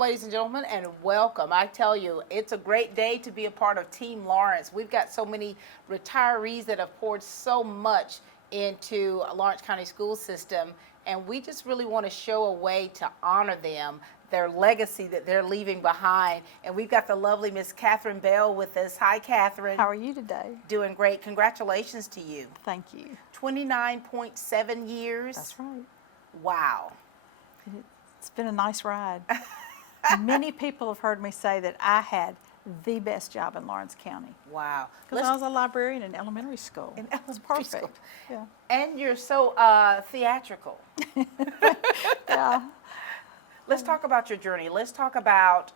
ladies and gentlemen, and welcome. I tell you, it's a great day to be a part of Team Lawrence. We've got so many retirees that have poured so much into Lawrence County school system, and we just really want to show a way to honor them, their legacy that they're leaving behind. And we've got the lovely Miss Catherine Bell with us. Hi, Catherine. How are you today? Doing great. Congratulations to you. Thank you. 29.7 years. That's right. Wow. It's been a nice ride. Many people have heard me say that I had the best job in Lawrence County. Wow. Because I was a librarian in elementary school. In It's elementary perfect. school. Yeah. And you're so theatrical. Yeah. Let's talk about your journey. Let's talk about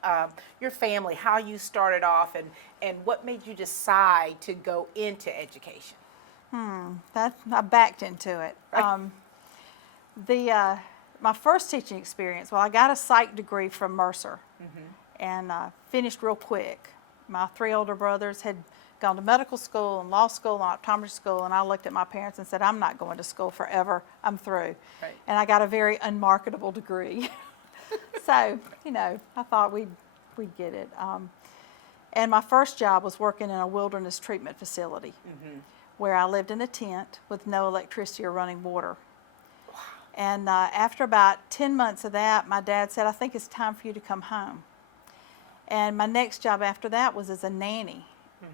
your family, how you started off, and what made you decide to go into education. I backed into it. Right. My first teaching experience, well, I got a psych degree from Mercer and finished real quick. My three older brothers had gone to medical school and law school and optometry school, and I looked at my parents and said, I'm not going to school forever. I'm through. Right. And I got a very unmarketable degree. So, I thought we'd get it. And my first job was working in a wilderness treatment facility where I lived in a tent with no electricity or running water. And after about 10 months of that, my dad said, I think it's time for you to come home. And my next job after that was as a nanny.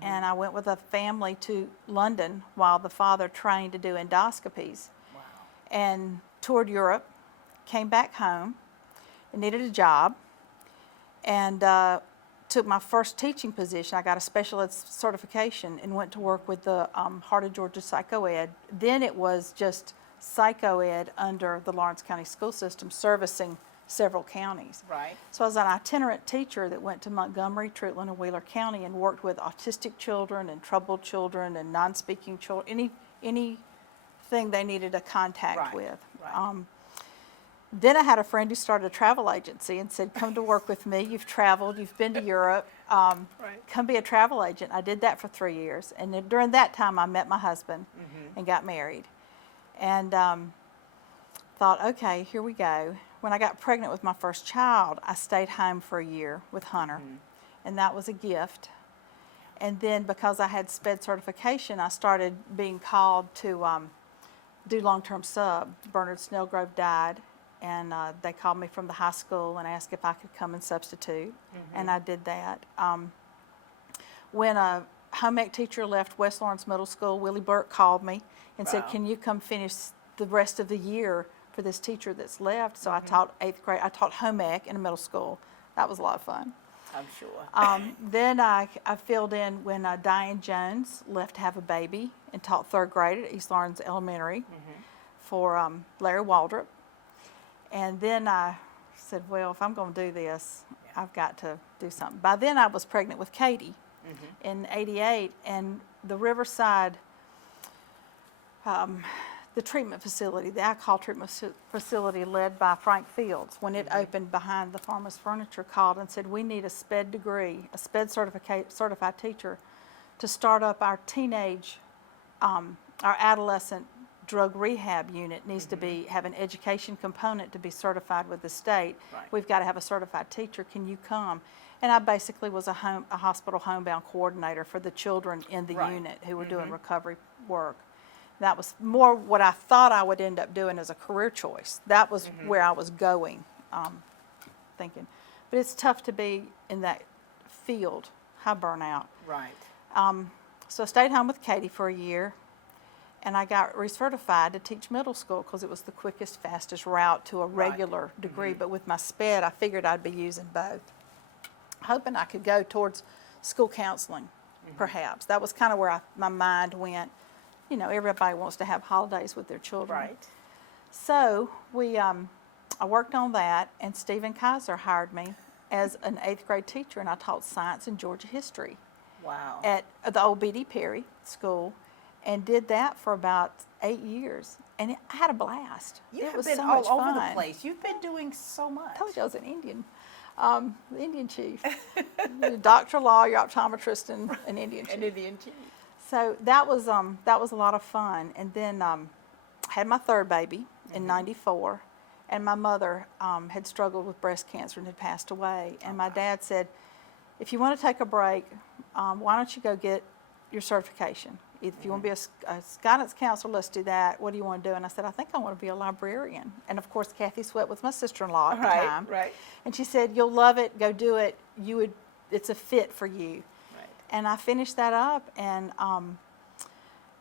And I went with a family to London while the father trained to do endoscopies. Wow. And toured Europe, came back home, and needed a job, and took my first teaching position. I got a special ed certification and went to work with the Heart of Georgia Psychoed. Then it was just psychoed under the Lawrence County school system, servicing several counties. Right. So I was an itinerant teacher that went to Montgomery, Treatland, and Wheeler County and worked with autistic children and troubled children and non-speaking children, anything they needed a contact with. Right. Then I had a friend who started a travel agency and said, come to work with me. You've traveled, you've been to Europe, come be a travel agent. I did that for 3 years. And then during that time, I met my husband and got married. And thought, okay, here we go. When I got pregnant with my first child, I stayed home for a year with Hunter, and that was a gift. And then because I had SPED certification, I started being called to do long-term sub. Bernard Snellgrove died, and they called me from the high school and asked if I could come and substitute, and I did that. When a home ec teacher left West Lawrence Middle School, Willie Burke called me and said, can you come finish the rest of the year for this teacher that's left? So I taught 8th grade. I taught home ec in a middle school. That was a lot of fun. I'm sure. Then I filled in when Diane Jones left to have a baby and taught 3rd grade at East Lawrence Elementary for Larry Waldrop. And then I said, well, if I'm going to do this, I've got to do something. By then I was pregnant with Katie in '88, and the Riverside, the treatment facility, the alcohol treatment facility led by Frank Fields, when it opened behind the Farmer's Furniture, called and said, we need a SPED degree, a SPED certified teacher to start up our our adolescent drug rehab unit needs to have an education component to be certified with the state. Right. We've got to have a certified teacher. Can you come? And I basically was a hospital homebound coordinator for the children in the unit who were doing recovery work. That was more what I thought I would end up doing as a career choice. That was where I was going, thinking. But it's tough to be in that field, high burnout. Right. So I stayed home with Katie for a year, and I got recertified to teach middle school because it was the quickest, fastest route to a regular degree. But with my SPED, I figured I'd be using both, hoping I could go towards school counseling, perhaps. That was kind of where my mind went. Everybody wants to have holidays with their children. Right. So I worked on that, and Stephen Kaiser hired me as an 8th grade teacher, and I taught science and Georgia history. Wow. At the old B.D. Perry School, and did that for about 8 years. And I had a blast. It was been so all much over fun. the place. You've been doing so much. I told you I was an Indian. The Indian chief. Doctor, lawyer, optometrist, and an Indian chief. An Indian chief. So that was a lot of fun. And then had my third baby in '94, And my mother had struggled with breast cancer and had passed away. And my dad said, if you want to take a break, why don't you go get your certification? If you want to be a guidance counselor, let's do that. What do you want to do? And I said, I think I want to be a librarian. And of course, Kathy Sweat was my sister-in-law at the time. Right. And she said, you'll love it, go do it. It's a fit for you. Right. And I finished that up, and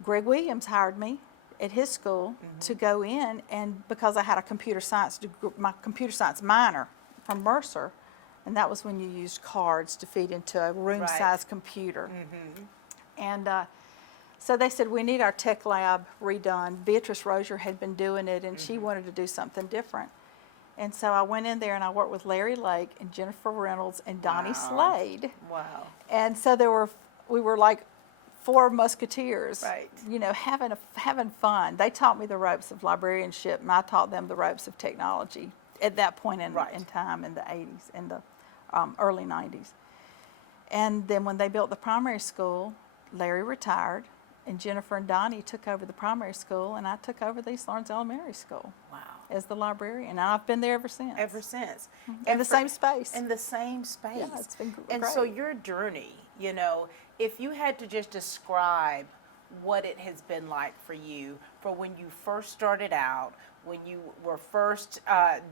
Greg Williams hired me at his school to go in, and because I had a computer science my computer science minor from Mercer, and that was when you used cards to feed into a room-sized computer. And so they said, we need our tech lab redone. Beatrice Rozier had been doing it, and she wanted to do something different. And so I went in there and I worked with Larry Lake and Jennifer Reynolds and Donnie Slade. Wow. And so we were like 4 musketeers, Right. you know, having fun. They taught me the ropes of librarianship, and I taught them the ropes of technology at that point in time in the 80s, in the early 90s. And then when they built the primary school, Larry retired, and Jennifer and Donnie took over the primary school, and I took over the East Lawrence Elementary School. Wow. As the librarian, and I've been there ever since. Ever since. In the same space. In the same space. Yeah, it's been great. And so your journey, you know, if you had to just describe what it has been like for you, for when you first started out, when you were first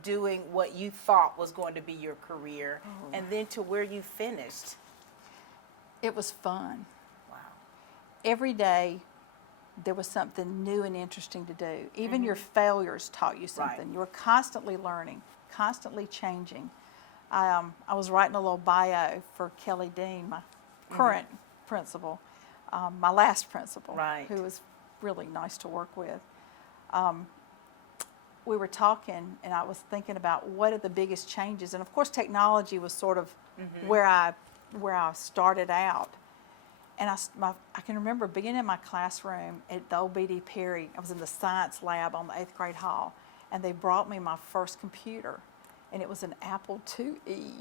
doing what you thought was going to be your career, and then to where you finished. It was fun. Wow. Every day, there was something new and interesting to do. Even your failures taught you something. Right. You were constantly learning, constantly changing. I was writing a little bio for Kelly Dean, my current principal, my last principal, who was really nice to work with. We were talking, and I was thinking about what are the biggest changes. And of course, technology was sort of where I started out. And I can remember being in my classroom at the old B.D. Perry. I was in the science lab on the 8th grade hall, and they brought me my first computer, and it was an Apple IIe.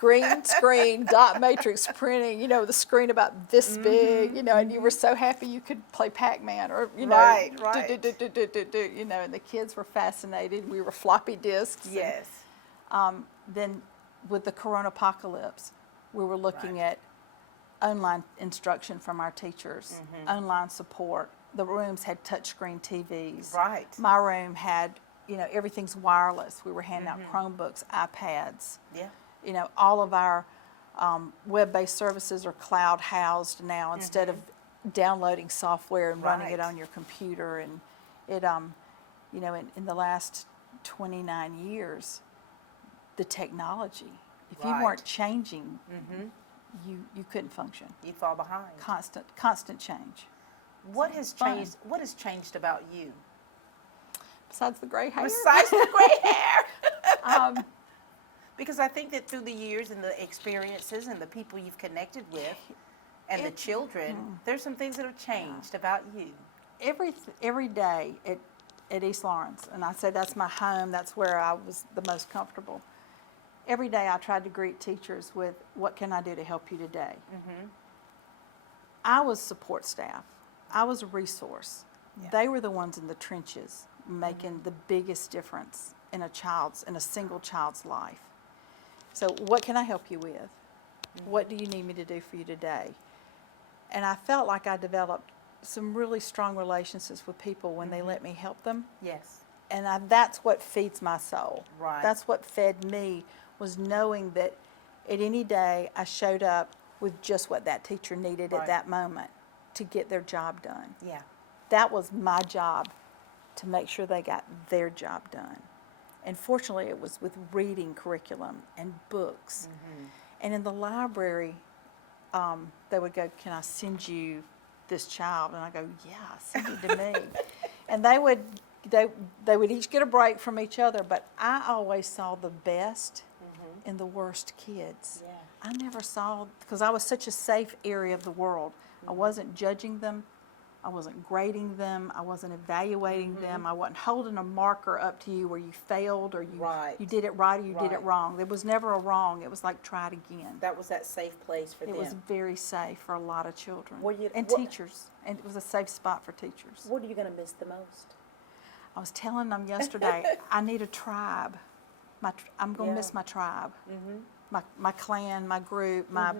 Green screen, dot matrix printing, you know, the screen about this big, you know, and you were so happy you could play Pac-Man or, you know, you know, and the kids were fascinated. We were floppy disks. Yes. And, then with the Corona apocalypse, we were looking at online instruction from our teachers, online support. The rooms had touchscreen TVs. Right. My room had, you know, everything's wireless. We were handing out Chromebooks, iPads. Yeah. You know, all of our web-based services are cloud housed now instead of downloading software and running it on your computer. And it, you know, in the last 29 years, the technology, if you weren't changing, you couldn't function. You fall behind. Constant change. What has changed? What has changed about you? Besides the gray hair. Besides the gray hair. Because I think that through the years and the experiences and the people you've connected with, and the children, there's some things that have changed about you. Every day at East Lawrence, and I say that's my home. That's where I was the most comfortable. Every day I tried to greet teachers with, what can I do to help you today? I was support staff. I was a resource. They were the ones in the trenches making the biggest difference in a single child's life. So what can I help you with? What do you need me to do for you today? And I felt like I developed some really strong relationships with people when they let me help them. Yes. And that's what feeds my soul. Right. That's what fed me, was knowing that at any day I showed up with just what that teacher needed at that moment to get their job done. Yeah. That was my job, to make sure they got their job done. And fortunately, it was with reading curriculum and books. And in the library, they would go, can I send you this child? And I go, yeah, send it to me. And they would each get a break from each other, but I always saw the best in the worst kids. Yeah. I never saw, because I was such a safe area of the world. I wasn't judging them. I wasn't grading them. I wasn't evaluating them. I wasn't holding a marker up to you where you failed or you did it right or you did it wrong. There was never a wrong. It was like, try it again. That was that safe place for them. It was very safe for a lot of children Were you- and what- teachers. And it was a safe spot for teachers. What are you going to miss the most? I was telling them yesterday, I need a tribe. I'm going to miss my tribe, my clan, my group, my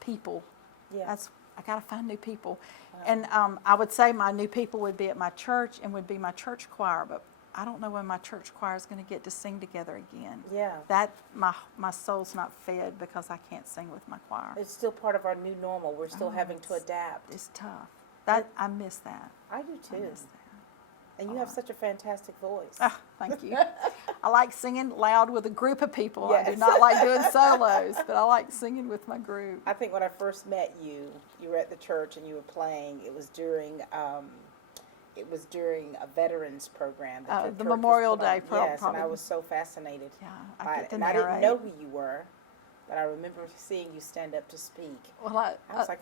people. Yeah. I got to find new people. And I would say my new people would be at my church and would be my church choir, but I don't know when my church choir is going to get to sing together again. Yeah. My soul's not fed because I can't sing with my choir. It's still part of our new normal. We're still having to adapt. It's tough. I miss that. I do too. I miss that. And you have such a fantastic voice. Oh, thank you. I like singing loud with a group of people. I do Yes. not like doing solos, but I like singing with my group. I think when I first met you, you were at the church and you were playing. It was during a veterans program. That your The church Memorial was put on. Day Yes, and probably. I was so fascinated. Yeah, by I it. get to And I didn't narrate. know who you were, but I remember seeing you stand up to speak. Well, I was like,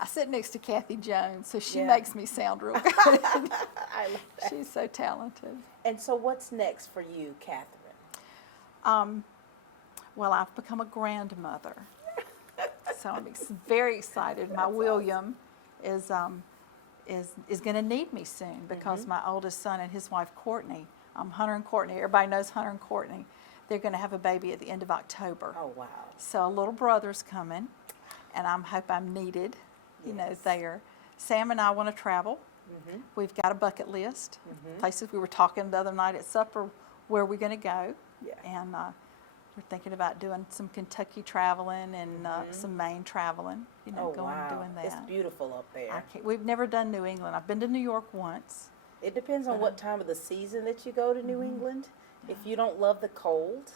I sit next to Kathy Jones, so she Yeah. makes me sound real good. I love that. She's so talented. And so what's next for you, Catherine? Well, I've become a grandmother, so I'm very excited. My William is going to need me soon because my oldest son and his wife Courtney, Hunter and Courtney. Everybody knows Hunter and Courtney. They're going to have a baby at the end of October. Oh, wow. So a little brother's coming, and I hope I'm needed, there. Sam and I want to travel. We've got a bucket list, places we were talking the other night at supper where we're going to go. Yeah. And we're thinking about doing some Kentucky traveling and some Maine traveling, Oh, going wow. and doing that. It's beautiful up there. We've never done New England. I've been to New York once. It depends on what time of the season that you go to New England. If you don't love the cold,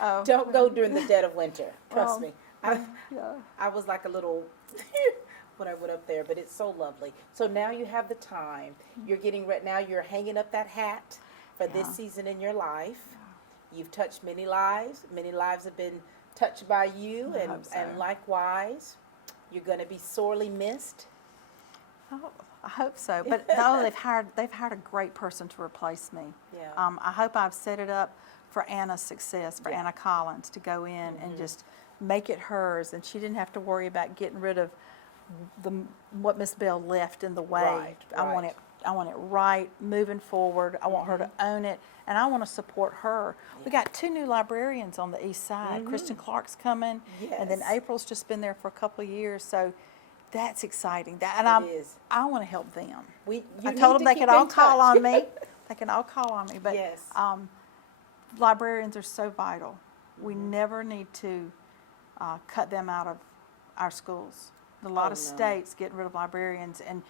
Oh, don't go during the dead of winter. Trust Well, me. yeah. I was like a little when I went up there, but it's so lovely. So now you have the time. You're getting ready. Now you're hanging up that hat for this Yeah. season in your life. You've touched many lives. Many lives have been touched by you, I and hope so. and likewise, you're going to be sorely missed. Oh, I hope so. But no, they've hired a great person to replace me. Yeah. I hope I've set it up for Anna's success, for Yeah. Anna Collins to go in and just make it hers, and she didn't have to worry about getting rid of what Miss Bell left in the way. Right, I want right. it right, moving forward. I want her to own it, and I want to support her. We got 2 new librarians on the east side. Kristen Clark's coming, and then Yes. April's just been there for a couple of years, so that's exciting. It is. I want to help them. You I told them need to they keep could all in call touch. on me. They can all call on me, but Yes. librarians are so vital. We never need to cut them out of our schools. A lot Oh, of no. states getting rid of librarians, and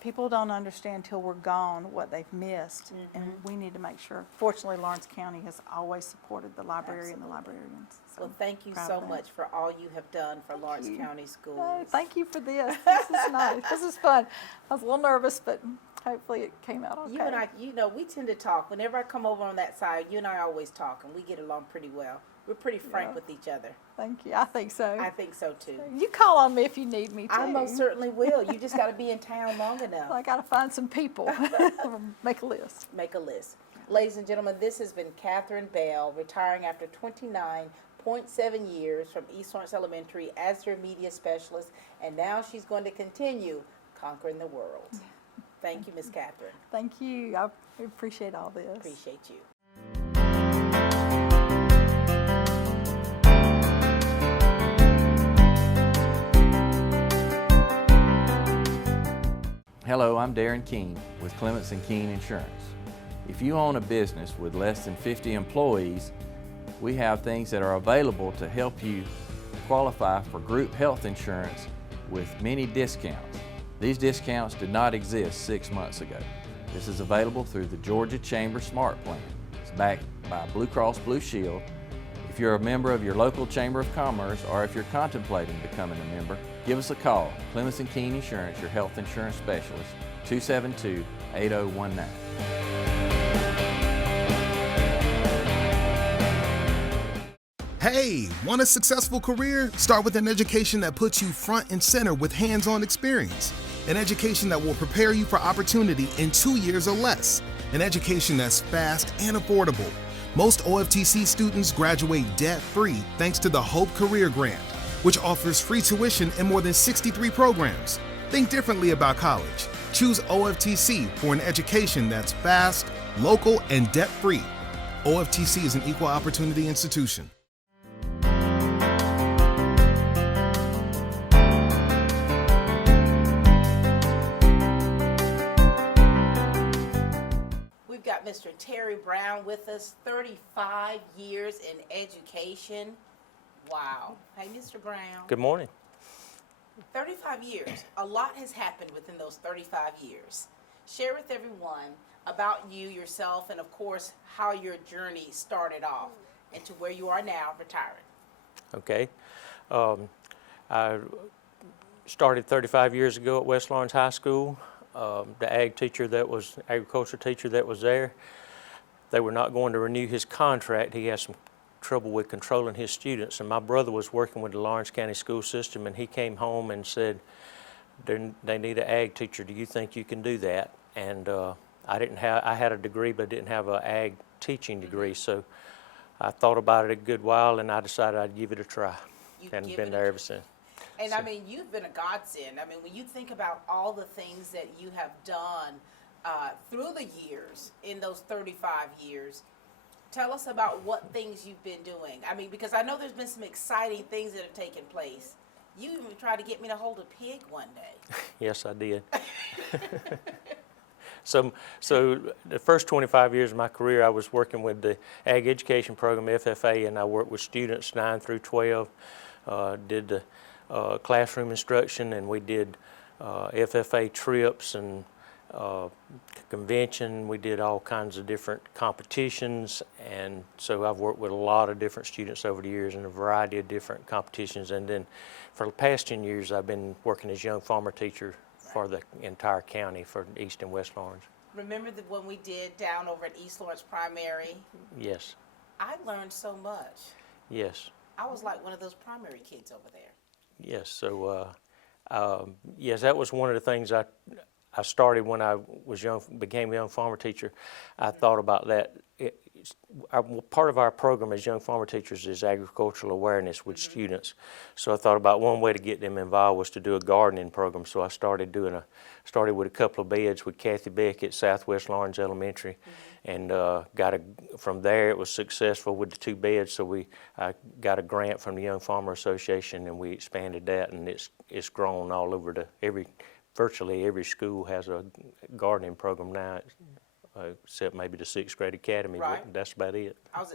people don't understand till we're gone what they've missed, and we need to make sure. Fortunately, Lawrence County has always supported the library and the librarians. So Well, thank you proud so of that. much for all you have done for Lawrence you. County Schools. Oh, thank you for this. This is nice. This is fun. I was a little nervous, but hopefully it came out okay. You and I, we tend to talk. Whenever I come over on that side, you and I always talk, and we get along pretty well. We're pretty frank Yeah. with each other. Thank you. I think so. I think so too. You call on me if you need me to. I most certainly will. You just got to be in town long enough. I got to find some people. Make a list. Make a list. Ladies and gentlemen, this has been Catherine Bell, retiring after 29.7 years from East Lawrence Elementary as their media specialist, and now she's going to continue conquering the world. Thank you, Miss Catherine. Thank you. I appreciate all this. Appreciate you. Hello, I'm Darren Keene with Clements & Keene Insurance. If you own a business with less than 50 employees, we have things that are available to help you qualify for group health insurance with many discounts. These discounts did not exist 6 months ago. This is available through the Georgia Chamber Smart Plan. It's backed by Blue Cross Blue Shield. If you're a member of your local Chamber of Commerce or if you're contemplating becoming a member, give us a call. Clements & Keene Insurance, your health insurance specialist, 272-8019. Hey, want a successful career? Start with an education that puts you front and center with hands-on experience. An education that will prepare you for opportunity in 2 years or less. An education that's fast and affordable. Most OFTC students graduate debt-free thanks to the Hope Career Grant, which offers free tuition in more than 63 programs. Think differently about college. Choose OFTC for an education that's fast, local, and debt-free. OFTC is an equal opportunity institution. We've got Mr. Terry Brown with us, 35 years in education. Wow. Hey, Mr. Brown. Good morning. 35 years. A lot has happened within those 35 years. Share with everyone about you, yourself, and of course, how your journey started off and to where you are now, retiring. Okay. I started 35 years ago at West Lawrence High School. The agriculture teacher that was there, they were not going to renew his contract. He had some trouble with controlling his students, and my brother was working with the Lawrence County school system, and he came home and said, they need an ag teacher. Do you think you can do that? And I had a degree, but I didn't have an ag teaching degree, so I thought about it a good while, and I decided I'd give it a try, and been there ever since. And I mean, you've been a godsend. I mean, when you think about all the things that you have done through the years, in those 35 years, tell us about what things you've been doing. I mean, because I know there's been some exciting things that have taken place. You even tried to get me to hold a pig one day. Yes, I did. So the first 25 years of my career, I was working with the Ag Education Program, FFA, and I worked with students 9 through 12, did the classroom instruction, and we did FFA trips and convention. We did all kinds of different competitions, and so I've worked with a lot of different students over the years in a variety of different competitions. And then for the past 10 years, I've been working as young farmer teacher for the entire county for East and West Lawrence. Remember when we did down over at East Lawrence Primary? Yes. I learned so much. Yes. I was like one of those primary kids over there. Yes. So yes, that was one of the things I started when I was became a young farmer teacher. I thought about that. Part of our program as young farmer teachers is agricultural awareness with students. So I thought about one way to get them involved was to do a gardening program. So I started with a couple of beds with Kathy Beck at Southwest Lawrence Elementary, and from there it was successful with the 2 beds. So I got a grant from the Young Farmer Association, and we expanded that, and it's grown all over virtually every school has a gardening program now. Except maybe the 6th grade academy, Right. but that's about it. I was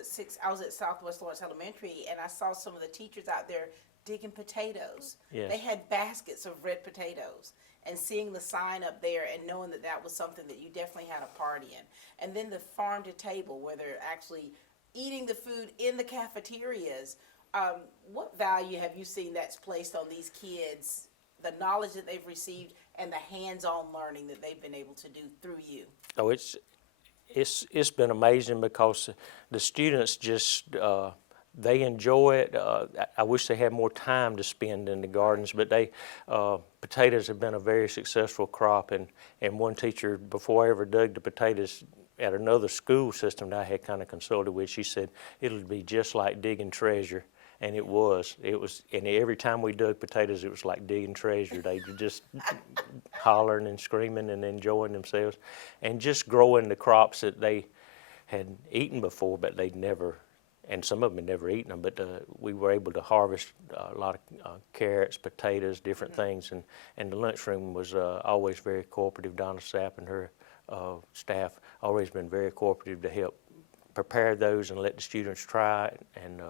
at Southwest Lawrence Elementary, and I saw some of the teachers out there digging potatoes. Yes. They had baskets of red potatoes, and seeing the sign up there and knowing that that was something that you definitely had a part in. And then the farm to table, where they're actually eating the food in the cafeterias. What value have you seen that's placed on these kids, the knowledge that they've received and the hands-on learning that they've been able to do through you? Oh, it's been amazing because the students just they enjoy it. I wish they had more time to spend in the gardens, but potatoes have been a very successful crop, and one teacher, before I ever dug the potatoes at another school system that I had kind of consulted with, she said it'll be just like digging treasure. And it was, and every time we dug potatoes, it was like digging treasure. They were just hollering and screaming and enjoying themselves, and just growing the crops that they had eaten before, but they'd never, and some of them had never eaten them, but we were able to harvest a lot of carrots, potatoes, different things, and the lunchroom was always very cooperative. Donna Sapp and her staff always been very cooperative to help prepare those and let the students try it and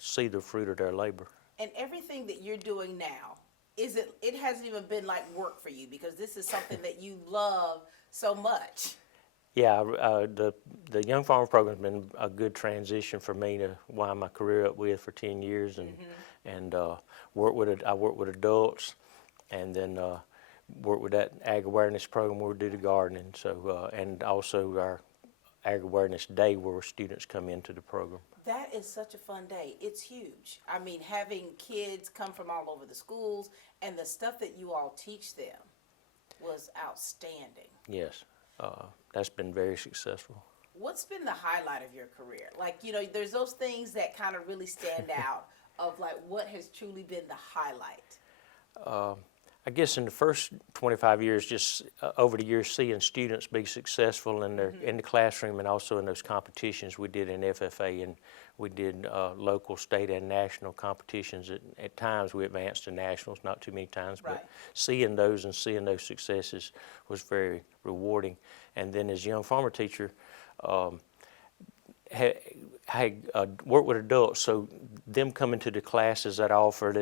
see the fruit of their labor. And everything that you're doing now, it hasn't even been like work for you, because this is something that you love so much. Yeah, the Young Farmer Program has been a good transition for me to wind my career up with for 10 years, and I work with adults, and then work with that Ag Awareness Program where we do the gardening. So and also our Ag Awareness Day where students come into the program. That is such a fun day. It's huge. I mean, having kids come from all over the schools and the stuff that you all teach them was outstanding. Yes, that's been very successful. What's been the highlight of your career? Like, there's those things that kind of really stand out of like what has truly been the highlight. I guess in the first 25 years, just over the years, seeing students be successful in their in the classroom and also in those competitions we did in FFA, and we did local, state, and national competitions. At times we advanced to nationals, not too many times, Right. but seeing those successes was very rewarding. And then as a young farmer teacher, I worked with adults, so them coming to the classes that I offered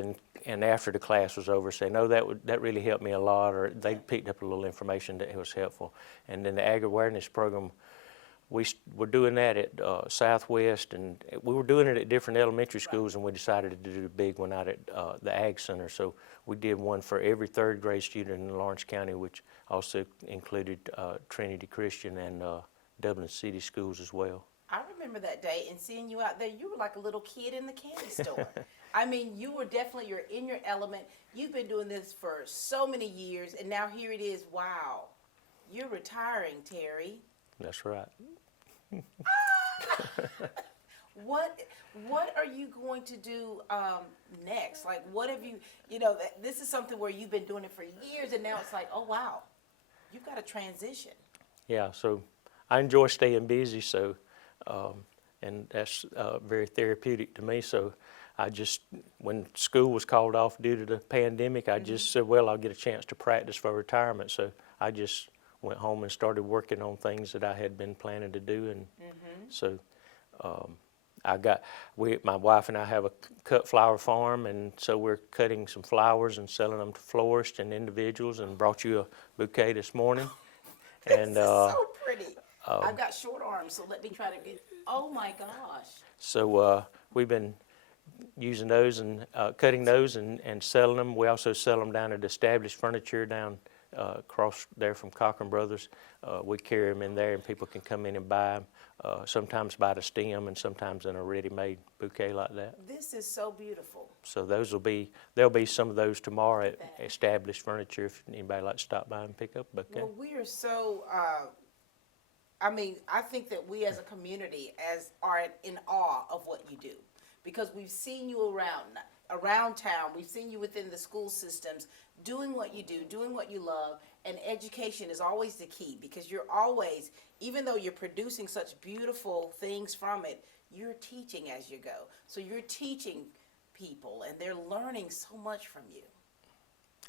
and after the class was over, saying, no, that really helped me a lot, or they picked up a little information that was helpful. And then the Ag Awareness Program, we were doing that at Southwest, and we were doing it at different elementary schools, and we decided to do the big one out at the Ag Center. So we did one for every third grade student in Lawrence County, which also included Trinity Christian and Dublin City schools as well. I remember that day and seeing you out there. You were like a little kid in the candy store. I mean, you were definitely, you're in your element. You've been doing this for so many years, and now here it is. Wow. You're retiring, Terry. That's right. What are you going to do next? Like, what have you, you know, this is something where you've been doing it for years, and now it's like, oh, wow, you've got to transition. Yeah, so I enjoy staying busy, so and that's very therapeutic to me. So I just, when school was called off due to the pandemic, I just said, well, I'll get a chance to practice for retirement. So I just went home and started working on things that I had been planning to do. And so my wife and I have a cut flower farm, and so we're cutting some flowers and selling them to florists and individuals, and brought you a bouquet this morning. And This is so pretty. I've got short arms, so let me try to get, oh my gosh. So we've been using those and cutting those and selling them. We also sell them down at Established Furniture down across there from Cochran Brothers. We carry them in there, and people can come in and buy them, sometimes by the stem and sometimes in a ready-made bouquet like that. This is so beautiful. So there'll be some of those tomorrow at Established Furniture if anybody like to stop by and pick up a bouquet. Well, we are so, I mean, I think that we as a community are in awe of what you do, because we've seen you around town. We've seen you within the school systems doing what you do, doing what you love, and education is always the key, because you're always, even though you're producing such beautiful things from it, you're teaching as you go. So you're teaching people, and they're learning so much from you.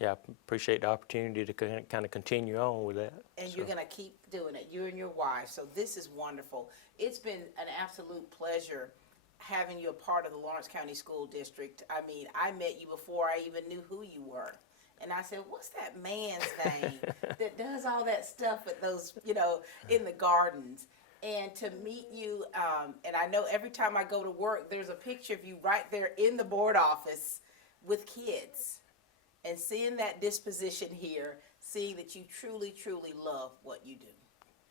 Yeah, I appreciate the opportunity to kind of continue on with that. And So, you're going to keep doing it, you and your wife. So this is wonderful. It's been an absolute pleasure having you a part of the Lawrence County School District. I mean, I met you before I even knew who you were. And I said, what's that man's name that does all that stuff at those, you know, in the gardens? And to meet you, and I know every time I go to work, there's a picture of you right there in the board office with kids. And seeing that disposition here, seeing that you truly, truly love what you do.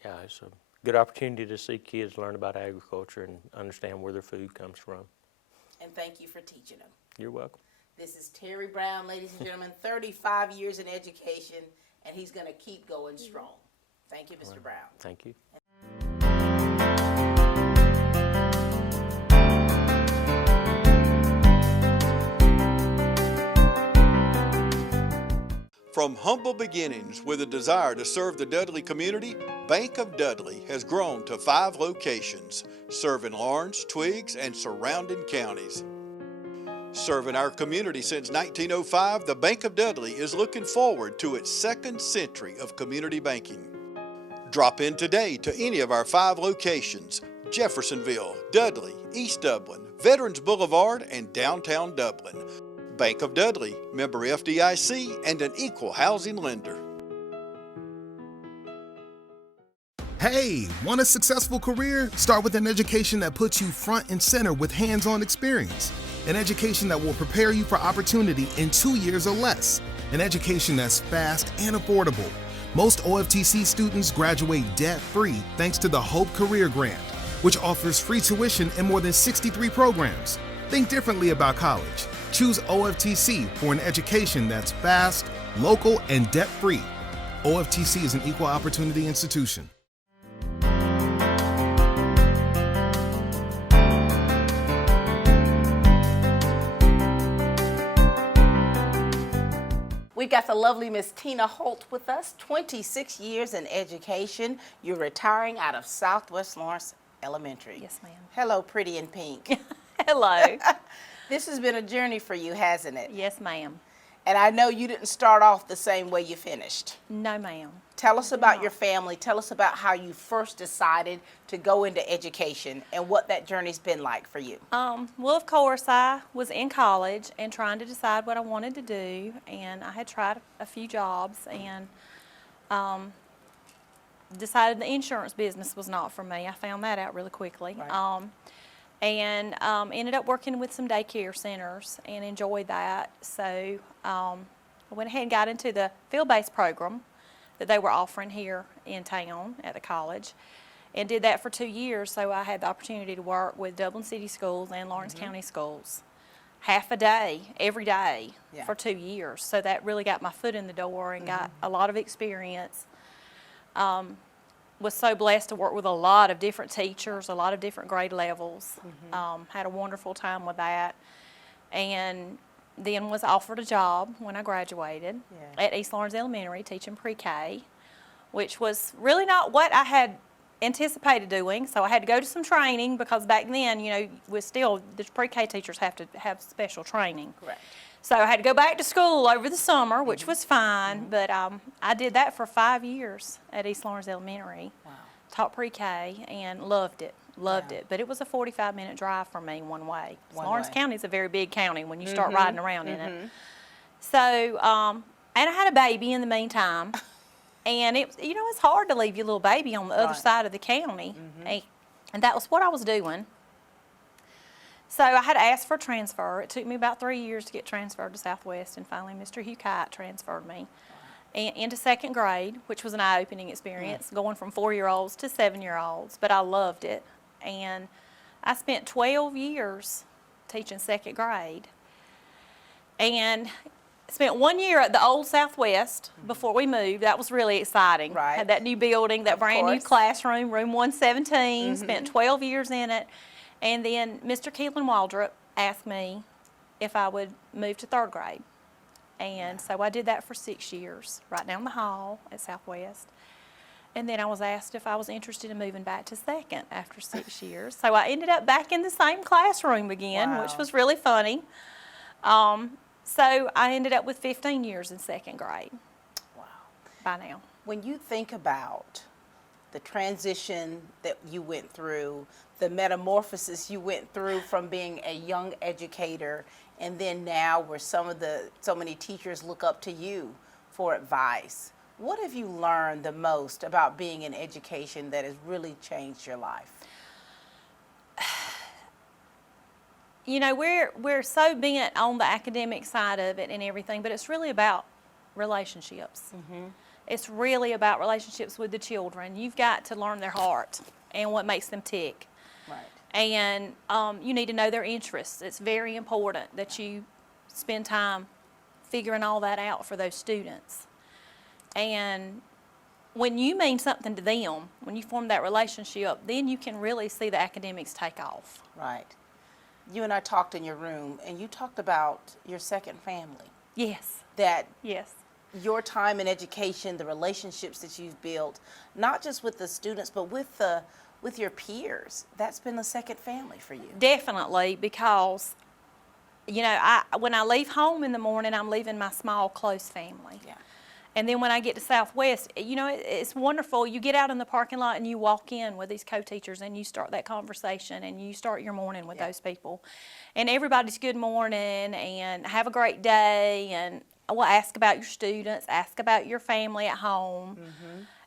yeah, it's a good opportunity to see kids learn about agriculture and understand where their food comes from. And thank you for teaching them. You're welcome. This is Terry Brown, ladies and gentlemen, 35 years in education, and he's going to keep going strong. Thank you, Mr. Brown. Thank you. From humble beginnings with a desire to serve the Dudley community, Bank of Dudley has grown to 5 locations, serving Lawrence, Twiggs, and surrounding counties. Serving our community since 1905, the Bank of Dudley is looking forward to its 2nd century of community banking. Drop in today to any of our 5 locations: Jeffersonville, Dudley, East Dublin, Veterans Boulevard, and downtown Dublin. Bank of Dudley, member FDIC, and an equal housing lender. Hey, want a successful career? Start with an education that puts you front and center with hands-on experience. An education that will prepare you for opportunity in 2 years or less. An education that's fast and affordable. Most OFTC students graduate debt-free thanks to the Hope Career Grant, which offers free tuition in more than 63 programs. Think differently about college. Choose OFTC for an education that's fast, local, and debt-free. OFTC is an equal opportunity institution. We We've got the lovely Miss Tina Holt with us, 26 years in education. You're retiring out of Southwest Lawrence Elementary. Yes, ma'am. Hello, pretty in pink. Hello. This has been a journey for you, hasn't it? Yes, ma'am. And I know you didn't start off the same way you finished. No, ma'am. Tell us about your family. Tell us about how you first decided to go into education and what that journey's been like for you. Well, of course, I was in college and trying to decide what I wanted to do, and I had tried a few jobs and decided the insurance business was not for me. I found that out really quickly. Right. And ended up working with some daycare centers and enjoyed that. So I went ahead and got into the field-based program that they were offering here in town at the college and did that for 2 years. So I had the opportunity to work with Dublin City Schools and Lawrence County Schools half a day, every day Yeah. for 2 years. So that really got my foot in the door and got a lot of experience. Was so blessed to work with a lot of different teachers, a lot of different grade levels. Had a wonderful time with that. And then was offered a job when I graduated Yeah. at East Lawrence Elementary teaching pre-K, which was really not what I had anticipated doing. So I had to go to some training because back then, you know, the pre-K teachers have to have special training. Correct. So I had to go back to school over the summer, which was fine, but I did that for 5 years at East Lawrence Elementary. Wow. Taught pre-K and loved it, loved Yeah. it. But it was a 45-minute drive for me one way. One Lawrence way. County is a very big county when you start riding around in it. So, and I had a baby in the meantime. And it's hard to leave your little baby on the other Right. side of the county. And that was what I was doing. So I had asked for a transfer. It took me about 3 years to get transferred to Southwest, and finally Mr. Hugh Kite transferred me into second grade, which was an eye-opening experience, going from 4-year-olds to 7-year-olds, but I loved it. And I spent 12 years teaching second grade, and spent 1 year at the old Southwest before we moved. That was really exciting. Right. Had that new building, that brand new course. classroom, room 117, spent 12 years in it. And then Mr. Keelan Waldrop asked me if I would move to third grade. And so I did that for 6 years, right down the hall at Southwest. And then I was asked if I was interested in moving back to second after 6 years. So I ended up back in the same classroom again, which Wow. was really funny. So I ended up with 15 years in second grade. Wow. By now. When you think about the transition that you went through, the metamorphosis you went through from being a young educator, and then now where so many teachers look up to you for advice, what have you learned the most about being in education that has really changed your life? You know, we're so bent on the academic side of it and everything, but it's really about relationships. It's really about relationships with the children. You've got to learn their heart and what makes them tick. Right. And you need to know their interests. It's very important that you spend time figuring all that out for those students. And when you mean something to them, when you form that relationship, then you can really see the academics take off. Right. You and I talked in your room, and you talked about your second family. Yes, That yes. your time in education, the relationships that you've built, not just with the students, but with your peers, that's been the second family for you. Definitely, because, you know, when I leave home in the morning, I'm leaving my small, close family. Yeah. And then when I get to Southwest, you know, it's wonderful. You get out in the parking lot and you walk in with these co-teachers and you start that conversation and you start your morning with those people. And everybody's good morning and have a great day, and we'll ask about your students, ask about your family at home.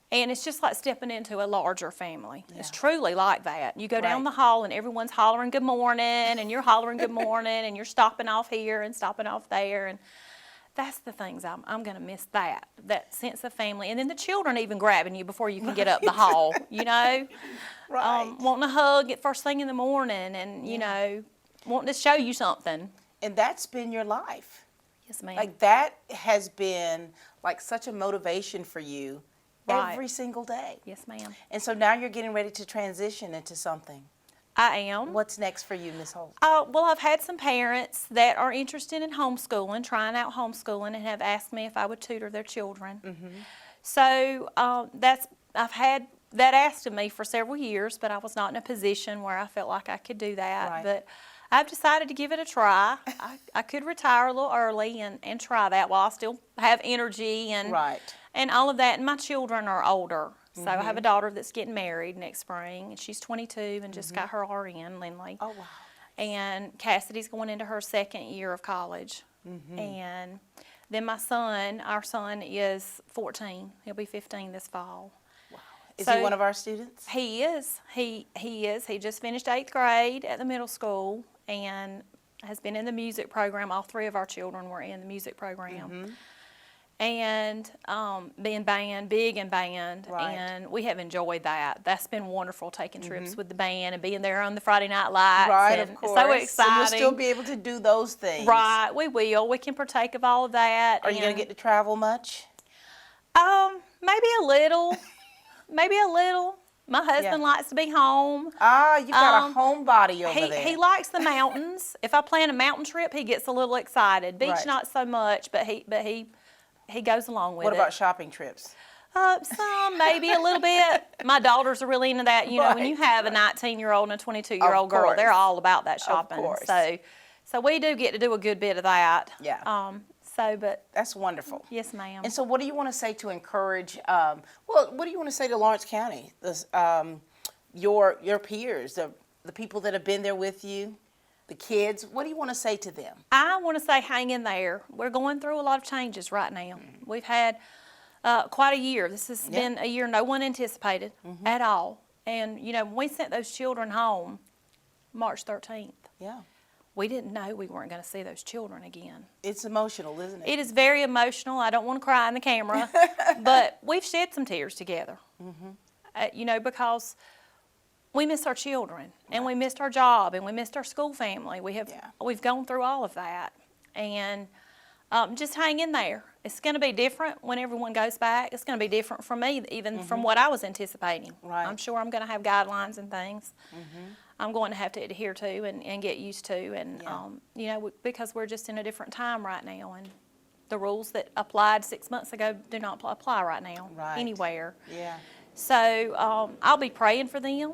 And it's just like stepping into a larger family. It's truly like that. You go down the hall and everyone's hollering good morning, and you're hollering good morning, and you're stopping off here and stopping off there. And that's the things I'm going to miss, that sense of family. And then the children even grabbing you before you can get up the hall, you know. Right. Wanting a hug at first thing in the morning, and, you know, wanting to show you something. And that's been your life. Yes, ma'am. Like, that has been like such a motivation for you Right. every single day. Yes, ma'am. And so now you're getting ready to transition into something. I am. What's next for you, Ms. Holt? Well, I've had some parents that are interested in homeschooling, trying out homeschooling, and have asked me if I would tutor their children. So I've had that asked of me for several years, but I was not in a position where I felt like I could do that. Right. But I've decided to give it a try. I could retire a little early and try that while I still have energy and Right. and all of that. And my children are older. So I have a daughter that's getting married next spring, and she's 22 and just got her RN, Lindley. Oh, wow. And Cassidy's going into her second year of college. And then my son, our son is 14. He'll be 15 this fall. Is So- he one of our students? He is. He is. He just finished 8th grade at the middle school and has been in the music program. All three of our children were in the music program. And being big in band, Right. and we have enjoyed that. That's been wonderful, taking trips with the band and being there on the Friday night lights. Right, and of course. It's so exciting. So you'll still be able to do those things. Right, we will. We can partake of all of that. Are you going to get to travel much? Maybe a little. Maybe a little. My husband likes to be home. Ah, you've got a homebody over there. He likes the mountains. If I plan a mountain trip, he gets a little excited. Beach, Right. not so much, but he goes along with What it. about shopping trips? Some, maybe a little bit. My daughters are really into that. You know, when Right. you have a 19-year-old and a 22-year-old girl, they're course. all about that shopping. course. So we do get to do a good bit of that. Yeah. But That's wonderful. yes, ma'am. And so what do you want to say to encourage, what do you want to say to Lawrence County, your peers, the people that have been there with you, the kids? What do you want to say to them? I want to say hang in there. We're going through a lot of changes right now. We've had quite a year. This has been a year no one anticipated at all. And, you know, when we sent those children home March 13th, Yeah. we didn't know we weren't going to see those children again. It's emotional, isn't it? It is very emotional. I don't want to cry in the camera, but we've shed some tears together. You know, because we miss our children, and we missed our job, and we missed our school family. We've gone through all of that, and just hang in there. It's going to be different when everyone goes back. It's going to be different from me, even from what I was anticipating. Right. I'm sure I'm going to have guidelines and things. I'm going to have to adhere to and get used to, and you know, because we're just in a different time right now, and the rules that applied 6 months ago do not apply right now anywhere. Yeah. So I'll be praying for them,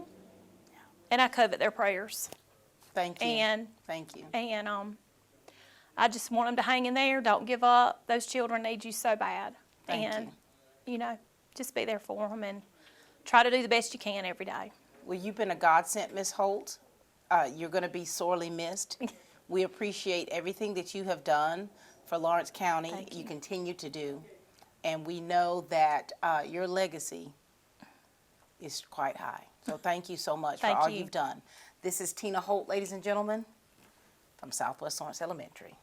and I covet their prayers. Thank you. And thank you. And I just want them to hang in there. Don't give up. Those children need you so bad. Thank you know, just be there for them and try to do the best you can every day. Well, you've been a godsend, Ms. Holt. You're going to be sorely missed. We appreciate everything that you have done for Lawrence County. Thank you. Continue to do. And we know that your legacy is quite high. So thank you so much for Thank all you. you've done. This is Tina Holt, ladies and gentlemen, from Southwest Lawrence Elementary.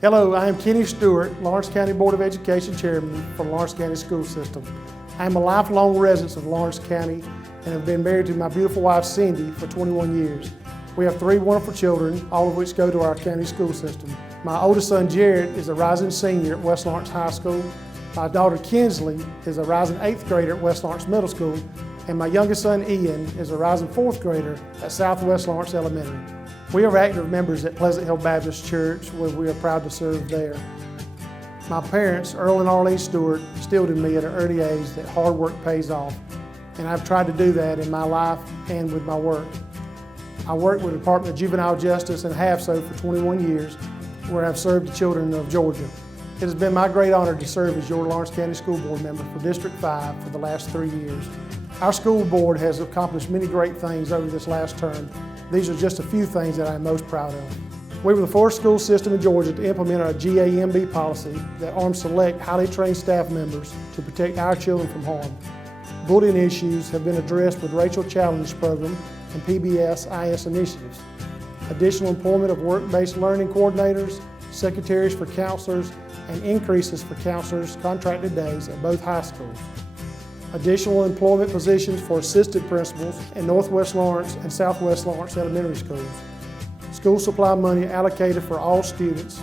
Hello, I am Kenny Stewart, Lawrence County Board of Education Chairman for Lawrence County School System. I am a lifelong resident of Lawrence County and have been married to my beautiful wife Cindy for 21 years. We have 3 wonderful children, all of which go to our county school system. My oldest son Jared is a rising senior at West Lawrence High School. My daughter Kinsley is a rising 8th grader at West Lawrence Middle School. And my youngest son Ian is a rising 4th grader at Southwest Lawrence Elementary. We are active members at Pleasant Hill Baptist Church, where we are proud to serve there. My parents, Earl and Arlene Stewart, instilled in me at an early age that hard work pays off, and I've tried to do that in my life and with my work. I work with the Department of Juvenile Justice and have so for 21 years, where I've served the children of Georgia. It has been my great honor to serve as your Lawrence County School Board member for District 5 for the last 3 years. Our school board has accomplished many great things over this last term. These are just a few things that I'm most proud of. We were the first school system in Georgia to implement our GAMB policy that arms select highly trained staff members to protect our children from harm. Bullying issues have been addressed with Racial Challenge Program and PBS-IS initiatives. Additional employment of work-based learning coordinators, secretaries for counselors, and increases for counselors' contracted days at both high schools. Additional employment positions for assistant principals in Northwest Lawrence and Southwest Lawrence Elementary Schools. School supply money allocated for all students.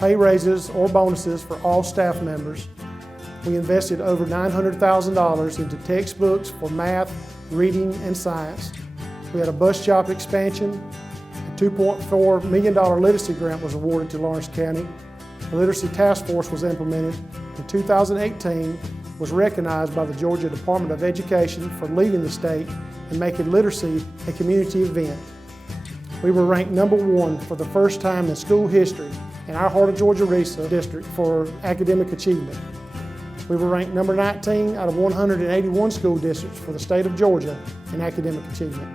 pay raises or bonuses for all staff members. We invested over $900,000 into textbooks for math, reading, and science. We had a bus shop expansion. A $2.4 million literacy grant was awarded to Lawrence County. The Literacy Task Force was implemented. In 2018, was recognized by the Georgia Department of Education for leading the state and making literacy a community event. We were ranked #1 for the first time in school history in our Heart of Georgia RESA district for academic achievement. We were ranked number 19 out of 181 school districts for the state of Georgia in academic achievement.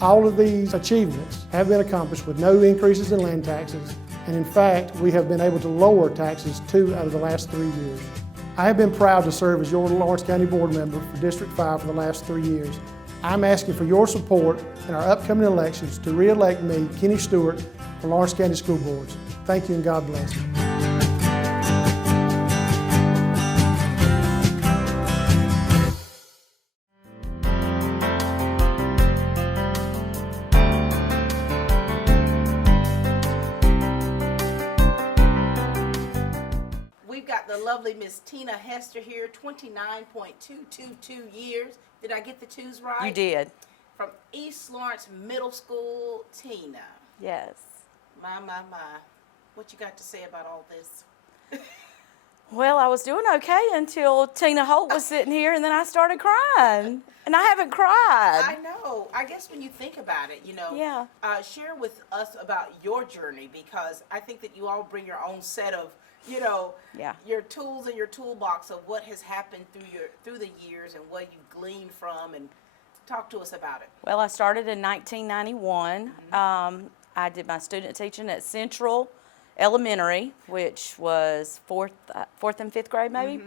All of these achievements have been accomplished with no increases in land taxes, and in fact, we have been able to lower taxes 2 out of the last 3 years. I have been proud to serve as your Lawrence County Board member for District 5 for the last 3 years. I'm asking for your support in our upcoming elections to re-elect me, Kenny Stewart, for Lawrence County School Boards. Thank you and God bless. We've got the lovely Miss Tina Hester here, 29.222 years. Did I get the twos right? You did. From East Lawrence Middle School, Tina. Yes. My. What you got to say about all this? Well, I was doing okay until Tina Holt was sitting here, and then I started crying. And I haven't cried. I know. I guess when you think about it, Yeah. Share with us about your journey, because I think that you all bring your own set of, Yeah. your tools in your toolbox of what has happened through the years and what you've gleaned from, and talk to us about it. Well, I started in 1991. I did my student teaching at Central Elementary, which was fourth and fifth grade maybe,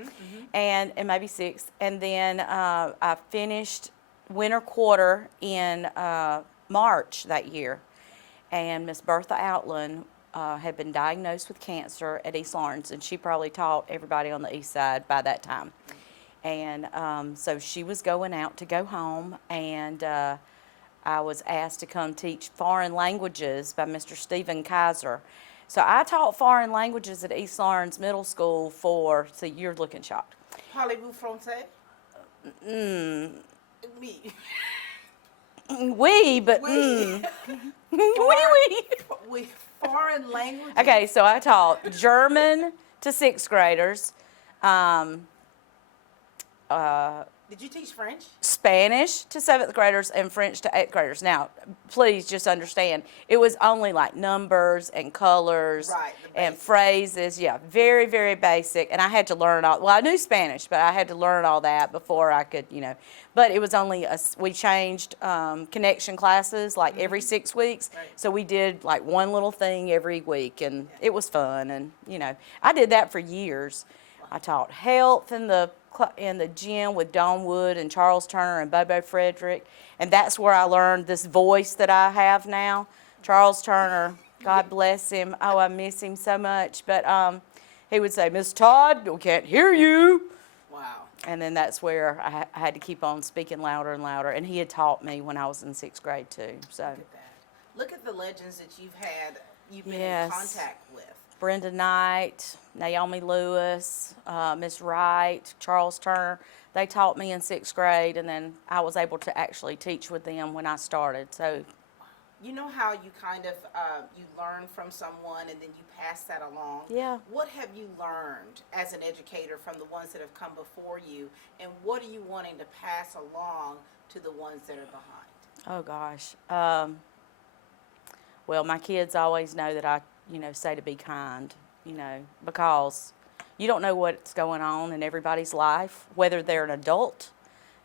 and maybe sixth. And then I finished winter quarter in March that year. And Miss Bertha Outland had been diagnosed with cancer at East Lawrence, and she probably taught everybody on the east side by that time. And so she was going out to go home, and I was asked to come teach foreign languages by Mr. Stephen Kaiser. So I taught foreign languages at East Lawrence Middle School see, you're looking shocked. Parlez-vous français? Oui. Oui, but oui. Foreign language. Okay, so I taught German to sixth graders, Did you teach French? Spanish to seventh graders, and French to eighth graders. Now, please just understand, it was only like numbers and colors and phrases. Yeah, very, very basic. And I had to learn all, well, I knew Spanish, but I had to learn all that before I could, But it was only, we changed connection classes like every 6 weeks. So we did like one little thing every week, and it was fun. And, I did that for years. I taught health in the gym with Dawn Wood and Charles Turner and Bobo Frederick, and that's where I learned this voice that I have now. Charles Turner, God bless him. Oh, I miss him so much. But he would say, "Miss Todd, we can't hear you." Wow. And then that's where I had to keep on speaking louder and louder. And he had taught me when I was in sixth grade too. So look at that. Look at the legends that you've been Yes. in contact with. Brenda Knight, Naomi Lewis, Miss Wright, Charles Turner, they taught me in sixth grade, and then I was able to actually teach with them when I started. So, you know how you kind of, you learn from someone and then you pass that along? Yeah. What have you learned as an educator from the ones that have come before you, and what are you wanting to pass along to the ones that are behind? oh gosh. Well, my kids always know that I say to be kind, because you don't know what's going on in everybody's life, whether they're an adult,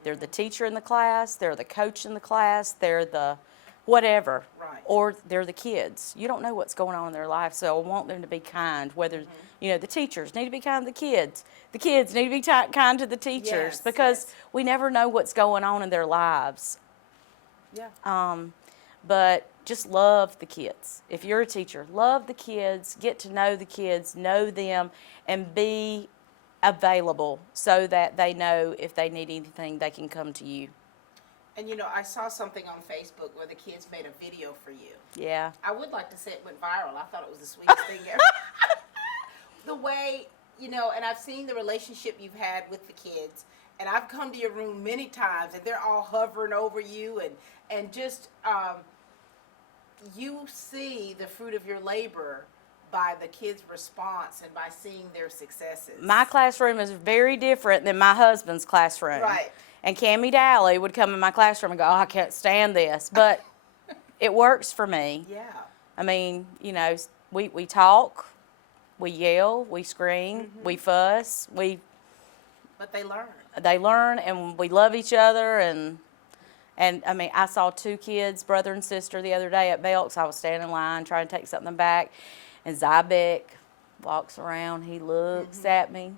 they're the teacher in the class, they're the coach in the class, they're the whatever, or they're the kids. You don't know what's going on in their life, so I want them to be kind, whether, the teachers need to be kind to the kids need to be kind to the teachers, because we never know what's going on in their lives. Yeah. But just love the kids. If you're a teacher, love the kids, get to know the kids, know them, and be available so that they know if they need anything, they can come to you. And I saw something on Facebook where the kids made a video for you. Yeah. I would like to say it went viral. I thought it was the sweetest thing ever. the way, and I've seen the relationship you've had with the kids, and I've come to your room many times, and they're all hovering over you, and just you see the fruit of your labor by the kids' response and by seeing their successes. My classroom is very different than my husband's classroom. Right. And Cammie Dally would come in my classroom and go, oh, I can't stand this. But it works for me. Yeah. I mean, we talk, we yell, we scream, we fuss, But they learn. they learn, and we love each other. And I mean, I saw two kids, brother and sister, the other day at Belk's. I was standing in line trying to take something back, and Zybeck walks around. He looks at me,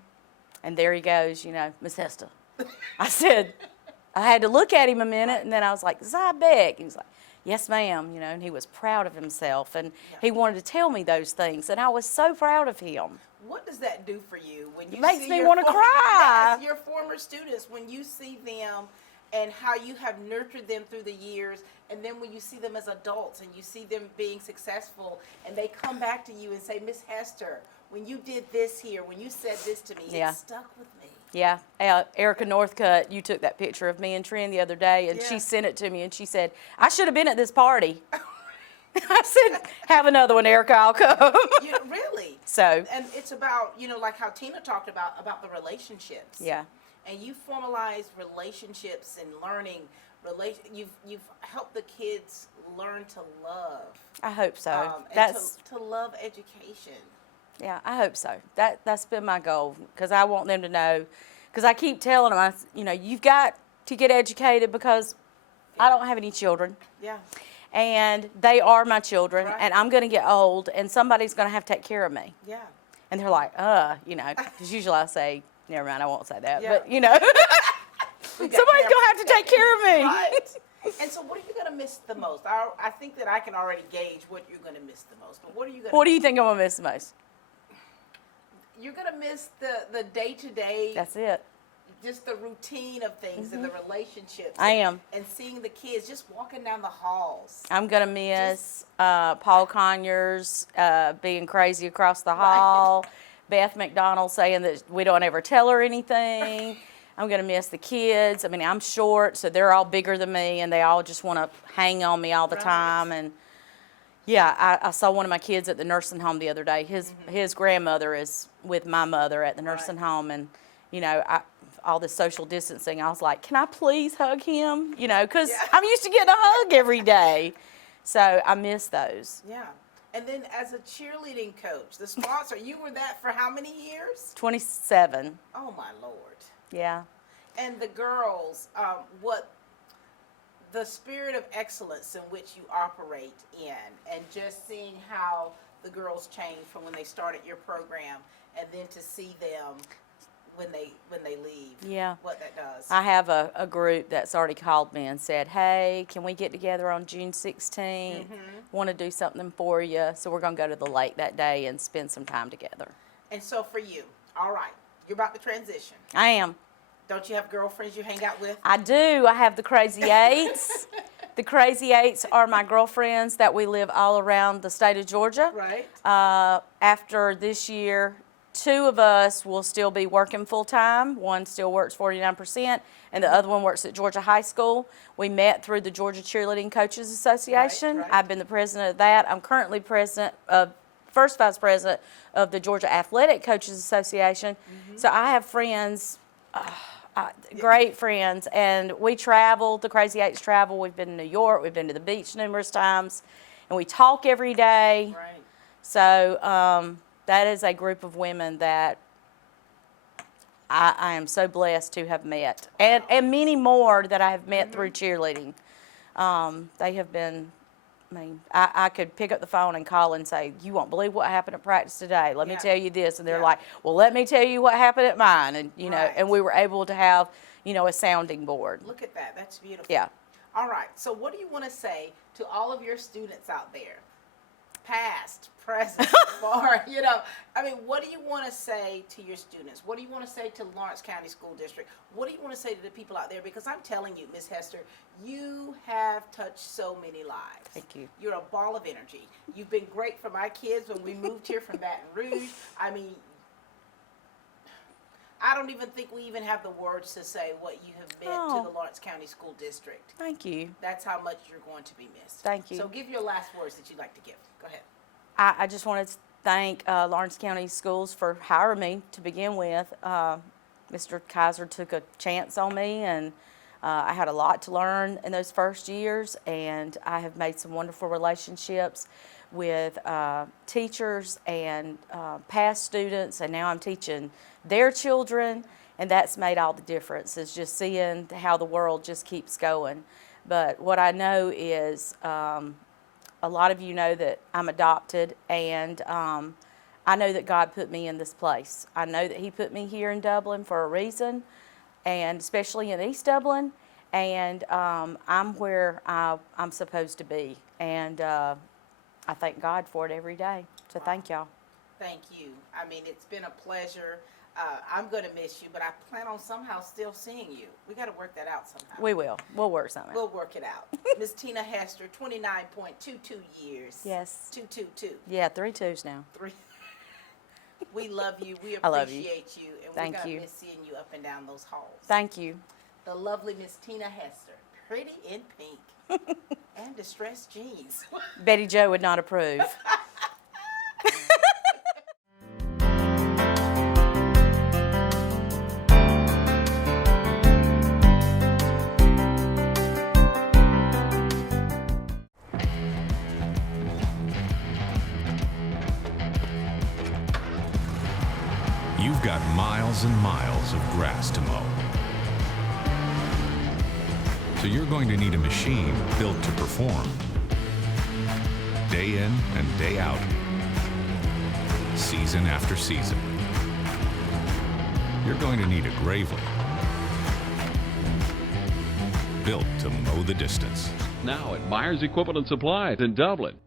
and there he goes, Miss Hester. I said, I had to look at him a minute, and then I was like, Zybeck. He was like, yes, ma'am, and he was proud of himself, and he wanted to tell me those things, and I was so proud of him. What does that do for you when you makes see me your wanna former- cry. Yes, your former students, when you see them and how you have nurtured them through the years, and then when you see them as adults and you see them being successful, and they come back to you and say, Miss Hester, when you did this here, when you said this to me, Yeah. it stuck with me. Yeah, Erica Northcutt, you took that picture of me and Trin the other day, and she sent it to me, and she said, I should have been at this party. I said, have another one, Erica, I'll come. Really? So, And it's about, like how Tina talked about the relationships. yeah, And you formalize relationships and learning. You've helped the kids learn to love. I hope so. And That's, to love education. yeah, I hope so. That's been my goal, because I want them to know, because I keep telling them, you've got to get educated, because I don't have any children. Yeah. And they are my children, Right. and I'm going to get old, and somebody's going to have to take care of me. Yeah. And they're like, because usually I say, never mind, I won't say that, Yeah. but, somebody's going to have to take care of me. Right. And so what are you going to miss the most? I think that I can already gauge what you're going to miss the most. But what are you going to What do you think I'm going to miss the most? You're going to miss the day-to-day, That's it. just the routine of things and the relationships. I am. And seeing the kids just walking down the halls. I'm going to miss Paul Conyers being crazy across the hall, Beth McDonald saying that we don't ever tell her anything. I'm going to miss the kids. I mean, I'm short, so they're all bigger than me, and they all just want to hang on me all the time. And yeah, I saw one of my kids at the nursing home the other day. His grandmother is with my mother at the nursing home, and all this social distancing, I was like, can I please hug him? Because I'm used to getting a hug every day. So I miss those. Yeah. And then as a cheerleading coach, the sponsor, you were that for how many years? 27. Oh, my Lord. Yeah. And the girls, what the spirit of excellence in which you operate in, and just seeing how the girls change from when they started your program, and then to see them when they leave. Yeah. What that does. I have a group that's already called me and said, hey, can we get together on June 16th? Want to do something for you. So we're going to go to the lake that day and spend some time together. And so for you, all right, you're about to transition. I am. Don't you have girlfriends you hang out with? I do. I have the Crazy Eights. The Crazy Eights are my girlfriends that we live all around the state of Georgia. Right. After this year, 2 of us will still be working full-time. One still works 49%, and the other one works at Georgia High School. We met through the Georgia Cheerleading Coaches Association. Right. I've been the president of that. I'm currently first vice president of the Georgia Athletic Coaches Association. So I have friends, great friends, and we travel. The Crazy Eights travel. We've been to New York. We've been to the beach numerous times, and we talk every day. Right. So that is a group of women that I am so blessed to have met, and many more that I have met through cheerleading. They have been, I could pick up the phone and call and say, you won't believe what happened at practice today. Let me tell you this. And they're like, well, let me tell you what happened at mine. And, and we were able to have, a sounding board. Look at that. That's beautiful. Yeah. All right. So what do you want to say to all of your students out there? Past, present, far, what do you want to say to your students? What do you want to say to Lawrence County School District? What do you want to say to the people out there? Because I'm telling you, Ms. Hester, you have touched so many lives. Thank you. You're a ball of energy. You've been great for my kids when we moved here from Baton Rouge. I mean, I don't even think we even have the words to say what you have meant to the Lawrence County School District. Thank you. That's how much you're going to be missed. Thank you. So give your last words that you'd like to give. Go ahead. I just wanted to thank Lawrence County Schools for hiring me to begin with. Mr. Kaiser took a chance on me, and I had a lot to learn in those first years, and I have made some wonderful relationships with teachers and past students, and now I'm teaching their children, and that's made all the difference, is just seeing how the world just keeps going. But what I know is a lot of you know that I'm adopted, and I know that God put me in this place. I know that He put me here in Dublin for a reason, and especially in East Dublin, and I'm where I'm supposed to be, and I thank God for it every day. So thank y'all. Thank you. I mean, it's been a pleasure. I'm going to miss you, but I plan on somehow still seeing you. We got to work that out somehow. We will. We'll work something out. We'll work it out. Miss Tina Hester, 29.22 years. Yes. 222. Yeah, 3 2s now. 3. We love you. We I love you. appreciate you. And Thank we're going you. to miss seeing you up and down those halls. Thank you. The lovely Miss Tina Hester, pretty in pink and distressed jeans. Betty Jo would not approve. You've got miles and miles of grass to mow. So you're going to need a machine built to perform. Day in and day out. Season after season. You're going to need a Gravely. Built to mow the distance. Now at Myers Equipment & Supply in Dublin.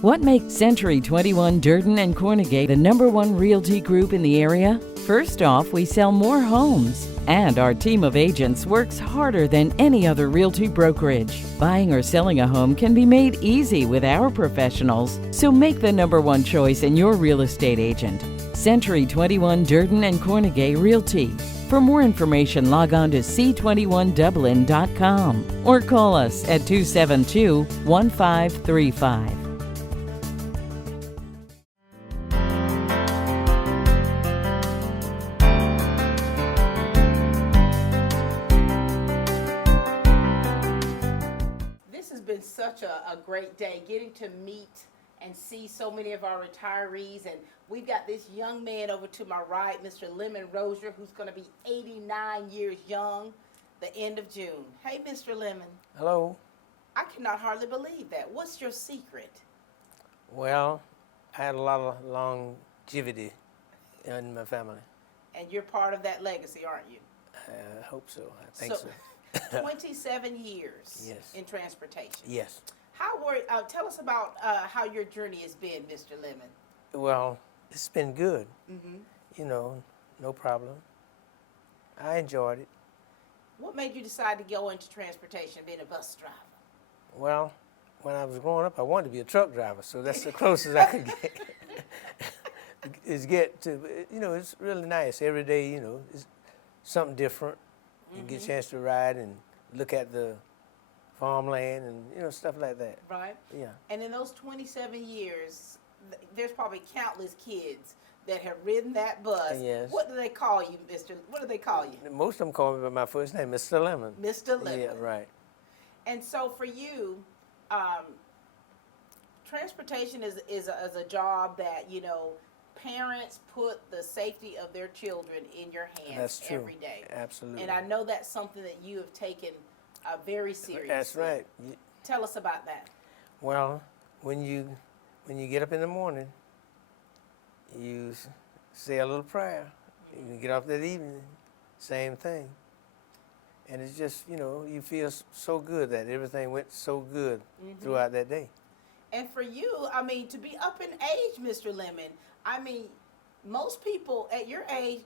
What makes Century 21 Durden and Cornegay the #1 realty group in the area? First off, we sell more homes, and our team of agents works harder than any other realty brokerage. Buying or selling a home can be made easy with our professionals, so make the #1 choice in your real estate agent. Century 21 Durden and Cornegay Realty. For more information, log on to c21dublin.com or call us at 272-1535. Such a great day getting to meet and see so many of our retirees, and we've got this young man over to my right, Mr. Lemon Rozier, who's going to be 89 years young the end of June. Hey, Mr. Lemon. Hello. I cannot hardly believe that. What's your secret? Well, I had a lot of longevity in my family. And you're part of that legacy, aren't you? I hope so. I think so. 27 years Yes. in transportation. Yes. Tell us about how your journey has been, Mr. Lemon. Well, it's been good. Mm-hmm. You know, no problem. I enjoyed it. What made you decide to go into transportation, being a bus driver? Well, when I was growing up, I wanted to be a truck driver, so that's the closest I could get. It's really nice. Every day, it's something different. You get a chance to ride and look at the farmland and, stuff like that. Right. Yeah. And in those 27 years, there's probably countless kids that have ridden that bus. Yes. What do they call you, Mr.? What do they call you? Most of them call me by my first name, Mr. Lemon. Mr. Lemon. Yeah, right. And so for you, transportation is a job that, parents put the safety of their children in your hands. That's true. Every day. Absolutely. And I know that's something that you have taken very seriously. That's right. Tell us about that. Well, when you get up in the morning, you say a little prayer. You get off that evening, same thing. And it's just, you feel so good that everything went so good throughout that day. And for you, to be up in age, Mr. Lemon, most people at your age,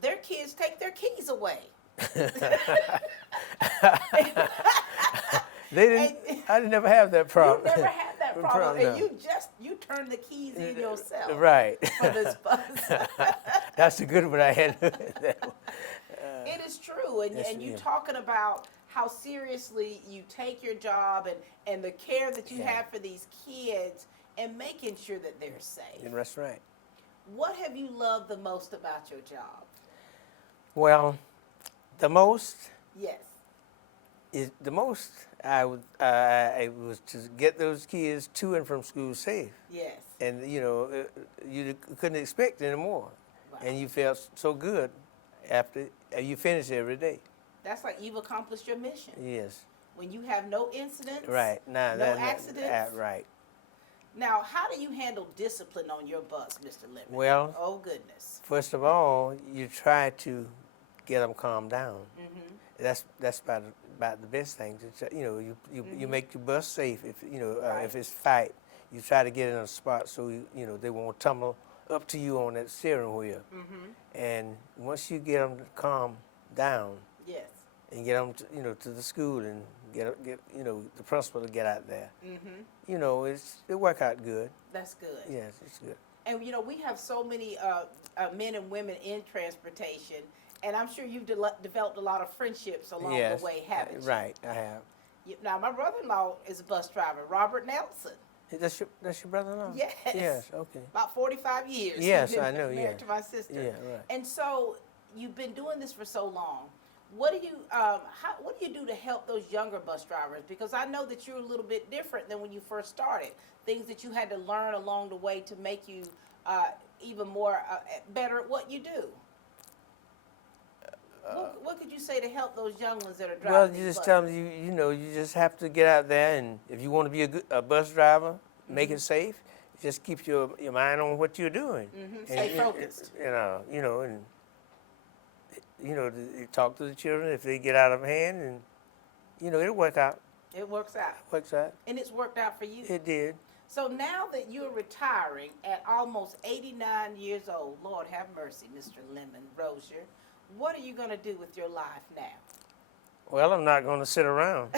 their kids take their keys away. I never have that problem. You never had that problem, and you turned the keys in yourself. Right. For this bus. That's the good one I had. It is true, and you talking about how seriously you take your job and the care that you have for these kids and making sure that they're safe. That's right. What have you loved the most about your job? Well, the most Yes. I was to get those kids to and from school safe. Yes. And you couldn't expect any more. Right. And you felt so good after you finish every day. That's like you've accomplished your mission. Yes. When you have no incidents, Right. no accidents. Right. Now, how do you handle discipline on your bus, Mr. Lemon? Well, oh goodness. First of all, you try to get them calmed down. Mm-hmm. That's about the best thing. You make your bus safe. If Right. if it's fight, you try to get in a spot so they won't tumble up to you on that steering wheel. Mm-hmm. And once you get them to calm down, Yes. and get them to the school and get the principal to get out there, Mm-hmm. it work out good. That's good. Yes, it's good. And we have so many men and women in transportation, and I'm sure you've developed a lot of friendships along Yes, the way, haven't you? right, I have. Now, my brother-in-law is a bus driver, Robert Nelson. That's your brother-in-law? Yes. Yes, okay. About 45 years. Yes, He's been I know, married yeah. to my sister. Yeah, right. And so you've been doing this for so long. What do you do to help those younger bus drivers? Because I know that you're a little bit different than when you first started. Things that you had to learn along the way to make you even more better at what you do. What could you say to help those young ones that are driving? Well, these you just buses? tell them you just have to get out there, and if you want to be a bus driver, make it safe. Just keep your mind on what you're doing. Mm-hmm. Stay focused. And you talk to the children if they get out of hand, and it'll work out. It works out. Works out. And it's worked out for you. It did. So now that you're retiring at almost 89 years old, Lord have mercy, Mr. Lemon Rozier, what are you going to do with your life now? Well, I'm not going to sit around.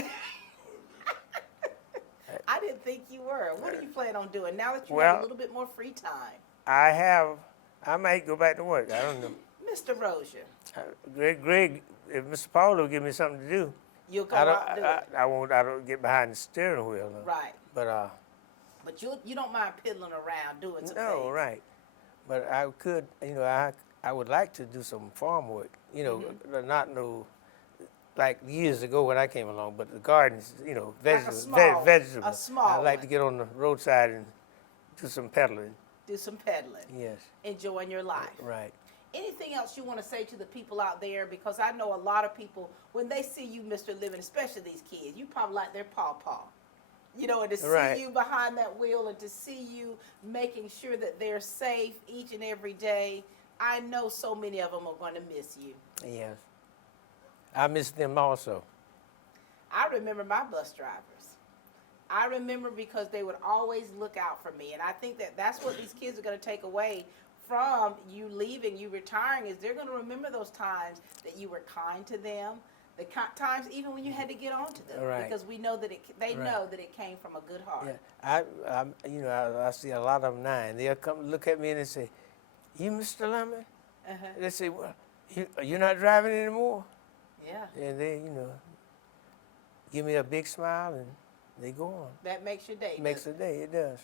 I didn't think you were. What do you plan on doing now that you Well, have a little bit more free time? I might go back to work. I don't know. Mr. Rozier, Greg, if Mr. Paul will give me something to do, you'll go out and do it. I don't get behind the steering wheel. No. Right. But you don't mind piddling around doing some no, things. right. But I could, I would like to do some farm work. Not no, like years ago when I came along, but the gardens, vegetables. A small I'd like one. to get on the roadside and do some peddling. Do some peddling. Yes. Enjoying your life. Right. Anything else you want to say to the people out there? Because I know a lot of people, when they see you, Mr. Living, especially these kids, you probably like their pawpaw. And to see you behind that wheel and to see you making sure that they're safe each and every day, I know so many of them are going to miss you. Yes. I miss them also. I remember my bus drivers. I remember because they would always look out for me. And I think that that's what these kids are going to take away from you leaving, you retiring, is they're going to remember those times that you were kind to them, the times even when you had to get on to them. Right. Because we know that they Right. know that it came from a good heart. Yeah. I see a lot of them now, and they'll come look at me and they say, "You Mr. Lemon?" Uh-huh. They say, "Well, you're not driving anymore?" Yeah. And they, give me a big smile, and they go on. That makes your day. Makes doesn't the day, it does.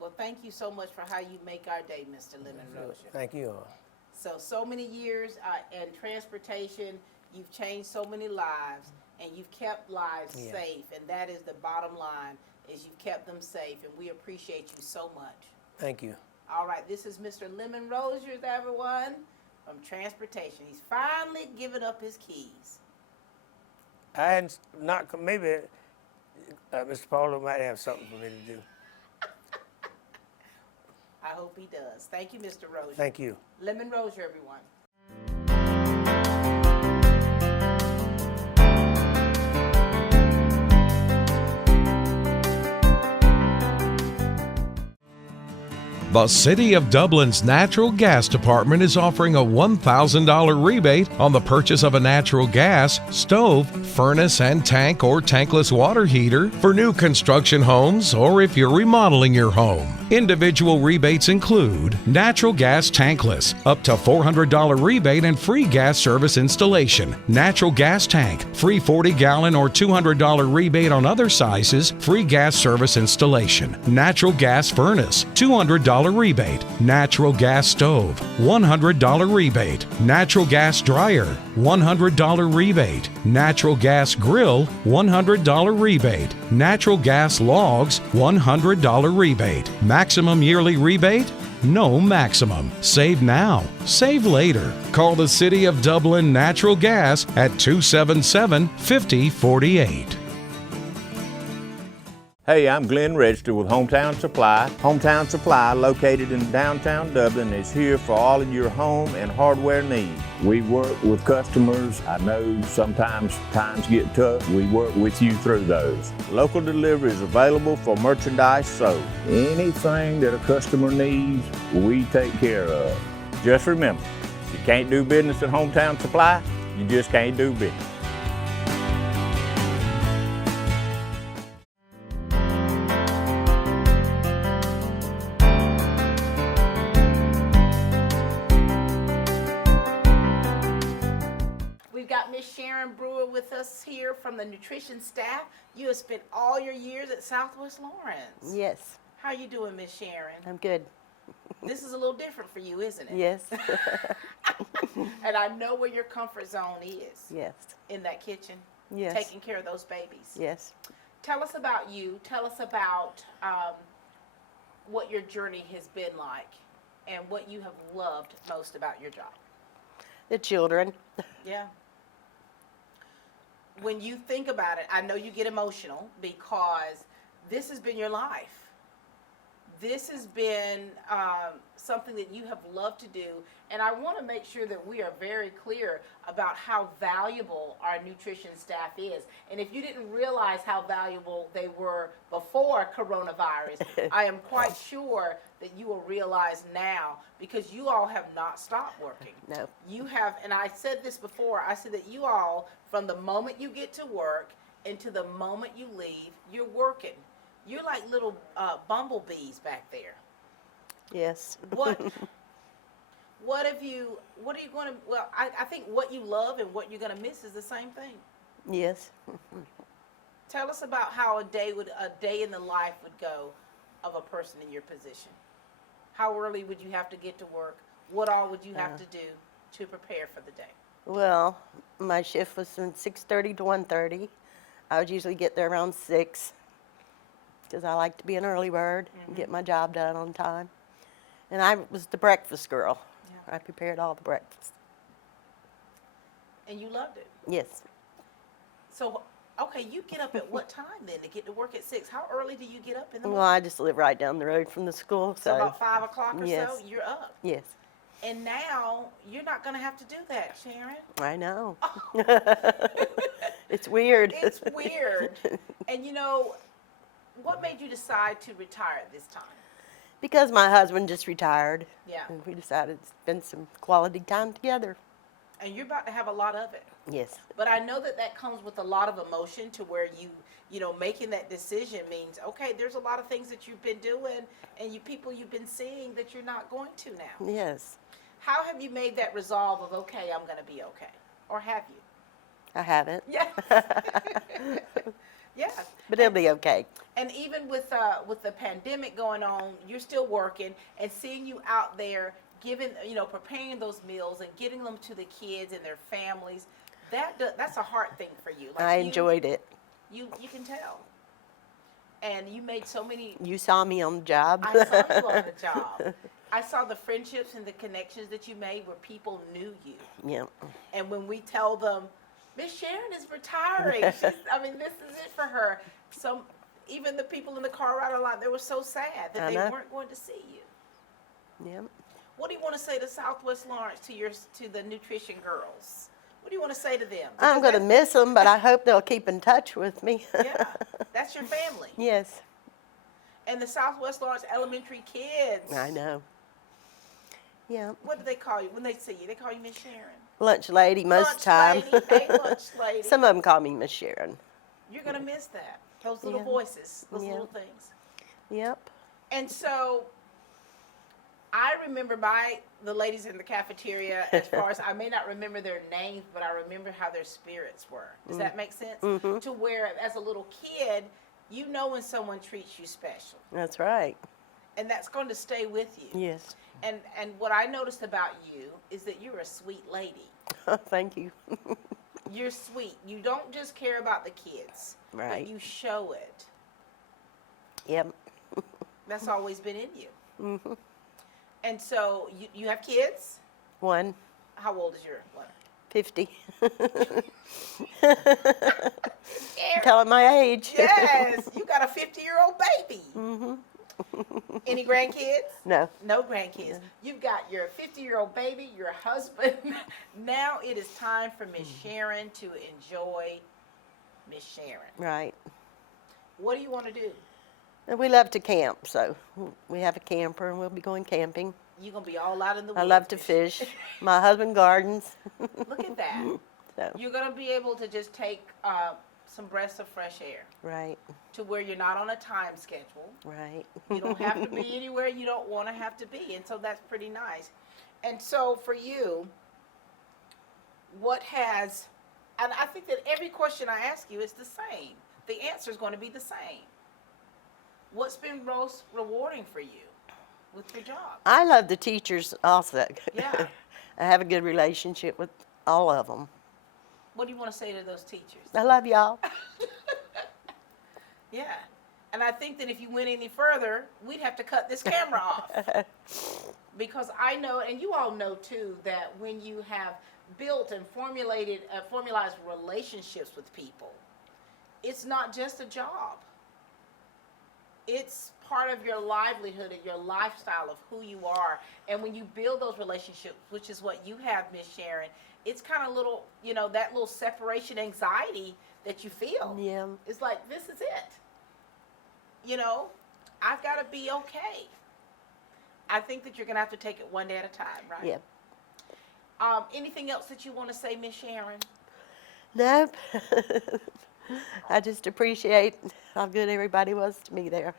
Well, thank you so much for how you make our day, Mr. Lemon Rozier. Thank you all. So many years in transportation, you've changed so many lives, and you've kept lives safe, and that is the bottom line, is you've kept them safe, and we appreciate you so much. Thank you. All right, this is Mr. Lemon Rozier, everyone, from transportation. He's finally given up his keys. I hadn't, maybe Mr. Paulo might have something for me to do. I hope he does. Thank you, Mr. Rozier. Thank you. Lemon Rozier, everyone. The City of Dublin's Natural Gas Department is offering a $1,000 rebate on the purchase of a natural gas, stove, furnace and tank or tankless water heater for new construction homes or if you're remodeling your home. Individual rebates include natural gas tankless, up to $400 rebate and free gas service installation. Natural gas tank, free 40-gallon or $200 rebate on other sizes, free gas service installation. Natural gas furnace, $200 rebate. Natural gas stove, $100 rebate. Natural gas dryer, $100 rebate. Natural gas grill, $100 rebate. Natural gas logs, $100 rebate. Maximum yearly rebate? No maximum. Save now. Save later. Call the City of Dublin Natural Gas at 277-5048. Hey, I'm Glenn Register with Hometown Supply. Hometown Supply, located in downtown Dublin, is here for all of your home and hardware needs. We work with customers. I know sometimes times get tough. We work with you through those. Local delivery is available for merchandise sold. Anything that a customer needs, we take care of. Just remember, if you can't do business at Hometown Supply, you just can't do business. Brewer with us here from the nutrition staff. You have spent all your years at Southwest Lawrence. Yes. How are you doing, Miss Sharon? I'm good. This is a little different for you, isn't it? Yes. And I know where your comfort zone is. Yes. In that kitchen. Yes. Taking care of those babies. Yes. Tell us about you. Tell us about what your journey has been like and what you have loved most about your job. The children. Yeah. When you think about it, I know you get emotional because this has been your life. This has been something that you have loved to do, and I want to make sure that we are very clear about how valuable our nutrition staff is. And if you didn't realize how valuable they were before coronavirus, I am quite sure that you will realize now, because you all have not stopped working. No. You have, and I said this before, I said that you all, from the moment you get to work into the moment you leave, you're working. You're like little bumblebees back there. Yes. What are you going to, well, I think what you love and what you're going to miss is the same thing. Yes. Tell us about how a day in the life would go of a person in your position. How early would you have to get to work? What all would you have to do to prepare for the day? Well, my shift was from 6:30 to 1:30. I would usually get there around 6 because I like to be an early bird and get my job done on time. And I was the breakfast girl. Yeah. I prepared all the breakfast. And you loved it? Yes. So, okay, you get up at what time then to get to work at 6? How early do you get up in the morning? Well, I just live right down the road from the school. So about 5 o'clock or yes. so, you're up? Yes. And now, you're not going to have to do that, Sharon. I know. It's weird. It's weird. And you know, what made you decide to retire at this time? Because my husband just retired. Yeah. And we decided to spend some quality time together. And you're about to have a lot of it. Yes. But I know that comes with a lot of emotion, to where you know, making that decision means, okay, there's a lot of things that you've been doing and people you've been seeing that you're not going to now. Yes. How have you made that resolve of, okay, I'm going to be okay? Or have you? I haven't. Yes. Yeah. But it'll be okay. And even with the pandemic going on, you're still working, and seeing you out there giving, preparing those meals and getting them to the kids and their families, that's a heart thing for you. Like I enjoyed it. You can tell. And you made so many. You saw me on the job. I saw you on the job. I saw the friendships and the connections that you made where people knew you. Yeah. And when we tell them, Miss Sharon is retiring, this is it for her. Even the people in the car ride a lot, they were so sad that they weren't going to see you. Yeah. What do you want to say to Southwest Lawrence, to the nutrition girls? What do you want to say to them? I'm going to miss them, but I hope they'll keep in touch with me. Yeah, that's your family. Yes. And the Southwest Lawrence elementary kids. I know. Yeah. What do they call you when they see you? They call you Miss Sharon. Lunch lady most of the time. Hey, lunch lady. Some of them call me Miss Sharon. You're going to miss that. Those little voices, those little things. Yep. And so I remember the ladies in the cafeteria, as far as I may not remember their names, but I remember how their spirits were. Does that make sense? Mm-hmm. To where, as a little kid, you know when someone treats you special. That's right. And that's going to stay with you. Yes. And what I noticed about you is that you're a sweet lady. Thank you. You're sweet. You don't just care about the kids, Right. but you show it. Yep. That's always been in you. Mm-hmm. And so you have kids? One. How old is your one? 50. Telling my age. Yes, you got a 50-year-old baby. Mm-hmm. Any grandkids? No. No grandkids. You've got your 50-year-old baby, your husband. Now it is time for Miss Sharon to enjoy Miss Sharon. Right. What do you want to do? And we love to camp, so we have a camper and we'll be going camping. You're going to be all out in the woods. I love to fish. My husband gardens. Look at that. So. You're going to be able to just take some breaths of fresh air. Right. To where you're not on a time schedule. Right. You don't have to be anywhere you don't want to have to be. And so that's pretty nice. And so for you, what has, and I think that every question I ask you is the same. The answer is going to be the same. What's been most rewarding for you with your job? I love the teachers also. Yeah. I have a good relationship with all of them. What do you want to say to those teachers? I love y'all. Yeah. And I think that if you went any further, we'd have to cut this camera off. Because I know, and you all know too, that when you have built and formalized relationships with people, it's not just a job. It's part of your livelihood and your lifestyle of who you are. And when you build those relationships, which is what you have, Miss Sharon, it's kind of little, that little separation anxiety that you feel. Yeah. It's like, this is it. I've got to be okay. I think that you're going to have to take it one day at a time, right? Yeah. Anything else that you want to say, Miss Sharon? Nope. I just appreciate how good everybody was to me there.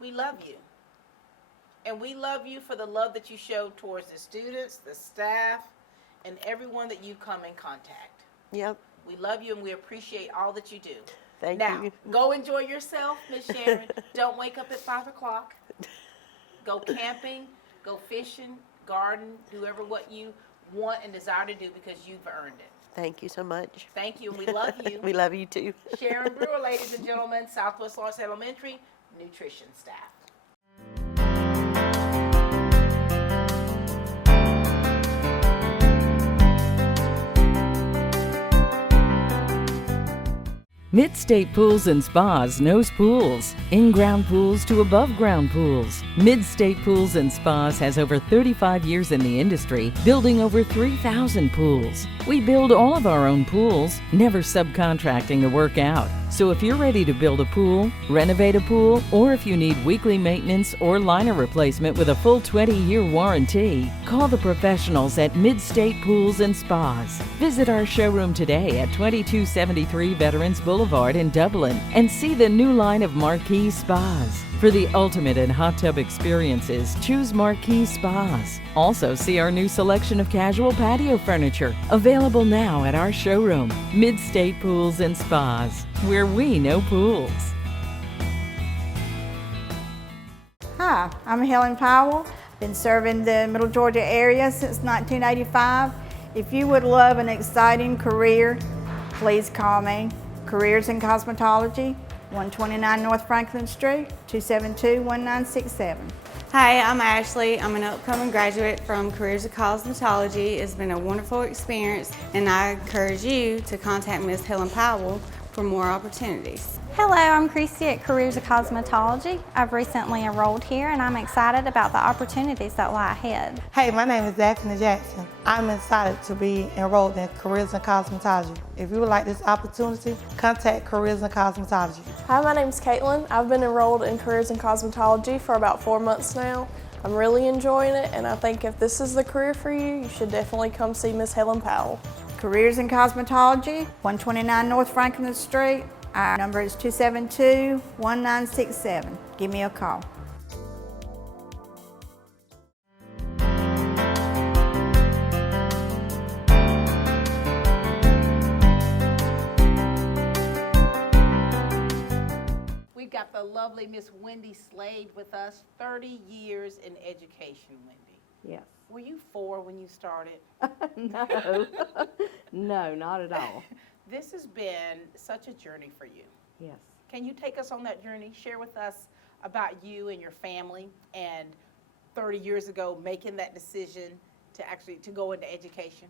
We love you. And we love you for the love that you showed towards the students, the staff, and everyone that you come in contact. Yep. We love you and we appreciate all that you do. Thank now, you. Go enjoy yourself, Miss Sharon. Don't wake up at 5 o'clock. Go camping, go fishing, garden, do what you want and desire to do because you've earned it. Thank you so much. Thank you, and we love you. We love you too. Sharon Brewer, ladies and gentlemen, Southwest Lawrence Elementary nutrition staff. Mid-State Pools and Spas knows pools. In-ground pools to above-ground pools. Mid-State Pools and Spas has over 35 years in the industry, building over 3,000 pools. We build all of our own pools, never subcontracting the work out. So if you're ready to build a pool, renovate a pool, or if you need weekly maintenance or liner replacement with a full 20-year warranty, call the professionals at Mid-State Pools and Spas. Visit our showroom today at 2273 Veterans Boulevard in Dublin and see the new line of Marquee Spas. For the ultimate in hot tub experiences, choose Marquee Spas. Also see our new selection of casual patio furniture, available now at our showroom, Mid-State Pools and Spas, where we know pools. Hi, I'm Helen Powell. Been serving the Middle Georgia area since 1985. If you would love an exciting career, please call me. Careers in Cosmetology, 129 North Franklin Street, 272-1967. Hi, I'm Ashley. I'm an upcoming graduate from Careers in Cosmetology. It's been a wonderful experience, and I encourage you to contact Ms. Helen Powell for more opportunities. Hello, I'm Christy at Careers of Cosmetology. I've recently enrolled here and I'm excited about the opportunities that lie ahead. Hey, my name is Daphne Jackson. I'm excited to be enrolled in Careers in Cosmetology. If you would like this opportunity, contact Careers in Cosmetology. Hi, my name is Caitlin. I've been enrolled in Careers in Cosmetology for about 4 months now. I'm really enjoying it, and I think if this is the career for you, you should definitely come see Ms. Helen Powell. Careers in Cosmetology, 129 North Franklin Street. Our number is 272-1967. Give me a call. got the lovely Miss Wendy Slade with us, 30 years in education, Wendy. Yes. Were you 4 when you started? No, no, not at all. This has been such a journey for you. Yes. Can you take us on that journey? Share with us about you and your family and 30 years ago making that decision to go into education.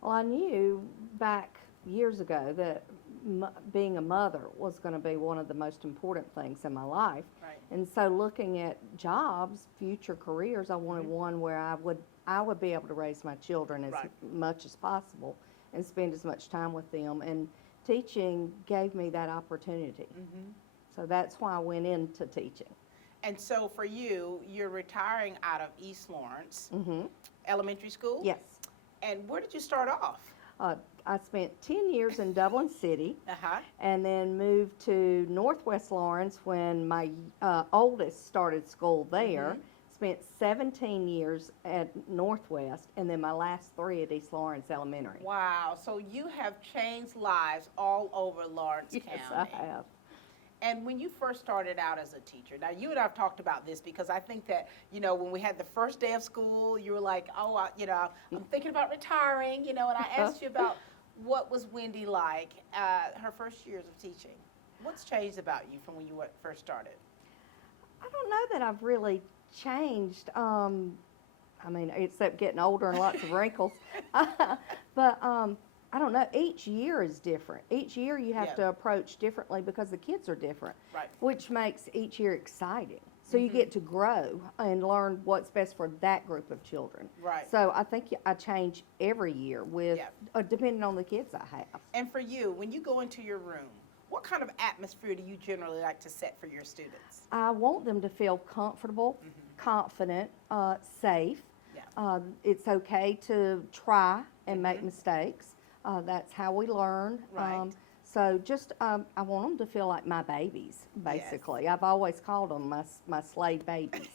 Well, I knew back years ago that being a mother was going to be one of the most important things in my life. Right. And so looking at jobs, future careers, I wanted one where I would be able to raise my children as much as possible and spend as much time with them. And teaching gave me that opportunity. So that's why I went into teaching. And so for you, you're retiring out of East Lawrence Elementary School? Yes. And where did you start off? I spent 10 years in Dublin City and then moved to Northwest Lawrence when my oldest started school there. Spent 17 years at Northwest and then my last 3 at East Lawrence Elementary. Wow, so you have changed lives all over Lawrence County. Yes, I have. And when you first started out as a teacher, now you and I have talked about this because I think that, when we had the first day of school, you were like, oh, I'm thinking about retiring, and I asked you about what was Wendy like her first years of teaching. What's changed about you from when you first started? I don't know that I've really changed, except getting older and lots of wrinkles. But I don't know, each year is different. Each year you have to approach differently because the kids are different, which makes each year exciting. So you get to grow and learn what's best for that group of children. Right. So I think I change every year with depending on the kids I have. And for you, when you go into your room, what kind of atmosphere do you generally like to set for your students? I want them to feel comfortable, confident, safe. It's okay to try and make mistakes. That's how we learn. Right. So just, I want them to feel like my babies, basically. Yes. I've always called them my slave babies.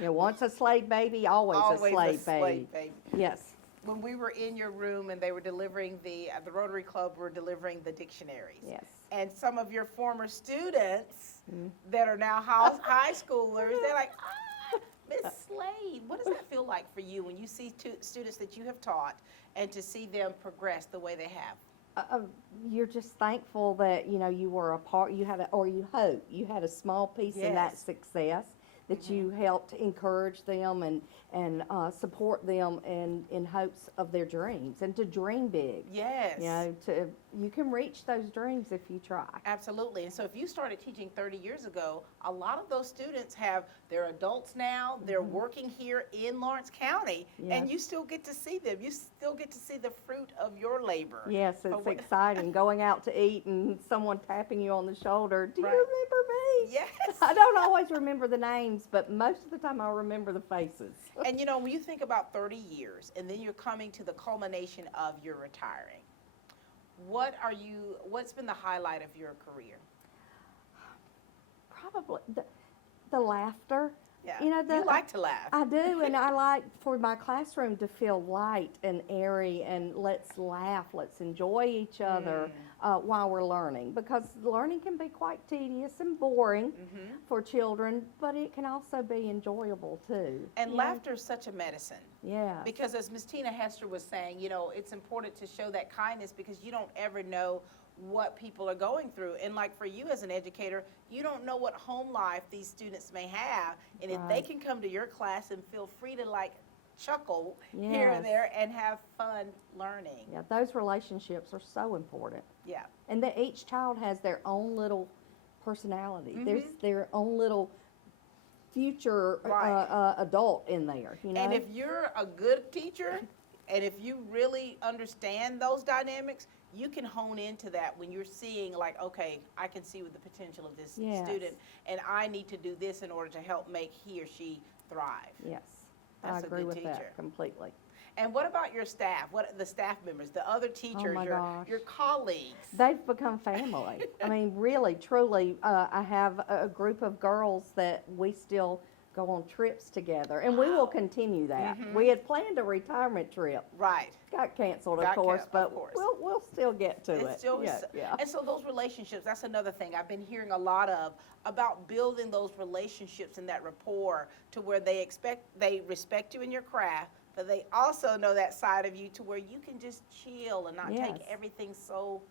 Once a slave baby, always a slave baby. Yes. When we were in your room and they were delivering the Rotary Club were delivering the dictionaries. Yes. And some of your former students that are now high schoolers, they're like, Miss Slade, what does that feel like for you when you see students that you have taught and to see them progress the way they have? You're just thankful that you were a part. You hope you had a small piece in that success. That you helped encourage them and support them in hopes of their dreams and to dream big. Yes. You can reach those dreams if you try. Absolutely. And so if you started teaching 30 years ago, a lot of those students they're adults now, they're working here in Lawrence County, and you still get to see them. You still get to see the fruit of your labor. Yes, it's exciting going out to eat and someone tapping you on the shoulder. Do you remember me? Yes. I don't always remember the names, but most of the time I remember the faces. And when you think about 30 years and then you're coming to the culmination of your retiring, what's been the highlight of your career? Probably the laughter. Yeah. You like to laugh. I do, and I like for my classroom to feel light and airy and let's laugh, let's enjoy each other while we're learning, because learning can be quite tedious and boring for children, but it can also be enjoyable too. And laughter is such a medicine. Yeah. Because as Ms. Tina Hester was saying, it's important to show that kindness because you don't ever know what people are going through. And like for you as an educator, you don't know what home life these students may have. And if they can come to your class and feel free to chuckle here and there and have fun learning. Yeah, those relationships are so important. Yeah. And that each child has their own little personality. There's their own little future adult in there. And if you're a good teacher and if you really understand those dynamics, you can hone into that when you're seeing okay, I can see with the potential of this student and I need to do this in order to help make he or she thrive. Yes, That's I agree with teacher. that completely. And what about your staff? The staff members, the other teachers, your colleagues? They've become family. I mean, really, truly, I have a group of girls that we still go on trips together, and we will continue that. We had planned a retirement trip. Right. Got canceled, of Got course, canceled, but of course. we'll still get to It's it. still, Yeah. And so those relationships, that's another thing I've been hearing a lot about building those relationships and that rapport to where they respect you in your craft, but they also know that side of you to where you can just chill and not Yes. take everything so.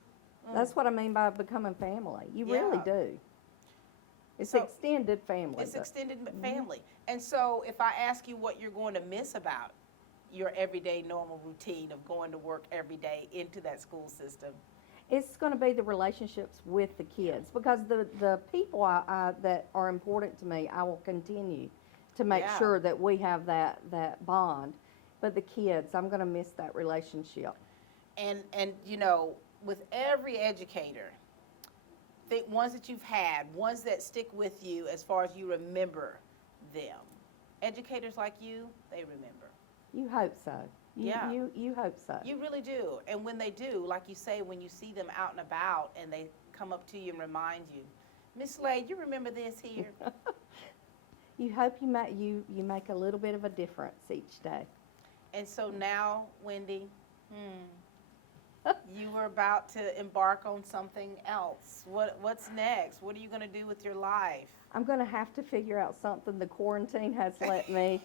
That's what I mean by becoming family. You really Yeah. do. It's So- extended family. It's but- extended family. And so if I ask you what you're going to miss about your everyday normal routine of going to work every day into that school system, It's going to be the relationships with the kids, because the people that are important to me, I will continue to make Yeah. sure that we have that bond. But the kids, I'm going to miss that relationship. and you know, with every educator, think ones that you've had, ones that stick with you as far as you remember them. Educators like you, they remember. You hope so. Yeah. You hope so. You really do. And when they do, like you say, when you see them out and about and they come up to you and remind you, Miss Slade, you remember this here? You hope you make a little bit of a difference each day. And so now, Wendy, you were about to embark on something else. What's next? What are you going to do with your life? I'm going to have to figure out something. The quarantine has let me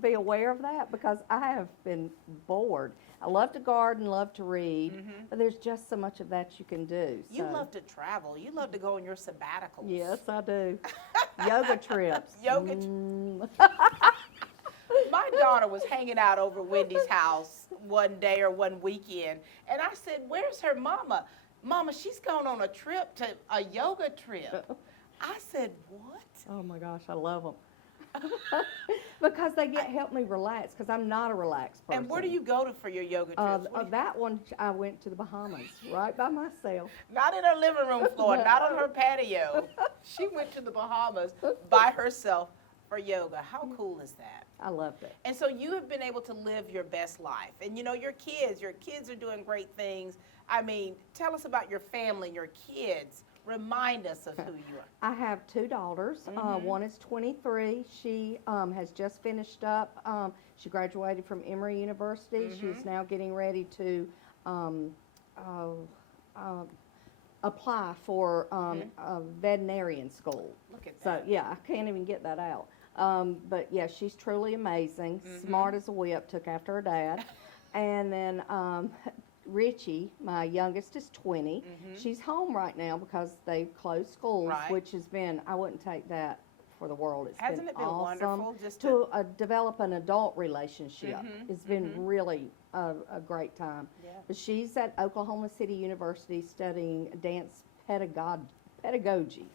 be aware of that, because I have been bored. I love to garden, love to read, but there's just so much of that you can do. You so. love to travel. You love to go on your sabbaticals. Yes, I do. Yoga trips. Yoga. My daughter was hanging out over Wendy's house one day or one weekend, and I said, "Where's her mama?" "Mama, she's gone on a trip, to a yoga trip." I said, "What?" Oh my gosh, I love them. Because they help me relax, because I'm not a relaxed person. And where do you go to for your yoga trips? That one, I went to the Bahamas, right by myself. Not in her living room floor, not on her patio. She went to the Bahamas by herself for yoga. How cool is that? I loved it. And so you have been able to live your best life. And you know, your kids are doing great things. I mean, tell us about your family and your kids. Remind us of who you are. I have two daughters. One is 23. She has just finished up. She graduated from Emory University. She's now getting ready to apply for a veterinarian school. Look at So that. yeah, I can't even get that out. But yeah, she's truly amazing. Smart as a whip. Took after her dad. And then Richie, my youngest, is 20. She's home right now because they've closed schools, which has been, I wouldn't take that for the world. Hasn't it been awesome. wonderful just to develop an adult relationship. It's been really a great time. Yeah. But she's at Oklahoma City University studying dance pedagogy.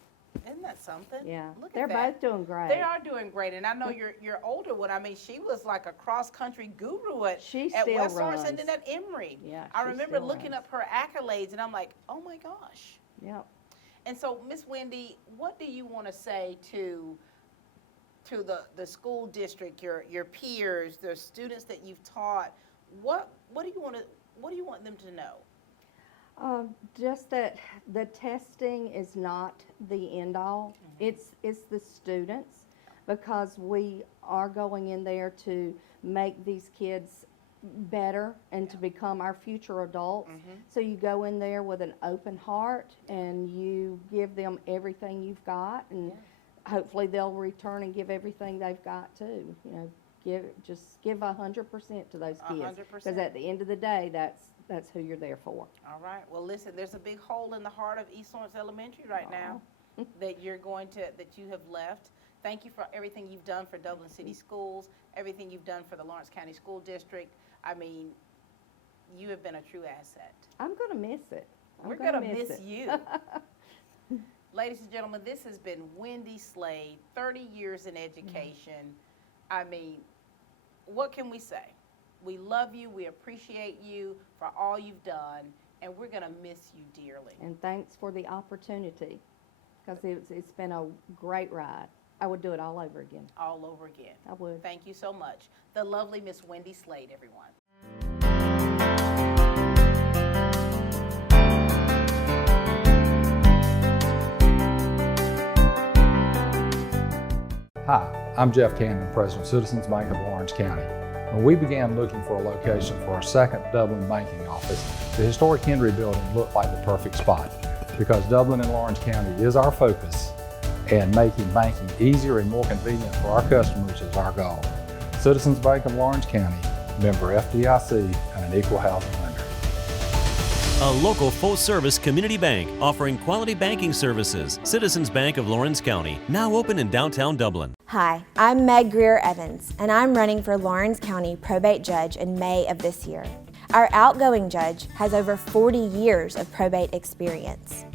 Isn't that something? Yeah, Look they're at that. both doing great. They are doing great, and I know your older one. I mean, she was like a cross country guru at She at still West Lawrence and runs. then at Emory. Yeah, I she remember still looking runs. up her accolades, and I'm like, oh my gosh. Yep. And so, Miss Wendy, what do you want to say to the school district, your peers, the students that you've taught? What do you want them to know? Just that the testing is not the end all. It's the students, because we are going in there to make these kids better and to become our future adults. So you go in there with an open heart and you give them everything you've got, and hopefully they'll return and give everything they've got too. You know, give 100% to those kids, 100%. because at the end of the day, that's who you're there for. All right. Well, listen, there's a big hole in the heart of East Lawrence Elementary right now that you have left. Thank you for everything you've done for Dublin City Schools, everything you've done for the Lawrence County School District. I mean, you have been a true asset. I'm going to miss it. We're going to miss you. Ladies and gentlemen, this has been Wendy Slade, 30 years in education. I mean, what can we say? We love you. We appreciate you for all you've done, and we're going to miss you dearly. And thanks for the opportunity, because it's been a great ride. I would do it all over again. All over again. I would. Thank you so much. The lovely Miss Wendy Slade, everyone. Hi, I'm Jeff Camden, President of Citizens Bank of Lawrence County. When we began looking for a location for our second Dublin banking office, the historic Henry Building looked like the perfect spot because Dublin and Lawrence County is our focus, and making banking easier and more convenient for our customers is our goal. Citizens Bank of Lawrence County, member FDIC, and an equal housing lender. A local full-service community bank offering quality banking services. Citizens Bank of Lawrence County, now open in downtown Dublin. Hi, I'm Meg Greer Evans, and I'm running for Lawrence County Probate Judge in May of this year. Our outgoing judge has over 40 years of probate experience.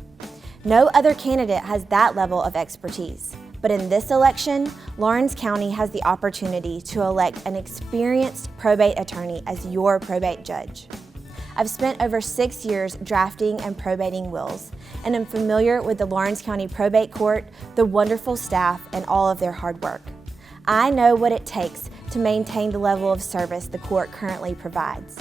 No other candidate has that level of expertise. But in this election, Lawrence County has the opportunity to elect an experienced probate attorney as your probate judge. I've spent over 6 years drafting and probating wills, and I'm familiar with the Lawrence County Probate Court, the wonderful staff, and all of their hard work. I know what it takes to maintain the level of service the court currently provides.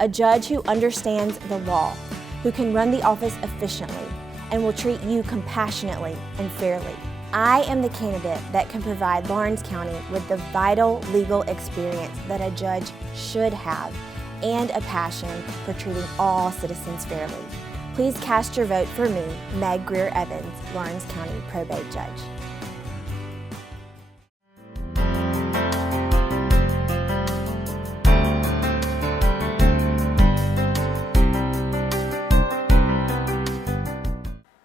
A judge who understands the law, who can run the office efficiently, and will treat you compassionately and fairly. I am the candidate that can provide Lawrence County with the vital legal experience that a judge should have, and a passion for treating all citizens fairly. Please cast your vote for me, Meg Greer Evans, Lawrence County Probate Judge.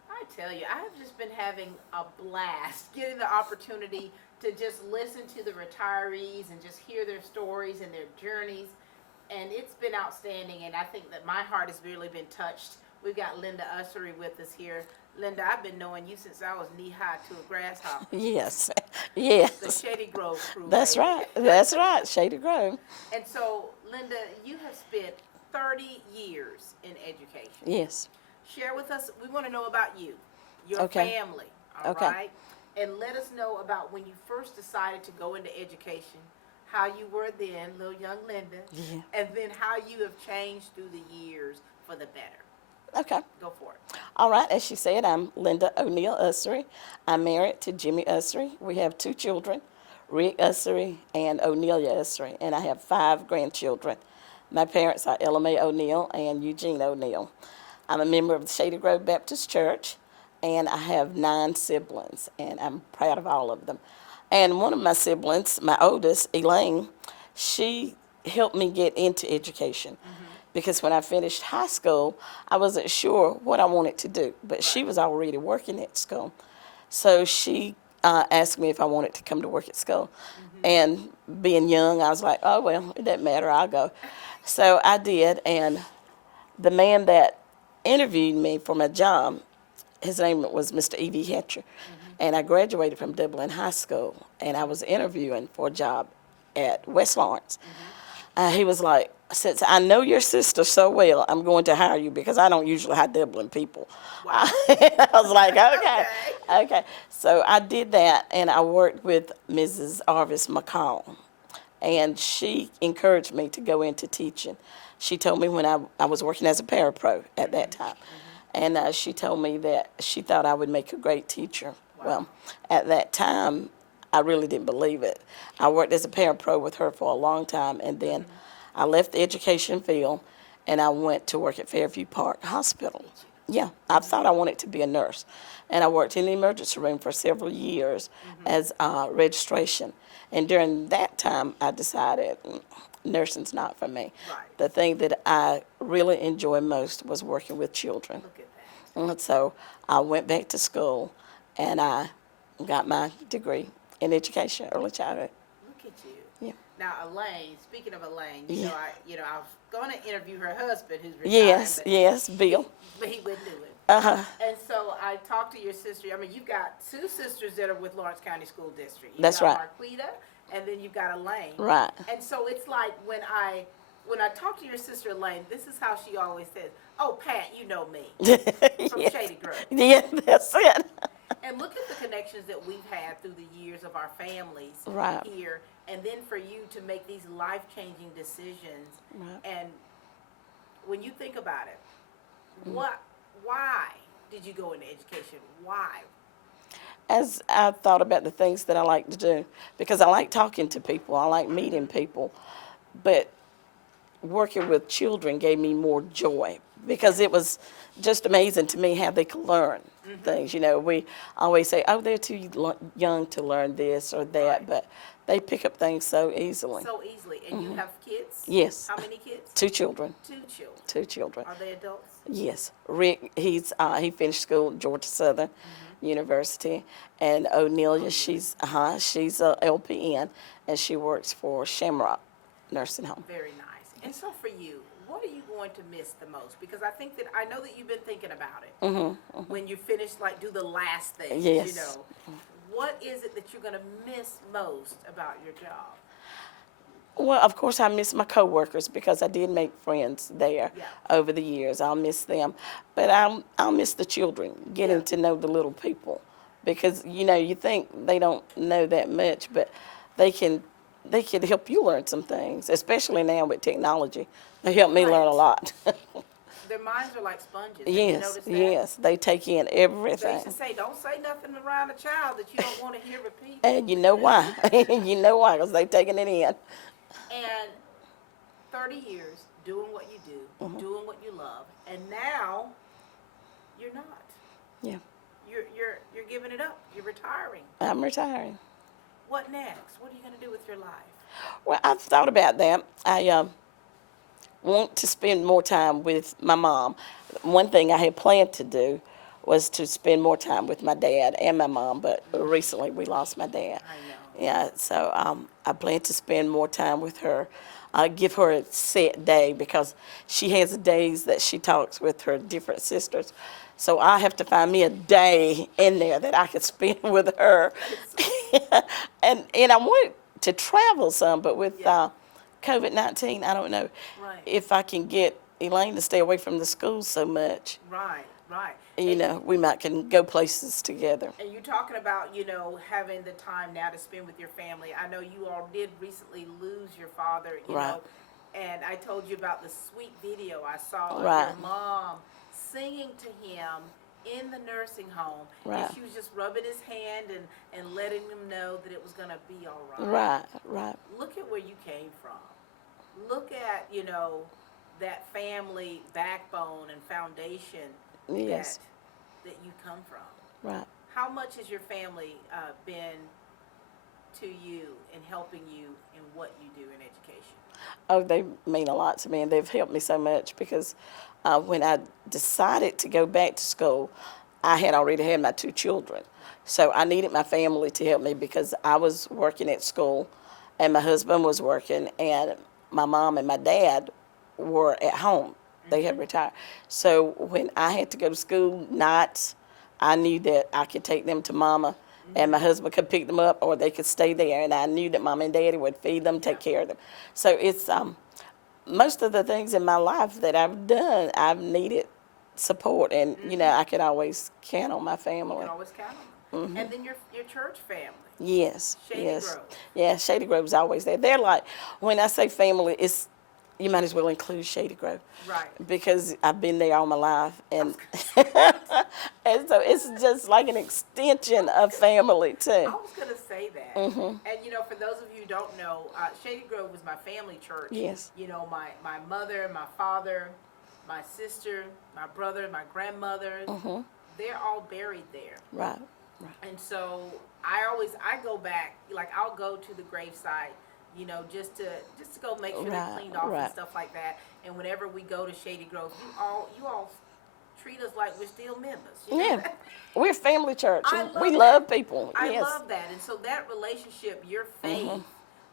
I tell you, I have just been having a blast getting the opportunity to just listen to the retirees and just hear their stories and their journeys. And it's been outstanding, and I think that my heart has really been touched. We've got Linda Ussery with us here. Linda, I've been knowing you since I was knee-high to a grasshopper. Yes, yes. The Shady Grove crew. That's right, that's right, Shady Grove. And so, Linda, you have spent 30 years in education. Yes. Share with us, we want to know about you, your Okay. family, all Okay. right? And let us know about when you first decided to go into education, how you were then, little young Linda, Yeah. and then how you have changed through the years for the better. Okay. Go for it. All right, as she said, I'm Linda O'Neill Ussery. I'm married to Jimmy Ussery. We have 2 children, Rick Ussery and O'Neillia Ussery, and I have 5 grandchildren. My parents are Ella Mae O'Neill and Eugene O'Neill. I'm a member of the Shady Grove Baptist Church, and I have 9 siblings, and I'm proud of all of them. And one of my siblings, my oldest, Elaine, she helped me get into education. Because when I finished high school, I wasn't sure what I wanted to do, but she was already working at school. So she asked me if I wanted to come to work at school. And being young, I was like, oh, well, it doesn't matter, I'll go. So I did, and the man that interviewed me for my job, his name was Mr. E.V. Hatcher. And I graduated from Dublin High School, and I was interviewing for a job at West Lawrence. He was like, since I know your sister so well, I'm going to hire you because I don't usually hire Dublin people. Wow. I was like, okay. So I did that, and I worked with Mrs. Arvis McCall, and she encouraged me to go into teaching. She told me when I was working as a parapro at that time, and she told me that she thought I would make a great teacher. Well, at that time, I really didn't believe it. I worked as a parapro with her for a long time, and then I left the education field, and I went to work at Fairview Park Hospital. Yeah, I thought I wanted to be a nurse, and I worked in the emergency room for several years as registration. And during that time, I decided nursing's not for me. The thing that I really enjoyed most was working with children. And so I went back to school, and I got my degree in education, early childhood. Look at you. Yeah. Now, Elaine, speaking of Elaine, you Yeah. know, I was going to interview her husband who's retired. Yes, but yes, Bill. But he wouldn't do it. Uh-huh. And so I talked to your sister. I mean, you've got 2 sisters that are with Lawrence County School District. You've That's got right. Marquita, and then you've got Elaine. Right. And so it's like when I talk to your sister Elaine, this is how she always says, "Oh, Pat, you know me from Yes. Shady Grove." Yeah, that's it. And look at the connections that we've had through the years of our families Right. here, and then for you to make these life-changing decisions. Right. And when you think about it, why did you go into education? Why? as I thought about the things that I like to do, because I like talking to people, I like meeting people, but working with children gave me more joy because it was just amazing to me how they could learn things. You know, we always say, oh, they're too young to learn this or that, but they pick up things so easily. So easily. And you have kids? Yes. How many kids? 2 children. 2 children. 2 children. Are they adults? Yes. Rick, he finished school at Georgia Southern University, and O'Nelia, she's a LPN, and she works for Shamrock Nursing Home. Very nice. And so for you, what are you going to miss the most? Because I know that you've been thinking about it. When you finish, like, do the last thing, Yes. you know. What is it that you're going to miss most about your job? Well, of course, I miss my coworkers because I did make friends there over the years. I'll miss them, but I'll miss the children, getting to know the little people, because you know you think they don't know that much, but they can help you learn some things, especially now with technology. They help me learn a lot. Their minds are like sponges. Have you Yes, noticed that? yes, they take in They everything. used to say, don't say nothing around a child that you don't want to hear repeated. And you know why? You know why? Because they're taking it in. And 30 years doing what you do, doing what you love, and now you're not. Yeah, You're giving it up. You're retiring. I'm retiring. What next? What are you going to do with your life? Well, I've thought about that. I want to spend more time with my mom. One thing I had planned to do was to spend more time with my dad and my mom, but recently we lost my dad. I know. Yeah, so I plan to spend more time with her. I give her a set day because she has days that she talks with her different sisters. So I have to find me a day in there that I can spend with her. and I want to travel some, but with COVID-19, I don't know if I can get Elaine to stay away from the school so much. Right, right. You know, we might can go places together. And you're talking about, you know, having the time now to spend with your family. I know you all did recently lose your father, you know, and I told you about the sweet video I saw of your mom singing to him in the nursing home. And she was just rubbing his hand and letting him know that it was going to be all right. Right. Look at where you came from. Look at, you know, that family backbone and foundation that you come from. Right. How much has your family been to you in helping you in what you do in education? Oh, they mean a lot to me, and they've helped me so much because when I decided to go back to school, I had already had my 2 children. So I needed my family to help me because I was working at school and my husband was working and my mom and my dad were at home. They had retired. So when I had to go to school nights, I knew that I could take them to mama and my husband could pick them up or they could stay there, and I knew that mom and daddy would feed them, take care of them. So it's most of the things in my life that I've done, I've needed support, and you know, I could always count on my family. You can always count on them. And then your church family. Yes, Shady yes. Grove. Yeah, Shady Grove's always there. They're like, when I say family, it's, you might as well include Shady Grove. Right. Because I've been there all my life, and and so it's just like an extension of family too. I was going to say that. And you know, for those of you who don't know, Shady Grove was my family church. Yes. You know, my mother, my father, my sister, my brother, my grandmother, they're all buried there. Right. And so I go back, like I'll go to the gravesite, you know, just to go make sure they're cleaned off and stuff like that. And whenever we go to Shady Grove, you all treat us like we're still members. You know? Yeah, we're a family church. We that. love people. I Yes. love that. And so that relationship, your faith,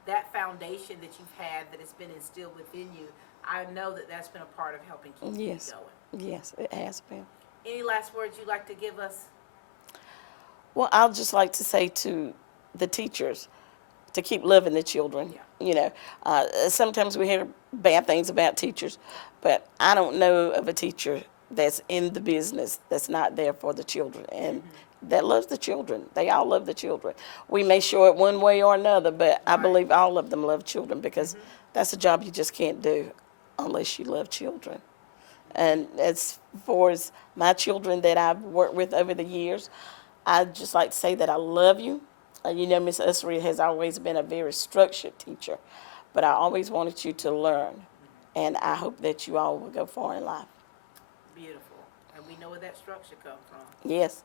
that foundation that you've had that has been instilled within you, I know that that's been a part of helping keep you going. Yes, it has been. Any last words you'd like to give us? Well, I'd just like to say to the teachers to keep loving the children. You know, sometimes we hear bad things about teachers, but I don't know of a teacher that's in the business that's not there for the children and that loves the children. They all love the children. We may show it one way or another, but I believe all of them love children because that's a job you just can't do unless you love children. And as far as my children that I've worked with over the years, I'd just like to say that I love you. You know, Miss Ussery has always been a very structured teacher, but I always wanted you to learn, and I hope that you all will go far in life. Beautiful. And we know where that structure comes from. Yes.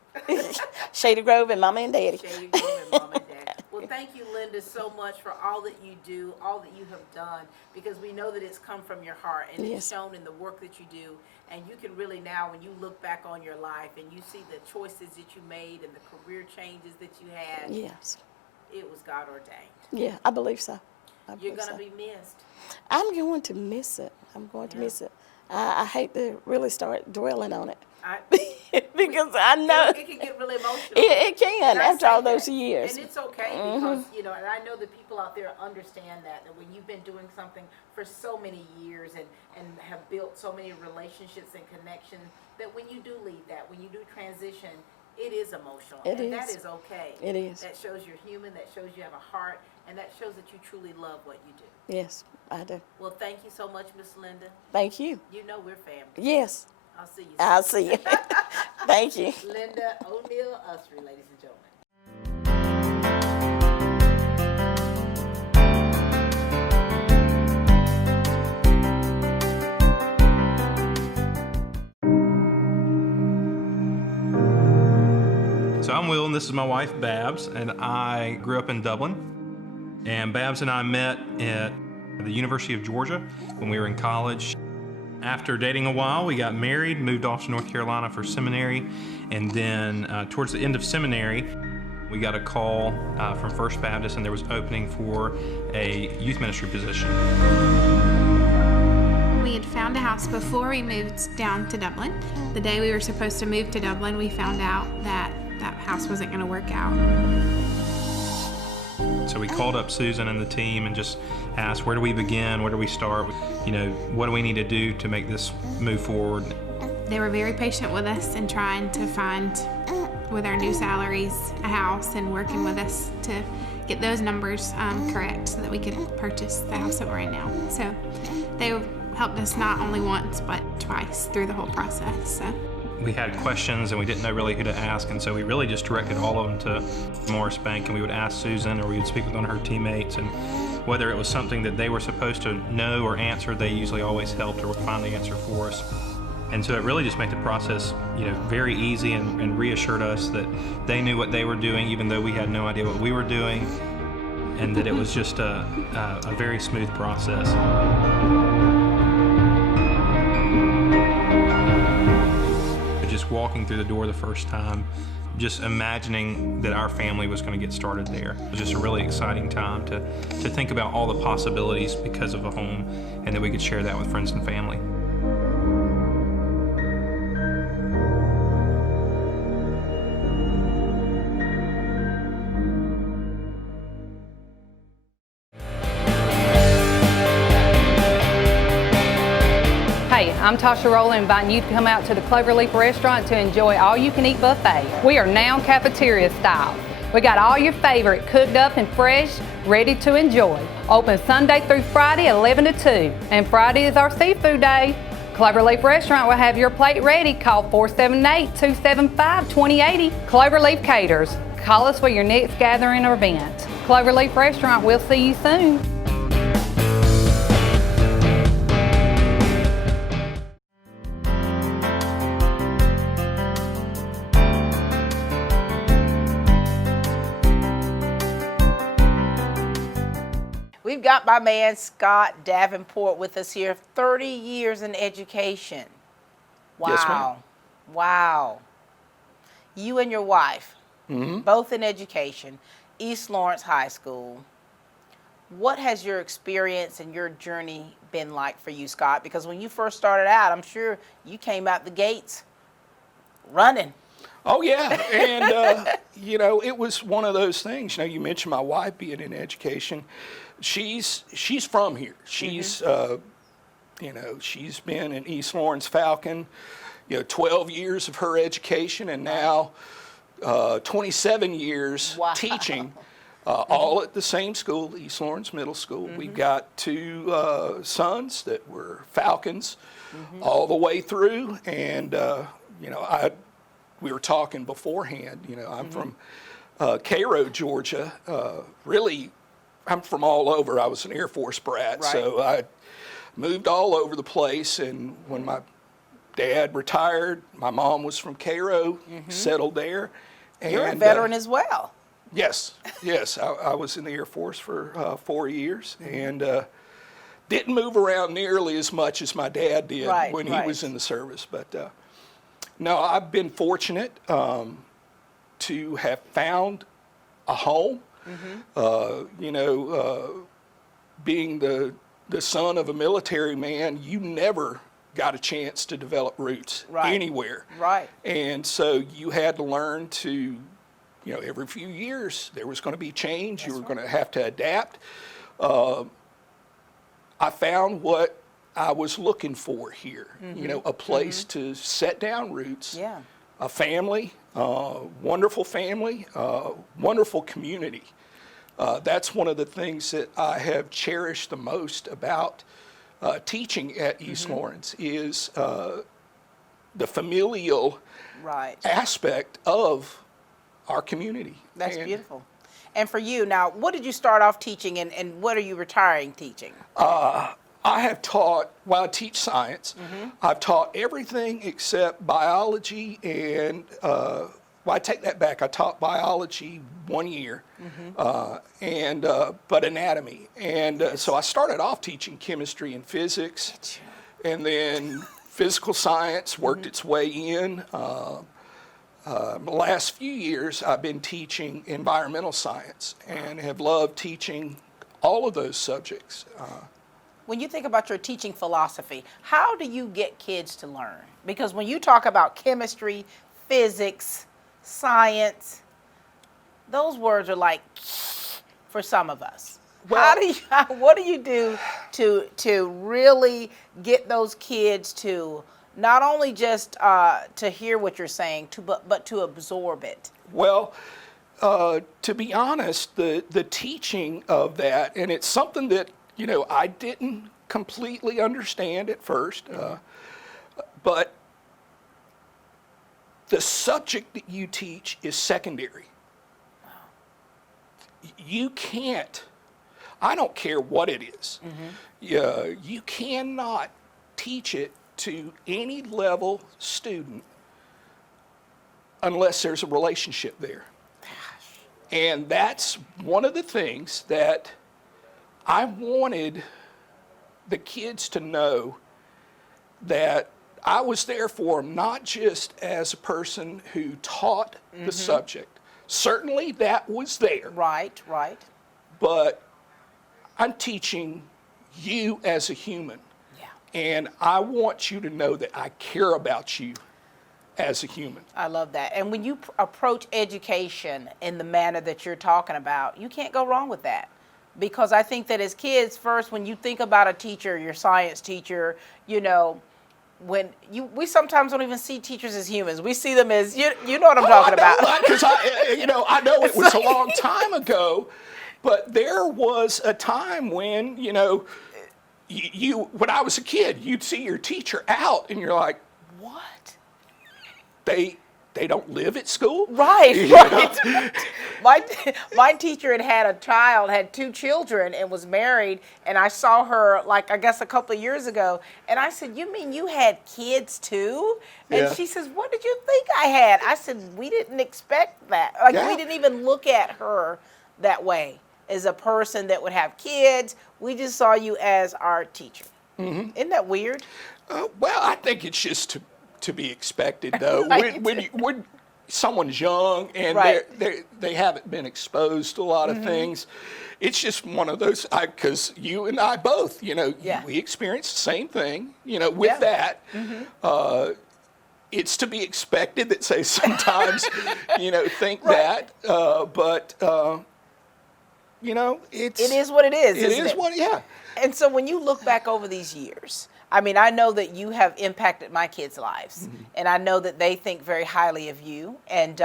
Shady Grove and Mama and Daddy. Shady Grove and Mama and Daddy. Well, thank you, Linda, so much for all that you do, all that you have done, because we know that it's come from your heart, and it's shown in the work that you do. And you can really now, when you look back on your life and you see the choices that you made and the career changes that you had, Yes. it was God ordained. Yeah, I believe so. You're going to be missed. I'm going to miss it. I'm going to miss it. I hate to really start dwelling on it. Because I know it can get really emotional. It can after all those years. And it's okay because, you know, and I know that people out there understand that when you've been doing something for so many years and have built so many relationships and connections, that when you do leave that, when you do transition, it is emotional. It is. That is okay. It is. That shows you're human, that shows you have a heart, and that shows that you truly love what you do. Yes, I do. Well, thank you so much, Miss Linda. Thank you. You know we're family. Yes. I'll see you soon. I'll see you. Thank you. Linda O'Neill Ussery, ladies and gentlemen. So I'm Will, and this is my wife, Babs, and I grew up in Dublin. And Babs and I met at the University of Georgia when we were in college. After dating a while, we got married, moved off to North Carolina for seminary, and then towards the end of seminary, we got a call from First Baptist, and there was opening for a youth ministry position. We had found a house before we moved down to Dublin. The day we were supposed to move to Dublin, we found out that that house wasn't going to work out. So we called up Susan and the team and just asked, where do we begin? Where do we start? You know, what do we need to do to make this move forward? They were very patient with us and trying to find, with our new salaries, a house and working with us to get those numbers correct so that we could purchase the house that we're in now. So they helped us not only once but twice through the whole process. So. We had questions and we didn't know really who to ask, and so we really just directed all of them to Morris Bank, and we would ask Susan or we would speak with one of her teammates, and whether it was something that they were supposed to know or answer, they usually always helped or would find the answer for us. And so it really just made the process, you know, very easy and reassured us that they knew what they were doing even though we had no idea what we were doing, and that it was just a very smooth process. Just walking through the door the first time, just imagining that our family was going to get started there. It was just a really exciting time to think about all the possibilities because of a home, and that we could share that with friends and family. Hey, I'm Tasha Rowland, inviting you to come out to the Cloverleaf Restaurant to enjoy all-you-can-eat buffet. We are now cafeteria style. We got all your favorite cooked up and fresh, ready to enjoy. Open Sunday through Friday, 11 to 2. And Friday is our seafood day. Cloverleaf Restaurant will have your plate ready. Call 478-275-2080. Cloverleaf Caters. Call us for your next gathering or event. Cloverleaf Restaurant, we'll see you soon. We've got my man Scott Davenport with us here, 30 years in education. Wow. Yes, ma'am. Wow. You and your wife, both in education, East Lawrence High School. What has your experience and your journey been like for you, Scott? Because when you first started out, I'm sure you came out the gates running. Oh, yeah. And, you know, it was one of those things. You know, you mentioned my wife being in education. She's from here. She's, you know, she's been in East Lawrence Falcon, you know, 12 years of her education, and now 27 years teaching, all at the same school, East Lawrence Middle School. We've got two sons that were Falcons all the way through, and, you know, I we were talking beforehand, you know, I'm from Cairo, Georgia. Really, I'm from all over. I was an Air Force brat, so I moved all over the place. And when my dad retired, my mom was from Cairo, settled there. And, You're a veteran as well. Yes, yes. I was in the Air Force for 4 years and didn't move around nearly as much as my dad did when he was in the service. But no, I've been fortunate to have found a home. You know, being the son of a military man, you never got a chance to develop roots anywhere. And so you had to learn to, you know, every few years there was going to be change. You were going to have to adapt. I found what I was looking for here, you know, a place to set down roots, a family, wonderful family, wonderful community. That's one of the things that I have cherished the most about teaching at East Lawrence is the familial aspect of our community. That's beautiful. And for you, now, what did you start off teaching and what are you retiring teaching? I have taught, well, I teach science. I've taught everything except biology and, well, I take that back. I taught biology 1 year, but anatomy. And so I started off teaching chemistry and physics, and then physical science worked its way in. The last few years, I've been teaching environmental science and have loved teaching all of those subjects. When you think about your teaching philosophy, how do you get kids to learn? Because when you talk about chemistry, physics, science, those words are like for some of us. Well, what do you do to really get those kids to not only just to hear what you're saying, but to absorb it? Well, to be honest, the teaching of that, and it's something that, you know, I didn't completely understand at first, but the subject that you teach is secondary. You can't, I don't care what it is, you cannot teach it to any level student unless there's a relationship there. And that's one of the things that I wanted the kids to know, that I was there for them, not just as a person who taught the subject. Certainly that was there. Right. But I'm teaching you as a human. And I want you to know that I care about you as a human. I love that. And when you approach education in the manner that you're talking about, you can't go wrong with that. Because I think that as kids, first, when you think about a teacher, your science teacher, you know, we sometimes don't even see teachers as humans. We see them as, you know what I'm talking about. Because I know it was a long time ago, but there was a time when, you know, when I was a kid, you'd see your teacher out and you're like, what? They don't live at school? Right. My teacher had 2 children and was married, and I saw her, like, I guess a couple of years ago, and I said, you mean you had kids too? And she says, what did you think I had? I said, we didn't expect that. Like, we didn't even look at her that way, as a person that would have kids. We just saw you as our teacher. Isn't that weird? Well, I think it's just to be expected, though. when someone's young and they haven't been exposed to a lot of things, it's just one of those, because you and I both, you know, we experience the same thing, you know, with that. It's to be expected that, say, sometimes, you know, think that, but, you know, it is what it is. It is what, And so when you look back over these years, I mean, I know that you have impacted my kids' lives, and I know that they think very highly of you. And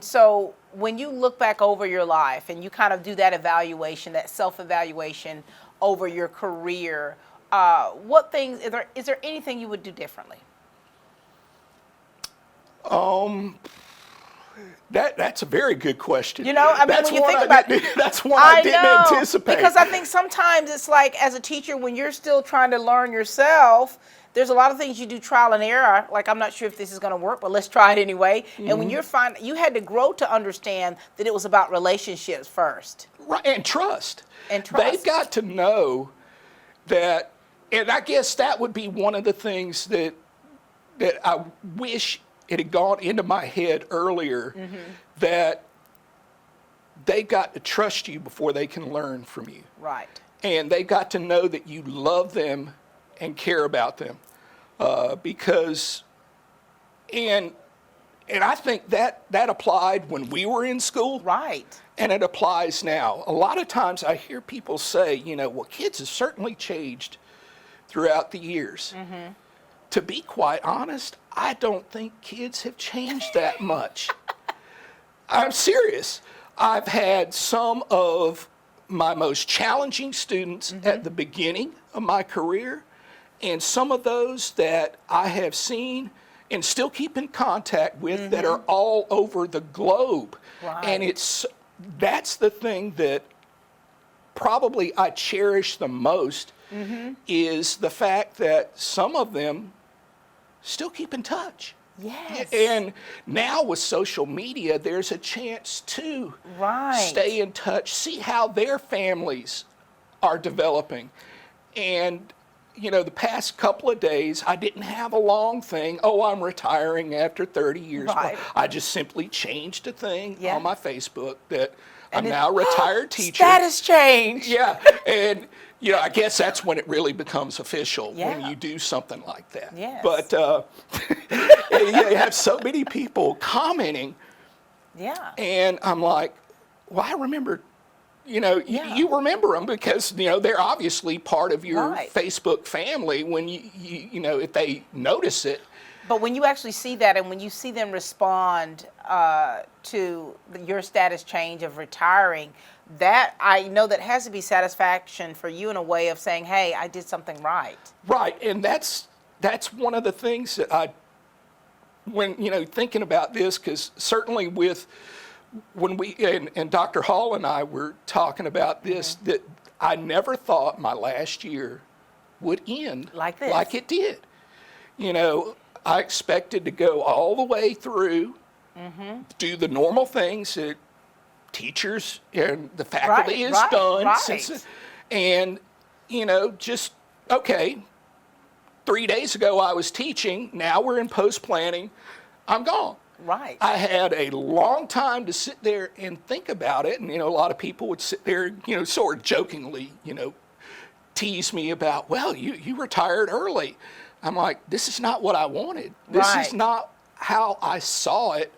so when you look back over your life and you kind of do that evaluation, that self-evaluation over your career, what things, is there anything you would do differently? That's a very good question. You know, I mean, that's when you one think I about didn't- that's one I didn't anticipate. Because I think sometimes it's like, as a teacher, when you're still trying to learn yourself, there's a lot of things you do trial and error. Like, I'm not sure if this is going to work, but let's try it anyway. And when you had to grow to understand that it was about relationships first. Right, and trust. And trust. They've got to know that, and I guess that would be one of the things that I wish it had gone into my head earlier, that they got to trust you before they can learn from you. Right. And they got to know that you love them and care about them, because, and I think that applied when we were in school. Right. And it applies now. A lot of times I hear people say, you know, well, kids have certainly changed throughout the years. To be quite honest, I don't think kids have changed that much. I'm serious. I've had some of my most challenging students at the beginning of my career, and some of those that I have seen and still keep in contact with that are all over the globe. Right. And that's the thing that probably I cherish the most, is the fact that some of them still keep in touch. Yes. And now with social media, there's a chance to stay in touch, see how their families are developing. And, you know, the past couple of days, I didn't have a long thing. Oh, I'm retiring after 30 years. Right. I just simply changed a thing Yeah. on my Facebook that I'm now a retired teacher. Status change. Yeah. And, you know, I guess that's when it really becomes official, when you do something like that. Yes. But you have so many people commenting, Yeah. and I'm like, well, I remember, you know, you remember them because, you know, they're obviously part of your Facebook family when you know, if they notice it. But when you actually see that, and when you see them respond to your status change of retiring, that I know that has to be satisfaction for you in a way of saying, hey, I did something right. Right, and that's one of the things that when, you know, thinking about this, because certainly when we, and Dr. Hall and I were talking about this, that I never thought my last year would end like this, like it did. You know, I expected to go all the way through, do the normal things that teachers and the faculty has done since, and, you know, just, okay, 3 days ago I was teaching, now we're in post-planning, I'm gone. Right. I had a long time to sit there and think about it, and, you know, a lot of people would sit there, you know, sort of jokingly, you know, tease me about, well, you retired early. I'm like, this is not what I wanted. This is not how I saw it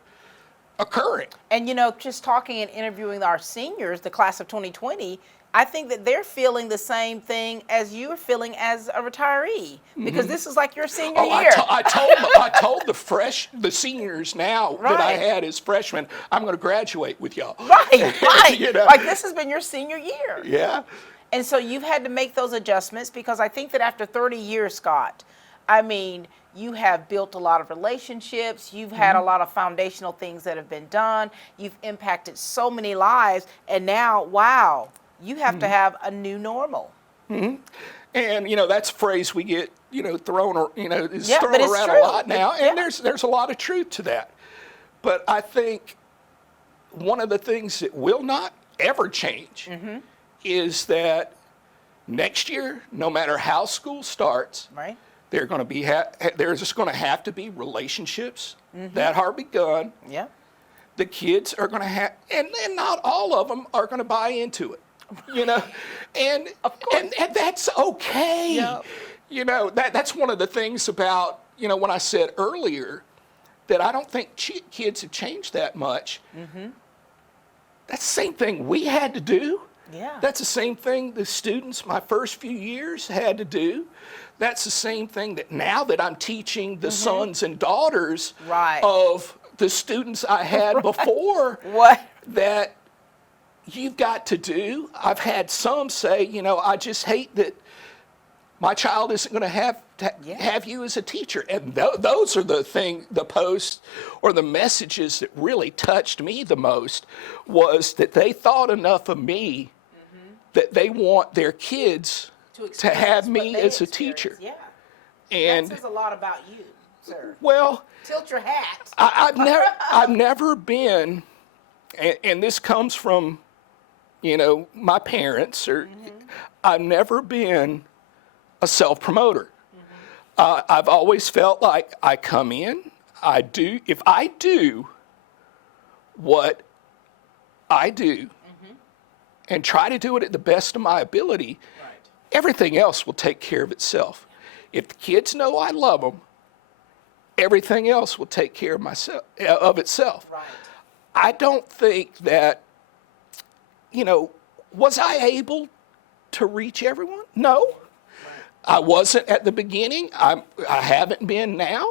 occurring. And, you know, just talking and interviewing our seniors, the class of 2020, I think that they're feeling the same thing as you're feeling as a retiree, because this is like your senior year. I told the seniors now that I had as freshmen, I'm going to graduate with y'all. Right. You know? Like, this has been your senior year. Yeah. And so you've had to make those adjustments, because I think that after 30 years, Scott, I mean, you have built a lot of relationships. You've had a lot of foundational things that have been done. You've impacted so many lives. And now, wow, you have to have a new normal. And, you know, that's a phrase we get, you know, thrown around but it's a true. lot now. And there's a lot of truth to that. But I think one of the things that will not ever change is that next year, no matter how school starts, there's just going to have to be relationships that are begun. Yeah. The kids are going to have, and not all of them are going to buy into it, you know, and that's okay. Yeah. You know, that's one of the things about, you know, when I said earlier that I don't think kids have changed that much. That's the same thing we had to do. Yeah. That's the same thing the students my first few years had to do. That's the same thing that now that I'm teaching the sons and daughters of the students I had before, that you've got to do. I've had some say, you know, I just hate that my child isn't going to have to have you as a teacher. And those are the posts or the messages that really touched me the most, was that they thought enough of me that they want their kids to have me as a teacher. Yeah. And that says a lot about you, sir. Well, tilt your hat. I've never been, and this comes from, my parents, or I've never been a self-promoter. I've always felt like I come in, if I do what I do and try to do it at the best of my ability, everything else will take care of itself. If the kids know I love them, everything else will take care of itself. Right. I don't think that, was I able to reach everyone? No. Right. I wasn't at the beginning. I haven't been now.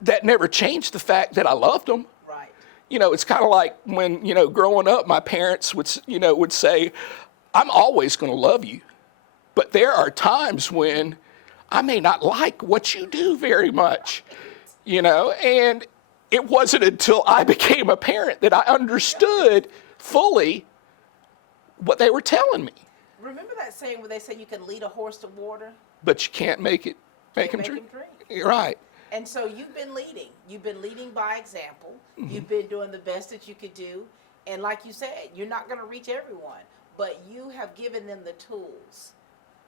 That never changed the fact that I loved them. Right. It's kind of like when, growing up, my parents would say, I'm always going to love you. But there are times when I may not like what you do very much, and it wasn't until I became a parent that I understood fully what they were telling me. Remember that saying where they say you can lead a horse to water, but you can't make him drink? You're right. And so you've been leading. You've been leading by example. You've been doing the best that you could do. And like you said, you're not going to reach everyone, but you have given them the tools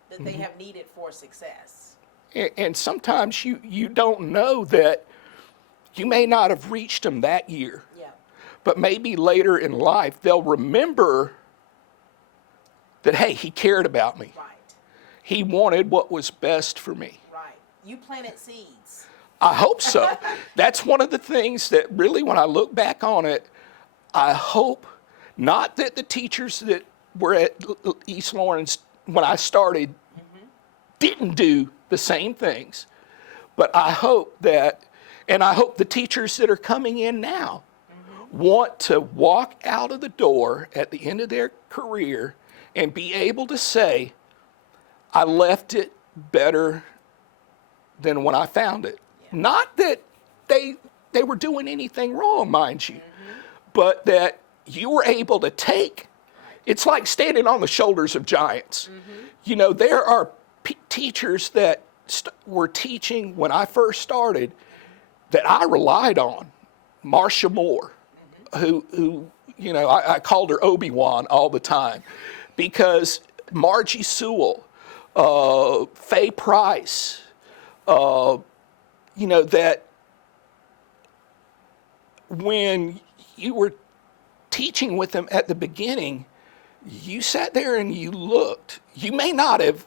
that they have needed for success. And sometimes you don't know that you may not have reached them that year. Yeah. But maybe later in life, they'll remember that, hey, he cared about me. Right. He wanted what was best for me. Right. You planted seeds. I hope so. That's one of the things that really, when I look back on it, I hope not that the teachers that were at East Lawrence when I started didn't do the same things, but I hope that, and I hope the teachers that are coming in now want to walk out of the door at the end of their career and be able to say, I left it better than when I found it. Yeah. Not that they were doing anything wrong, mind you, but that you were able to take. It's like standing on the shoulders of giants. There are teachers that were teaching when I first started that I relied on. Marcia Moore, who I called her Obi-Wan all the time, because Margie Sewell, Faye Price, that when you were teaching with them at the beginning, you sat there and you looked. You may not have,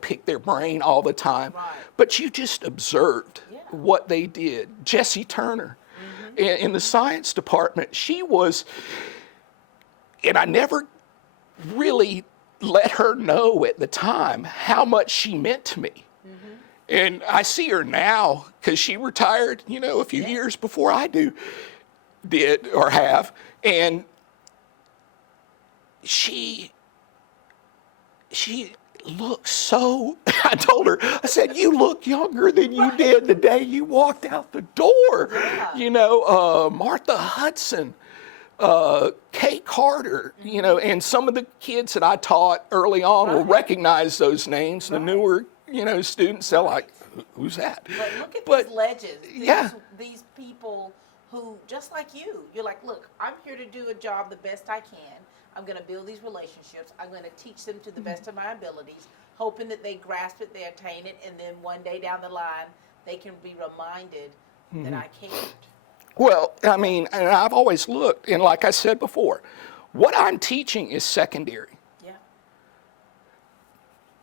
picked their brain all the time, but you just observed what they did. Jessie Turner in the science department, she was, and I never really let her know at the time how much she meant to me. And I see her now, because she retired, a few years before I did or have, and she looks so, I told her, I said, you look younger than you did the day you walked out the door. Martha Hudson, Kay Carter, and some of the kids that I taught early on will recognize those names. The newer, students, they're like, who's that? But look at these legends, these people who, just like you're like, look, I'm here to do a job the best I can. I'm going to build these relationships. I'm going to teach them to the best of my abilities, hoping that they grasp it, they attain it, and then one day down the line, they can be reminded that I cared. Well, I mean, and I've always looked, and like I said before, what I'm teaching is secondary. Yeah.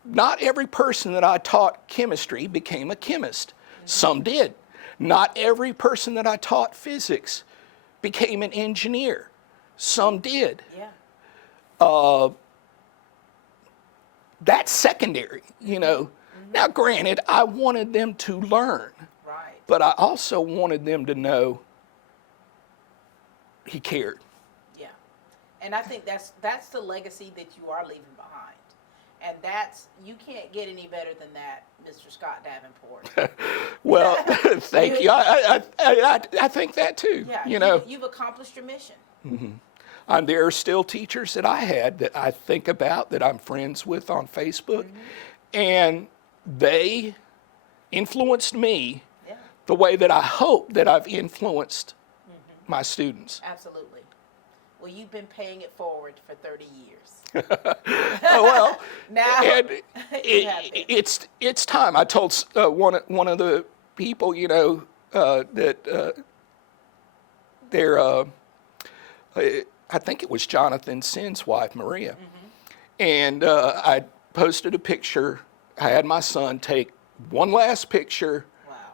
Not every person that I taught chemistry became a chemist. Some did. Not every person that I taught physics became an engineer. Some did. Yeah. That's secondary, Now, granted, I wanted them to learn, but I also wanted them to know he cared. Yeah. And I think that's the legacy that you are leaving behind. And that's, you can't get any better than that, Mr. Scott Davenport. Well, thank you. I think that too. Yeah, you know, you've accomplished your mission. And there are still teachers that I had that I think about, that I'm friends with on Facebook, and they influenced me the way that I hope that I've influenced my students. Absolutely. Well, you've been paying it forward for 30 years. Well, now and it's time. I told one of the people, you know, that they're. I think it was Jonathan Sinn's wife, Maria, and I posted a picture. I had my son take one last picture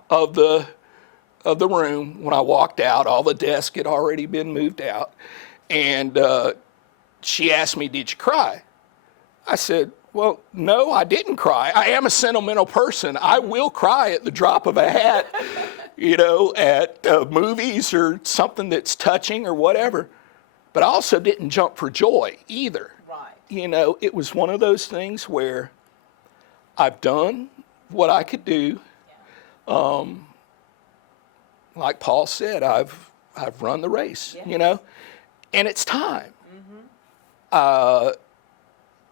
of the room when I walked out. All the desks had already been moved out, and she asked me, "Did you cry?" I said, "Well, no, I didn't cry. I am a sentimental person. I will cry at the drop of a hat, you know, at movies or something that's touching or whatever. But I also didn't jump for joy either. Right. You know, it was one of those things where I've done what I could do. Like Paul said, I've run the race, you know, and it's time.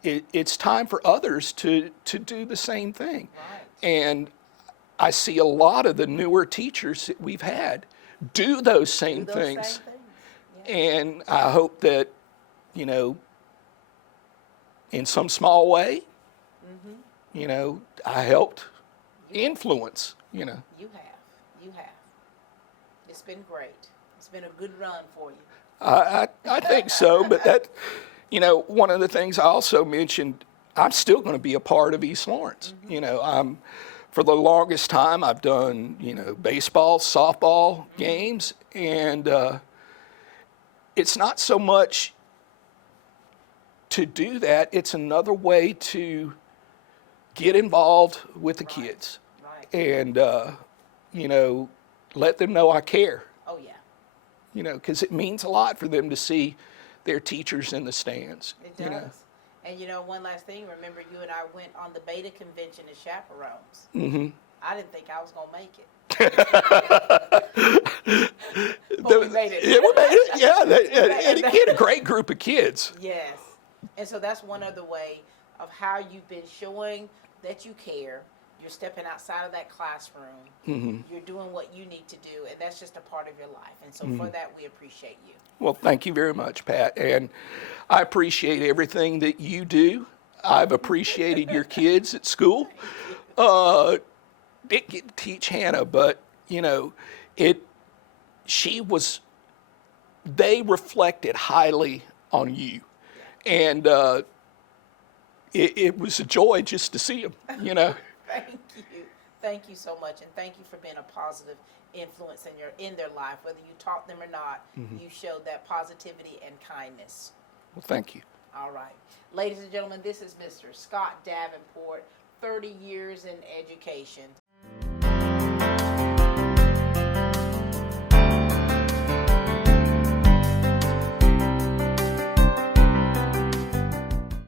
It's time for others to do the same thing. Right. And I see a lot of the newer teachers that we've had do those same things. And I hope that, you know, in some small way, you know, I helped influence, you know. You have. It's been great. It's been a good run for you. I think so, but that, you know, one of the things I also mentioned, I'm still going to be a part of East Lawrence. You know, for the longest time, I've done, you know, baseball, softball games, and it's not so much to do that, it's another way to get involved with the kids and, you know, let them know I care. Oh, yeah. You know, because it means a lot for them to see their teachers in the stands. It does. You know? And, you know, one last thing, remember you and I went on the beta convention as chaperones. I didn't think I was going to make it. But we made it. And again, a great group of kids. Yes. And so that's one other way of how you've been showing that you care. You're stepping outside of that classroom. You're doing what you need to do, and that's just a part of your life. And so for that, we appreciate you. Well, thank you very much, Pat. And I appreciate everything that you do. I've appreciated your kids at school. Didn't get to teach Hannah, but, you know, they reflected highly on you. And it was a joy just to see them, you know. Thank you. Thank you so much, and thank you for being a positive influence in their life. Whether you taught them or not, you showed that positivity and kindness. Well, thank you. All right. Ladies and gentlemen, this is Mr. Scott Davenport, 30 years in education.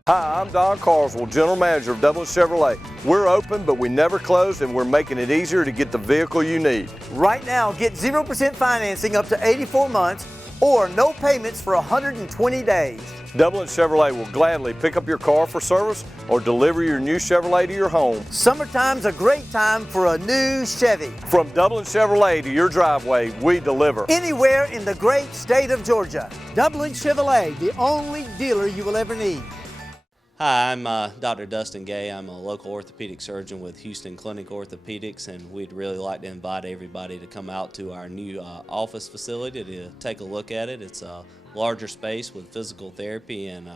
Hi, I'm Don Carswell, General Manager of Dublin Chevrolet. We're open, but we never close, and we're making it easier to get the vehicle you need. Right now, get 0% financing up to 84 months or no payments for 120 days. Dublin Chevrolet will gladly pick up your car for service or deliver your new Chevrolet to your home. Summertime's a great time for a new Chevy. From Dublin Chevrolet to your driveway, we deliver. Anywhere in the great state of Georgia. Dublin Chevrolet, the only dealer you will ever need. Hi, I'm Dr. Dustin Gay. I'm a local orthopedic surgeon with Houston Clinic Orthopedics, and we'd really like to invite everybody to come out to our new office facility to take a look at it. It's a larger space with physical therapy, and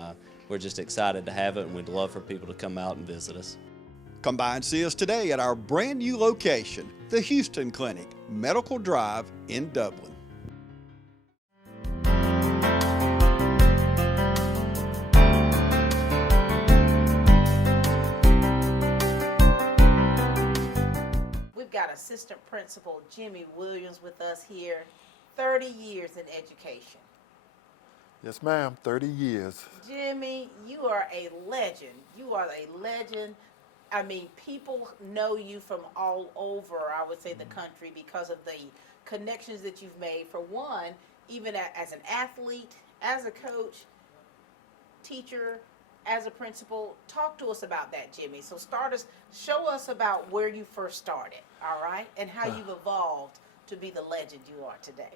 we're just excited to have it, and we'd love for people to come out and visit us. Come by and see us today at our brand new location, the Houston Clinic, Medical Drive in Dublin. Got Assistant Principal Jimmy Williams with us here, 30 years in education. Yes, ma'am, 30 years. Jimmy, you are a legend. You are a legend. I mean, people know you from all over, I would say, the country because of the connections that you've made. For one, even as an athlete, as a coach, teacher, as a principal. Talk to us about that, Jimmy. So show us about where you first started, all right, and how you've evolved to be the legend you are today.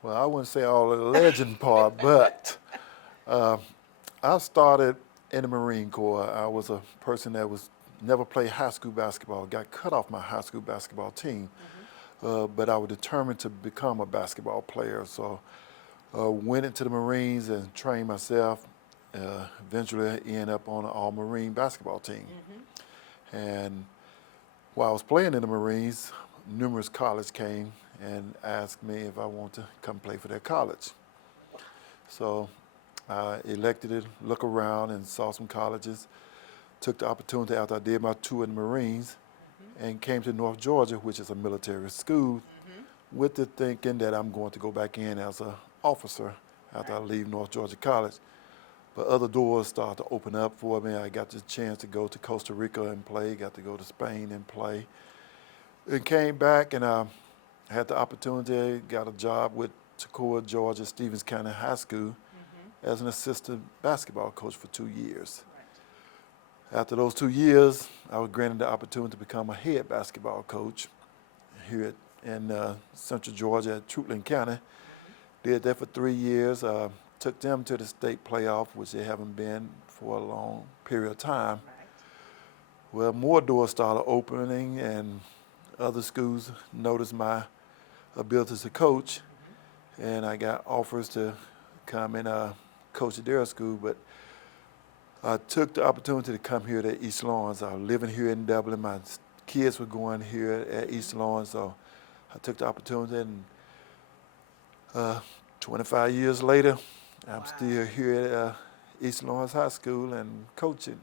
Well, I wouldn't say all the legend part, but I started in the Marine Corps. I was a person that never played high school basketball, got cut off my high school basketball team, but I was determined to become a basketball player. So went into the Marines and trained myself. Eventually ended up on an all-Marine basketball team. And while I was playing in the Marines, numerous colleges came and asked me if I wanted to come play for their college. So I elected to look around and saw some colleges, took the opportunity after I did my tour in the Marines, and came to North Georgia, which is a military school, with the thinking that I'm going to go back in as an officer after I leave North Georgia College. But other doors started to open up for me. I got the chance to go to Costa Rica and play, got to go to Spain and play. And came back and I had the opportunity, got a job with Toccoa, Georgia, Stevens County High School as an assistant basketball coach for 2 years. After those 2 years, I was granted the opportunity to become a head basketball coach here in Central Georgia at Truitland County. Did that for 3 years. Took them to the state playoff, which they haven't been for a long period of time. Well, more doors started opening and other schools noticed my abilities to coach, and I got offers to come and coach at their school, but I took the opportunity to come here to East Lawrence. I was living here in Dublin. My kids were going here at East Lawrence, so I took the opportunity, and 25 years later, I'm still here at East Lawrence High School and coaching.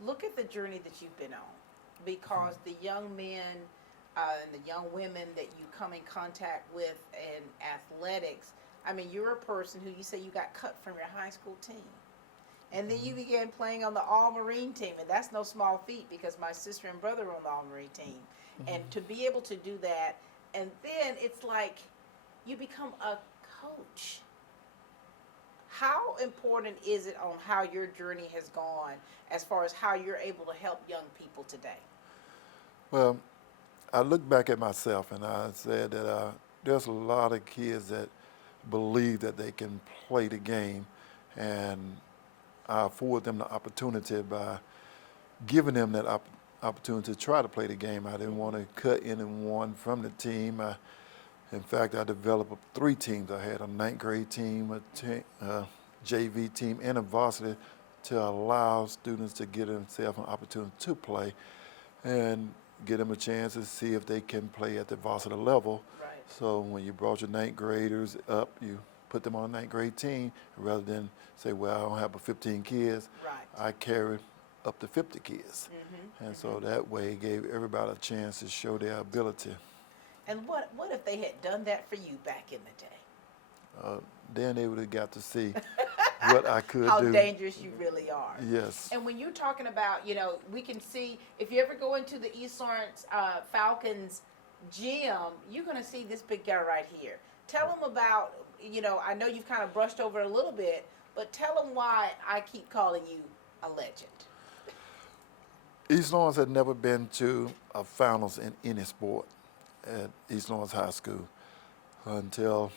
Look at the journey that you've been on, because the young men and the young women that you come in contact with in athletics, I mean, you're a person who you say you got cut from your high school team. And then you began playing on the All-Marine team, and that's no small feat because my sister and brother were on the All-Marine team. And to be able to do that, and then it's like you become a coach. How important is it on how your journey has gone as far as how you're able to help young people today? Well, I look back at myself and I said that there's a lot of kids that believe that they can play the game, and I afford them the opportunity by giving them that opportunity to try to play the game. I didn't want to cut anyone from the team. In fact, I developed 3 teams. I had a 9th grade team, a JV team, and a varsity to allow students to get themselves an opportunity to play and get them a chance to see if they can play at the varsity level. Right. So when you brought your 9th graders up, you put them on a 9th grade team rather than say, well, I don't have but 15 kids. Right. I carried up to 50 kids. And so that way it gave everybody a chance to show their ability. And what if they had done that for you back in the day? Then they would have got to see what I could How do. dangerous you really are. Yes. And when you're talking about, we can see, if you ever go into the East Lawrence Falcons gym, you're going to see this big guy right here. Tell them about, I know you've kind of brushed over it a little bit, but tell them why I keep calling you a legend. East Lawrence had never been to a finals in any sport at East Lawrence High School until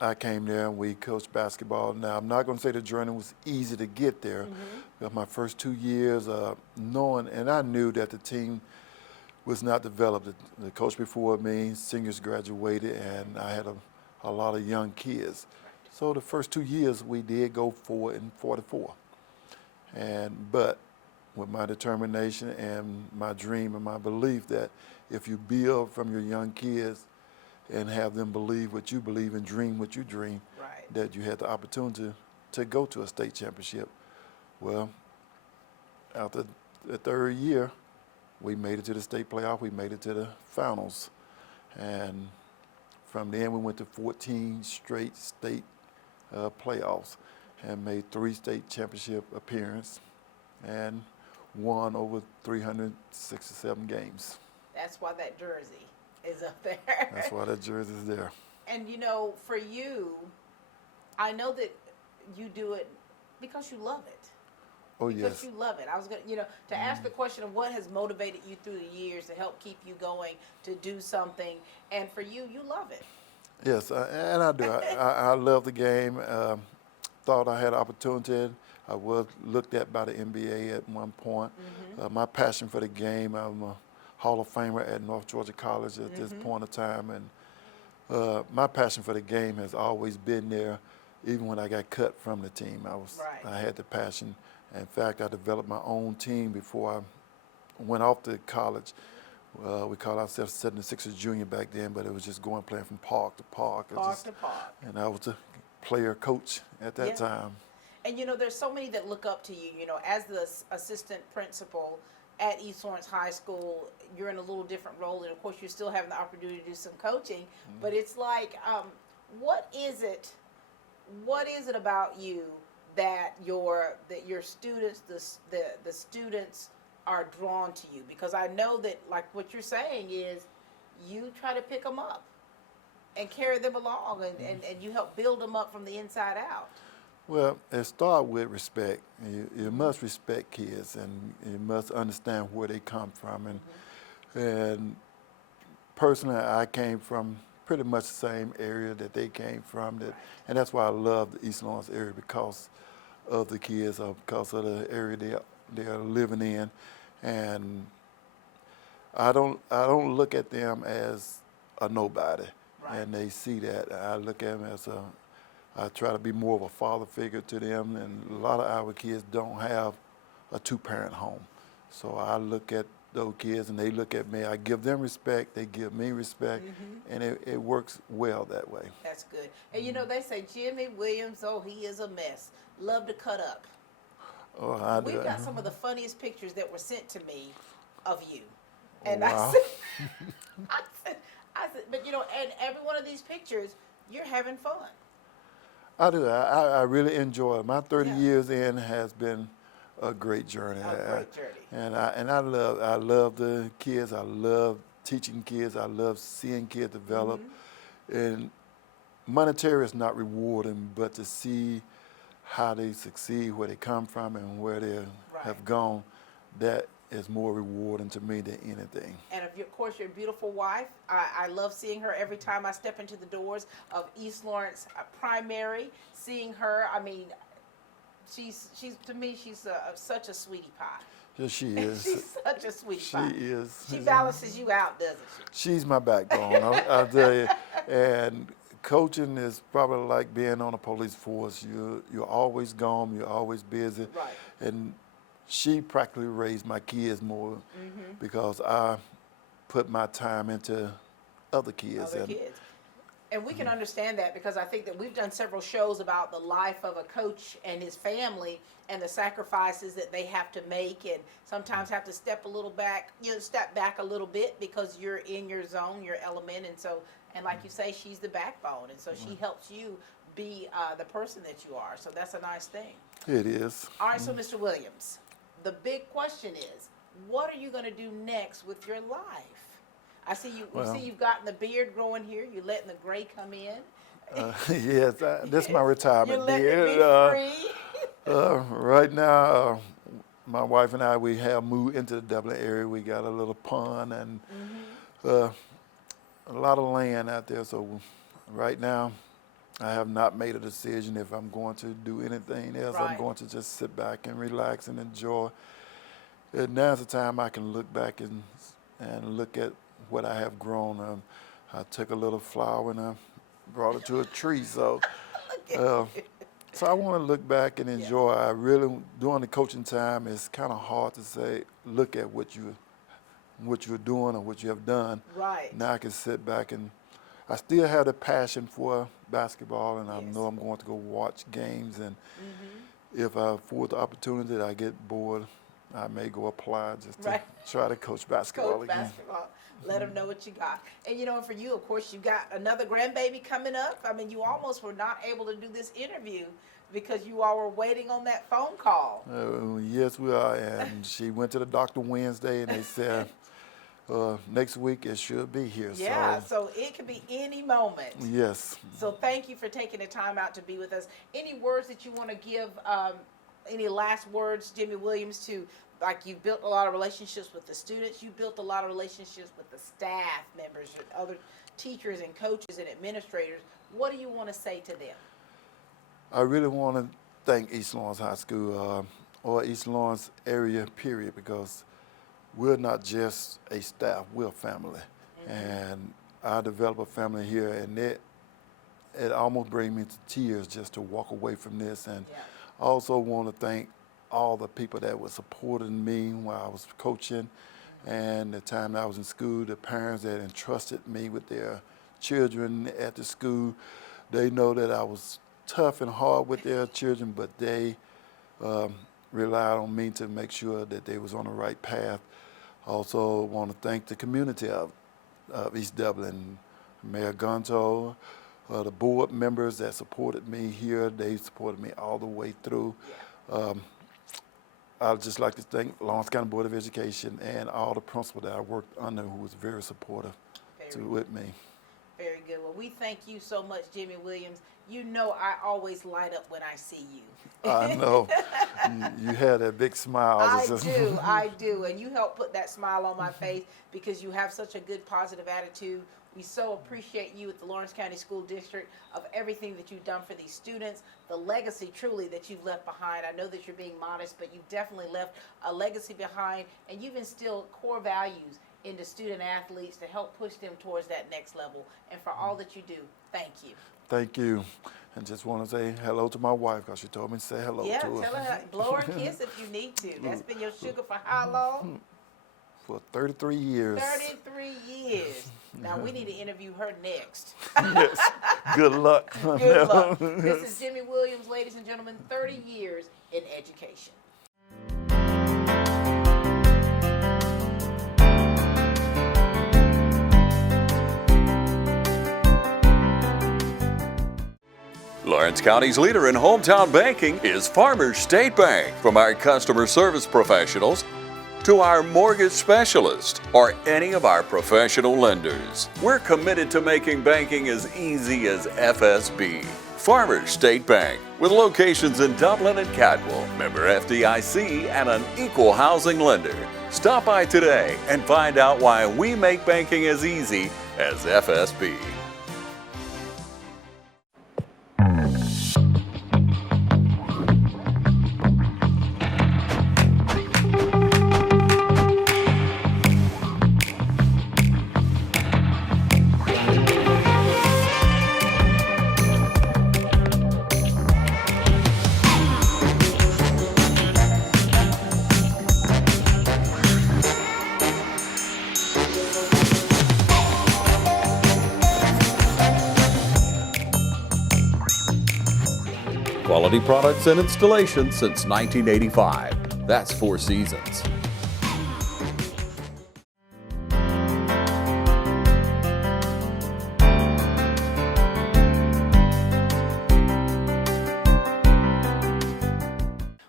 I came there and we coached basketball. Now, I'm not going to say the journey was easy to get there. But my first 2 years, knowing, and I knew that the team was not developed. The coach before me, seniors graduated, and I had a lot of young kids. So the first 2 years, we did go 4-44. But with my determination and my dream and my belief that if you build from your young kids and have them believe what you believe and dream what you dream, that you had the opportunity to go to a state championship. Well, after the 3rd year, we made it to the state playoff. We made it to the finals. And from then we went to 14 straight state playoffs and made 3 state championship appearances and won over 367 games. That's why that jersey is up there. That's why that jersey is there. And you know, for you, I know that you do it because you love it. Oh, Because yes. you love it. I was going to ask the question of what has motivated you through the years to help keep you going to do something. And for you, you love it. Yes, and I do. I love the game. Thought I had opportunity. I was looked at by the NBA at one point. My passion for the game, I'm a Hall of Famer at North Georgia College at this point of time. And my passion for the game has always been there. Even when I got cut from the team, I had the passion. In fact, I developed my own team before I went off to college. We called ourselves 76ers Junior back then, but it was just going playing from park to park. And I was a player coach at that time. And you know, there's so many that look up to you. You know, as the assistant principal at East Lawrence High School, you're in a little different role, and of course, you're still having the opportunity to do some coaching. But it's like, what is it about you that your students, the students are drawn to you? Because I know that, like what you're saying is, you try to pick them up and carry them along, and you help build them up from the inside out. Well, it starts with respect. You must respect kids, and you must understand where they come from. And personally, I came from pretty much the same area that they came from, and that's why I love the East Lawrence area, because of the kids, because of the area they are living in. And I don't look at them as a nobody, and they see that. I look at them as I try to be more of a father figure to them, and a lot of our kids don't have a 2-parent home. So I look at those kids and they look at me. I give them respect, they give me respect, and it works well that way. That's good. And you know, they say Jimmy Williams, oh, he is a mess. Love to cut up. Oh, I do. We've got some of the funniest pictures that were sent to me of you. And wow. I said, but you know, and every one of these pictures, you're having fun. I do. I really enjoy it. My 30 years in has been a great journey. And I love the kids. I love teaching kids. I love seeing kids develop. And monetary is not rewarding, but to see how they succeed, where they come from, and where they have gone, that is more rewarding to me than anything. And of course, your beautiful wife. I love seeing her every time I step into the doors of East Lawrence Primary. Seeing her, I mean, she's to me, she's such a sweetie pie. Yes, she is. She's such a sweetie pie. She is. She balances you out, doesn't she? She's my backbone, I'll tell you. And coaching is probably like being on a police force. You're always gone. You're always busy. And she practically raised my kids more because I put my time into other kids. And we can understand that, because I think that we've done several shows about the life of a coach and his family and the sacrifices that they have to make, and sometimes have to step back a little bit because you're in your zone, your element. And so, and like you say, she's the backbone, and so she helps you be the person that you are. So that's a nice thing. It is. All right, so Mr. Williams, the big question is, what are you going to do next with your life? I see you. Well, you've gotten the beard growing here. You're letting the gray come in. Yes, this is my retirement You're letting beard. it be free. Right now, my wife and I, we have moved into the Dublin area. We got a little pond and a lot of land out there. So right now, I have not made a decision if I'm going to do anything else. I'm going to just sit back and relax and enjoy. And now's the time I can look back and look at what I have grown. I took a little flower and I brought it to a tree. So, so I want to look back and enjoy. I really, during the coaching time, it's kind of hard to say, look at what you're doing or what you have done. Now I can sit back and I still have the passion for basketball, and I know I'm going to go watch games. And if I afford the opportunity, I get bored, I may go apply just to Right. try to coach basketball Coach again. basketball. Let them know what you got. And you know, for you, of course, you got another grandbaby coming up. I mean, you almost were not able to do this interview because you all were waiting on that phone call. Yes, we are. And she went to the doctor Wednesday, and they said next week it should be here. Yeah, so it could be any moment. Yes. So thank you for taking the time out to be with us. Any words that you want to give, any last words, Jimmy Williams, to, like, you've built a lot of relationships with the students, you built a lot of relationships with the staff members, and other teachers and coaches and administrators. What do you want to say to them? I really want to thank East Lawrence High School or East Lawrence area, period, because we're not just a staff, we're a family. And I developed a family here, and it almost brings me to tears just to walk away from this. And I also want to thank all the people that were supporting me while I was coaching and the time I was in school, the parents that entrusted me with their children at the school. They know that I was tough and hard with their children, but they relied on me to make sure that they was on the right path. I also want to thank the community of East Dublin, Mayor Gonzo, the board members that supported me here. They supported me all the way through. I'd just like to thank Lawrence County Board of Education and all the principals that I worked under who was very supportive with me. Very good. Well, we thank you so much, Jimmy Williams. You know I always light up when I see you. I know. You had that big smile. I do. And you help put that smile on my face because you have such a good, positive attitude. We so appreciate you at the Lawrence County School District of everything that you've done for these students, the legacy truly that you've left behind. I know that you're being modest, but you've definitely left a legacy behind, and you've instilled core values into student athletes to help push them towards that next level. And for all that you do, thank you. Thank you. And just want to say hello to my wife because she told me to say hello to her. Yeah, tell her, blow her a kiss if you need to. That's been your sugar for how long? For 33 years. 33 years. Now we need to interview her next. Yes. Good luck. Good luck. This is Jimmy Williams, ladies and gentlemen, 30 years in education. Lawrence County's leader in hometown banking is Farmers State Bank. From our customer service professionals to our mortgage specialist or any of our professional lenders, we're committed to making banking as easy as FSB. Farmers State Bank, with locations in Dublin and Cadwell, member FDIC, and an equal housing lender. Stop by today and find out why we make banking as easy as FSB. Quality products and installations since 1985. That's 4 Seasons.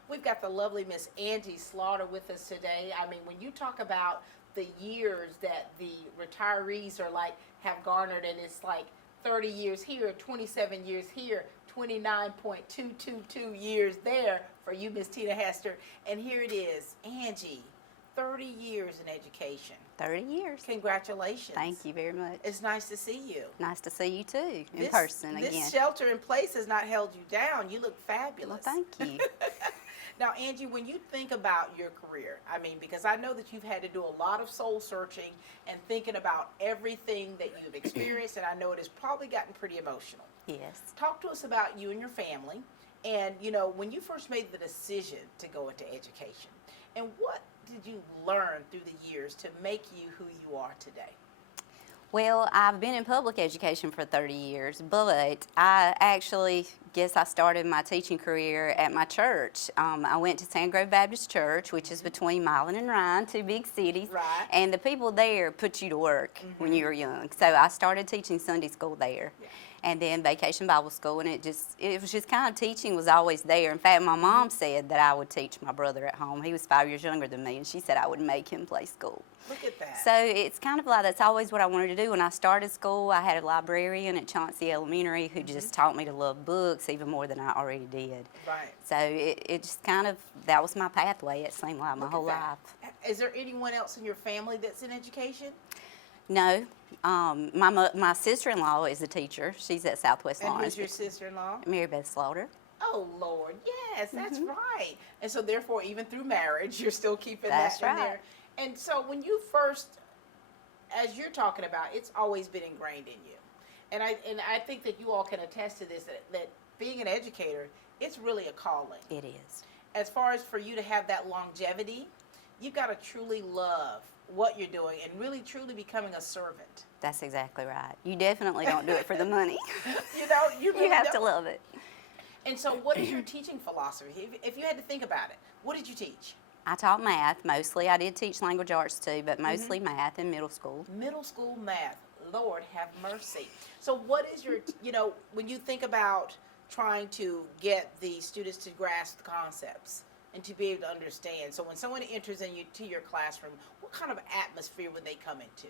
We've got the lovely Miss Angie Slaughter with us today. I mean, when you talk about the years that the retirees are like have garnered, and it's like 30 years here, 27 years here, 29.222 years there for you, Miss Tina Hester. And here it is, Angie, 30 years in education. 30 years. Congratulations. Thank you very much. It's nice to see you. Nice to see you too, in person again. This shelter in place has not held you down. You look fabulous. Well, thank you. Now, Angie, when you think about your career, I mean, because I know that you've had to do a lot of soul searching and thinking about everything that you've experienced, and I know it has probably gotten pretty emotional. Yes. Talk to us about you and your family, and, you know, when you first made the decision to go into education, and what did you learn through the years to make you who you are today? Well, I've been in public education for 30 years, but I actually guess I started my teaching career at my church. I went to Sand Grove Baptist Church, which is between Milan and Ryan, two big cities. Right. And the people there put you to work when you were young. So I started teaching Sunday school there. Yeah. And then Vacation Bible School, and it was just kind of teaching was always there. In fact, my mom said that I would teach my brother at home. He was 5 years younger than me, and she said I would make him play school. Look at that. So it's kind of like that's always what I wanted to do. When I started school, I had a librarian at Chauncey Elementary who just taught me to love books even more than I already did. Right. So it just kind of, that was my pathway, it seemed like, my whole life. Is there anyone else in your family that's in education? No. My sister-in-law is a teacher. She's at Southwest And Lawrence. who's your sister-in-law? Mary Beth Slaughter. Oh, Lord, yes, that's right. And so therefore, even through marriage, you're still keeping That's that in right. there. And so when you first, as you're talking about, it's always been ingrained in you. And I think that you all can attest to this, that being an educator, it's really a calling. It is. As far as for you to have that longevity, you've got to truly love what you're doing and really truly becoming a servant. That's exactly right. You definitely don't do it for the money. You know, you really have to don't. love it. And so what is your teaching philosophy? If you had to think about it, what did you teach? I taught math mostly. I did teach language arts too, but mostly math in middle school. Middle school math. Lord have mercy. So what is your, when you think about trying to get the students to grasp the concepts and to be able to understand, so when someone enters into your classroom, what kind of atmosphere would they come into?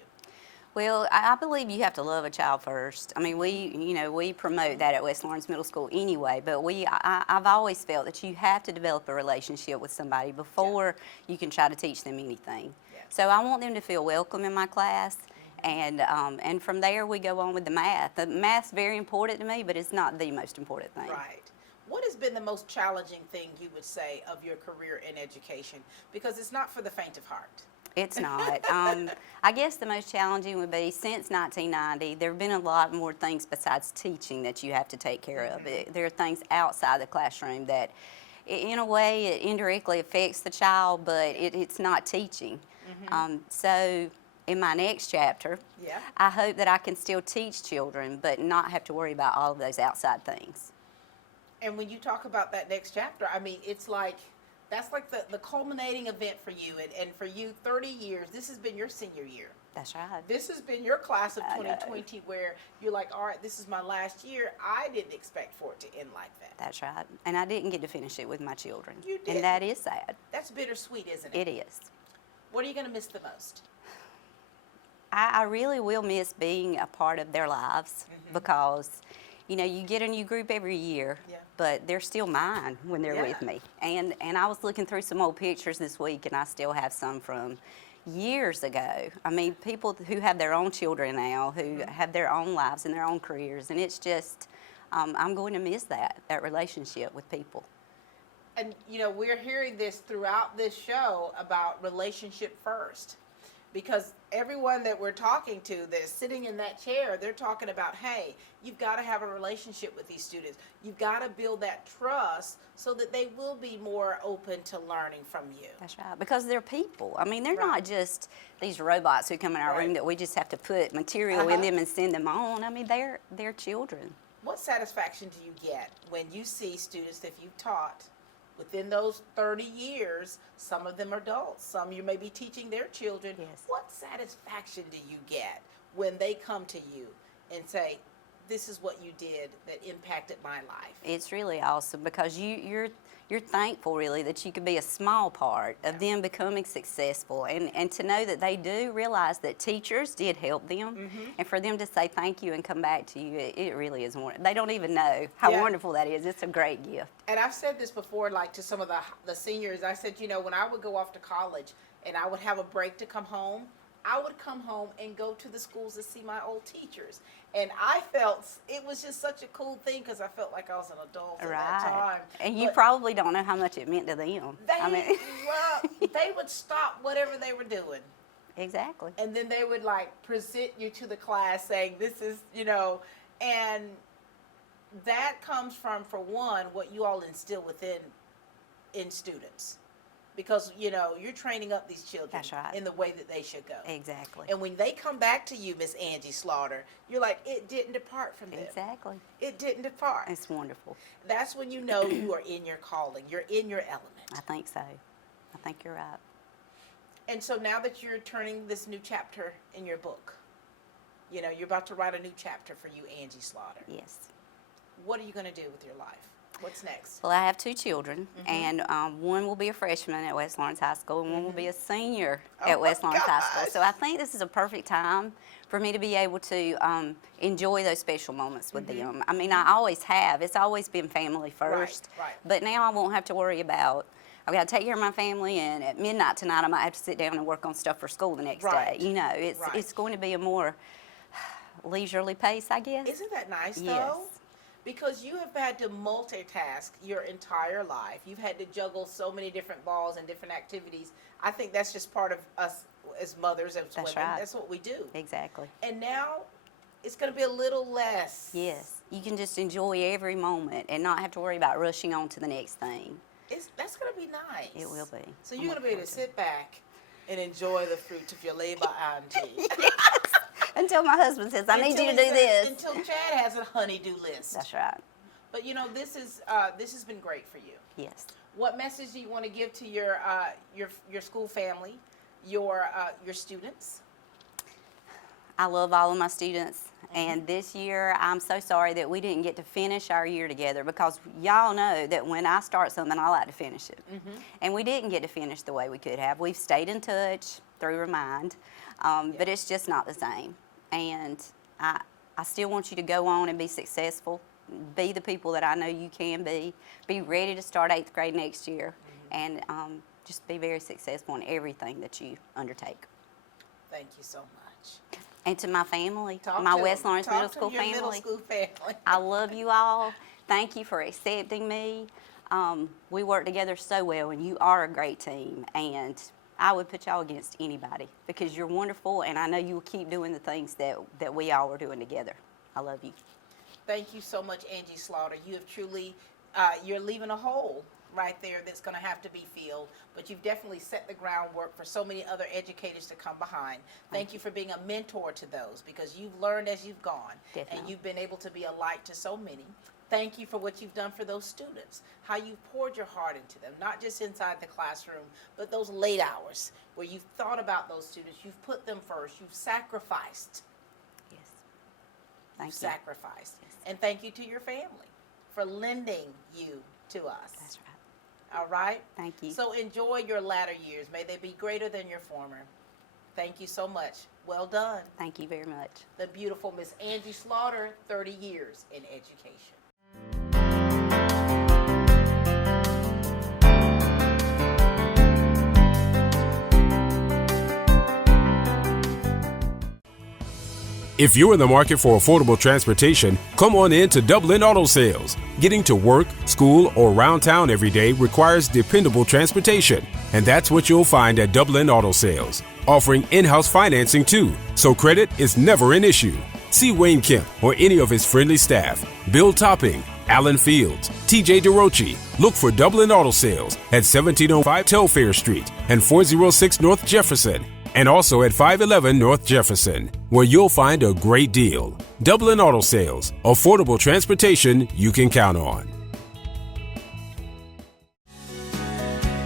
Well, I believe you have to love a child first. I mean, we promote that at West Lawrence Middle School anyway, but I've always felt that you have to develop a relationship with somebody before you can try to teach them anything. Yeah. So I want them to feel welcome in my class, and from there we go on with the math. The math's very important to me, but it's not the most important thing. Right. What has been the most challenging thing you would say of your career in education? Because it's not for the faint of heart. It's not. I guess the most challenging would be since 1990, there have been a lot more things besides teaching that you have to take care of. There are things outside the classroom that, in a way, it indirectly affects the child, but it's not teaching. So in my next chapter, I hope that I can still teach children, but not have to worry about all of those outside things. And when you talk about that next chapter, I mean, it's like, that's like the culminating event for you. And for you, 30 years, this has been your senior year. That's right. This has been your class of 2020 where you're like, all right, this is my last year. I didn't expect for it to end like that. That's right. And I didn't get to finish it with my children. You did. And that is sad. That's bittersweet, isn't it? It is. What are you going to miss the most? I really will miss being a part of their lives because, you get a new group every year, but they're still mine when they're with me. And I was looking through some old pictures this week, and I still have some from years ago. I mean, people who have their own children now, who have their own lives and their own careers, and it's just, I'm going to miss that relationship with people. And, we're hearing this throughout this show about relationship first. Because everyone that we're talking to that's sitting in that chair, they're talking about, hey, you've got to have a relationship with these students. You've got to build that trust so that they will be more open to learning from you. That's right, because they're people. I mean, they're not just these robots who come in our room that we just have to put material in them and send them on. I mean, they're children. What satisfaction do you get when you see students that you've taught within those 30 years, some of them are adults, some you may be teaching their children. Yes. What satisfaction do you get when they come to you and say, this is what you did that impacted my life? It's really awesome because you're thankful really that you could be a small part of them becoming successful and to know that they do realize that teachers did help them and for them to say thank you and come back to you, it really is wonderful. They don't even know how wonderful that is. It's a great gift. And I've said this before, like to some of the seniors, I said, when I would go off to college and I would have a break to come home, I would come home and go to the schools to see my old teachers. And I felt it was just such a cool thing because I felt like I was an adult at that time. And you probably don't know how much it meant to them. They would stop whatever they were doing. Exactly. And then they would present you to the class saying, this is, and that comes from, for one, what you all instill in students. because you know you're training up these children That's right. in the way that they should go. Exactly. And when they come back to you, Miss Angie Slaughter, you're like, it didn't depart from them. Exactly. It didn't depart. It's wonderful. That's when you know you are in your calling. You're in your element. I think so. I think you're right. And so now that you're turning this new chapter in your book, you know, you're about to write a new chapter for you, Angie Slaughter. Yes. What are you going to do with your life? What's next? Well, I have 2 children, and one will be a freshman at West Lawrence High School, and one will be a senior at West Lawrence High School. So I think this is a perfect time for me to be able to enjoy those special moments with them. I mean, I always have. It's always been family first. Right. But now I won't have to worry about, I've got to take care of my family, and at midnight tonight I might have to sit down and work on stuff for school the next day. You know, it's going to be a more leisurely pace, I guess. Isn't that nice, though? Yes. Because you have had to multitask your entire life. You've had to juggle so many different balls and different activities. I think that's just part of us as mothers, as That's women. right. That's what we do. Exactly. And now it's going to be a little less. Yes. You can just enjoy every moment and not have to worry about rushing on to the next thing. That's going to be nice. It will be. So you're going to be able to sit back and enjoy the fruit of your labor, Auntie. Until my husband says, I need you to do this. Until Chad has a honey-do list. That's right. But you know, this has been great for you. Yes. What message do you want to give to your school family, your students? I love all of my students, and this year I'm so sorry that we didn't get to finish our year together, because y'all know that when I start something, I like to finish it. And we didn't get to finish the way we could have. We've stayed in touch through Remind, but it's just not the same. And I still want you to go on and be successful, be the people that I know you can be ready to start 8th grade next year, and just be very successful in everything that you undertake. Thank you so much. And to my family, Talk my to West Lawrence talk Middle to School your family. Middle school family. I love you all. Thank you for accepting me. We work together so well, and you are a great team. And I would put y'all against anybody, because you're wonderful, and I know you will keep doing the things that we all are doing together. I love you. Thank you so much, Angie Slaughter. You have truly, you're leaving a hole right there that's going to have to be filled, but you've definitely set the groundwork for so many other educators to come behind. Thank you for being a mentor to those, because you've learned as you've gone, and you've been able to be a light to so many. Thank you for what you've done for those students, how you've poured your heart into them, not just inside the classroom, but those late hours where you've thought about those students, you've put them first, you've sacrificed. Yes. Thank you. Sacrificed. Yes. And thank you to your family for lending you to us. That's right. All right? Thank you. So enjoy your latter years. May they be greater than your former. Thank you so much. Well done. Thank you very much. The beautiful Miss Angie Slaughter, 30 years in education. If you're in the market for affordable transportation, come on in to Dublin Auto Sales. Getting to work, school, or around town every day requires dependable transportation, and that's what you'll find at Dublin Auto Sales. Offering in-house financing too, so credit is never an issue. See Wayne Kemp or any of his friendly staff. Bill Topping, Alan Fields, TJ DeRochi. Look for Dublin Auto Sales at 1705 Telfair Street and 406 North Jefferson, and also at 511 North Jefferson, where you'll find a great deal. Dublin Auto Sales, affordable transportation you can count on.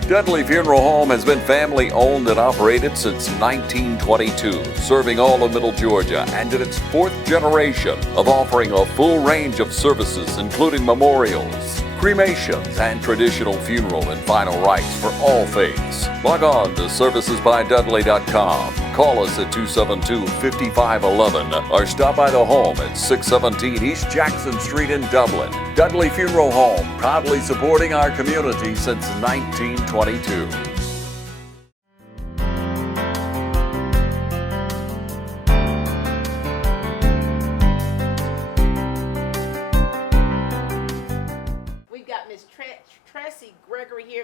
Dudley Funeral Home has been family owned and operated since 1922, serving all of Middle Georgia, and in its 4th generation of offering a full range of services, including memorials, cremations, and traditional funeral and final rites for all faiths. Log on to servicesbydudley.com. Call us at 272-5511 or stop by the home at 617 East Jackson Street in Dublin. Dudley Funeral Home, proudly supporting our community since 1922.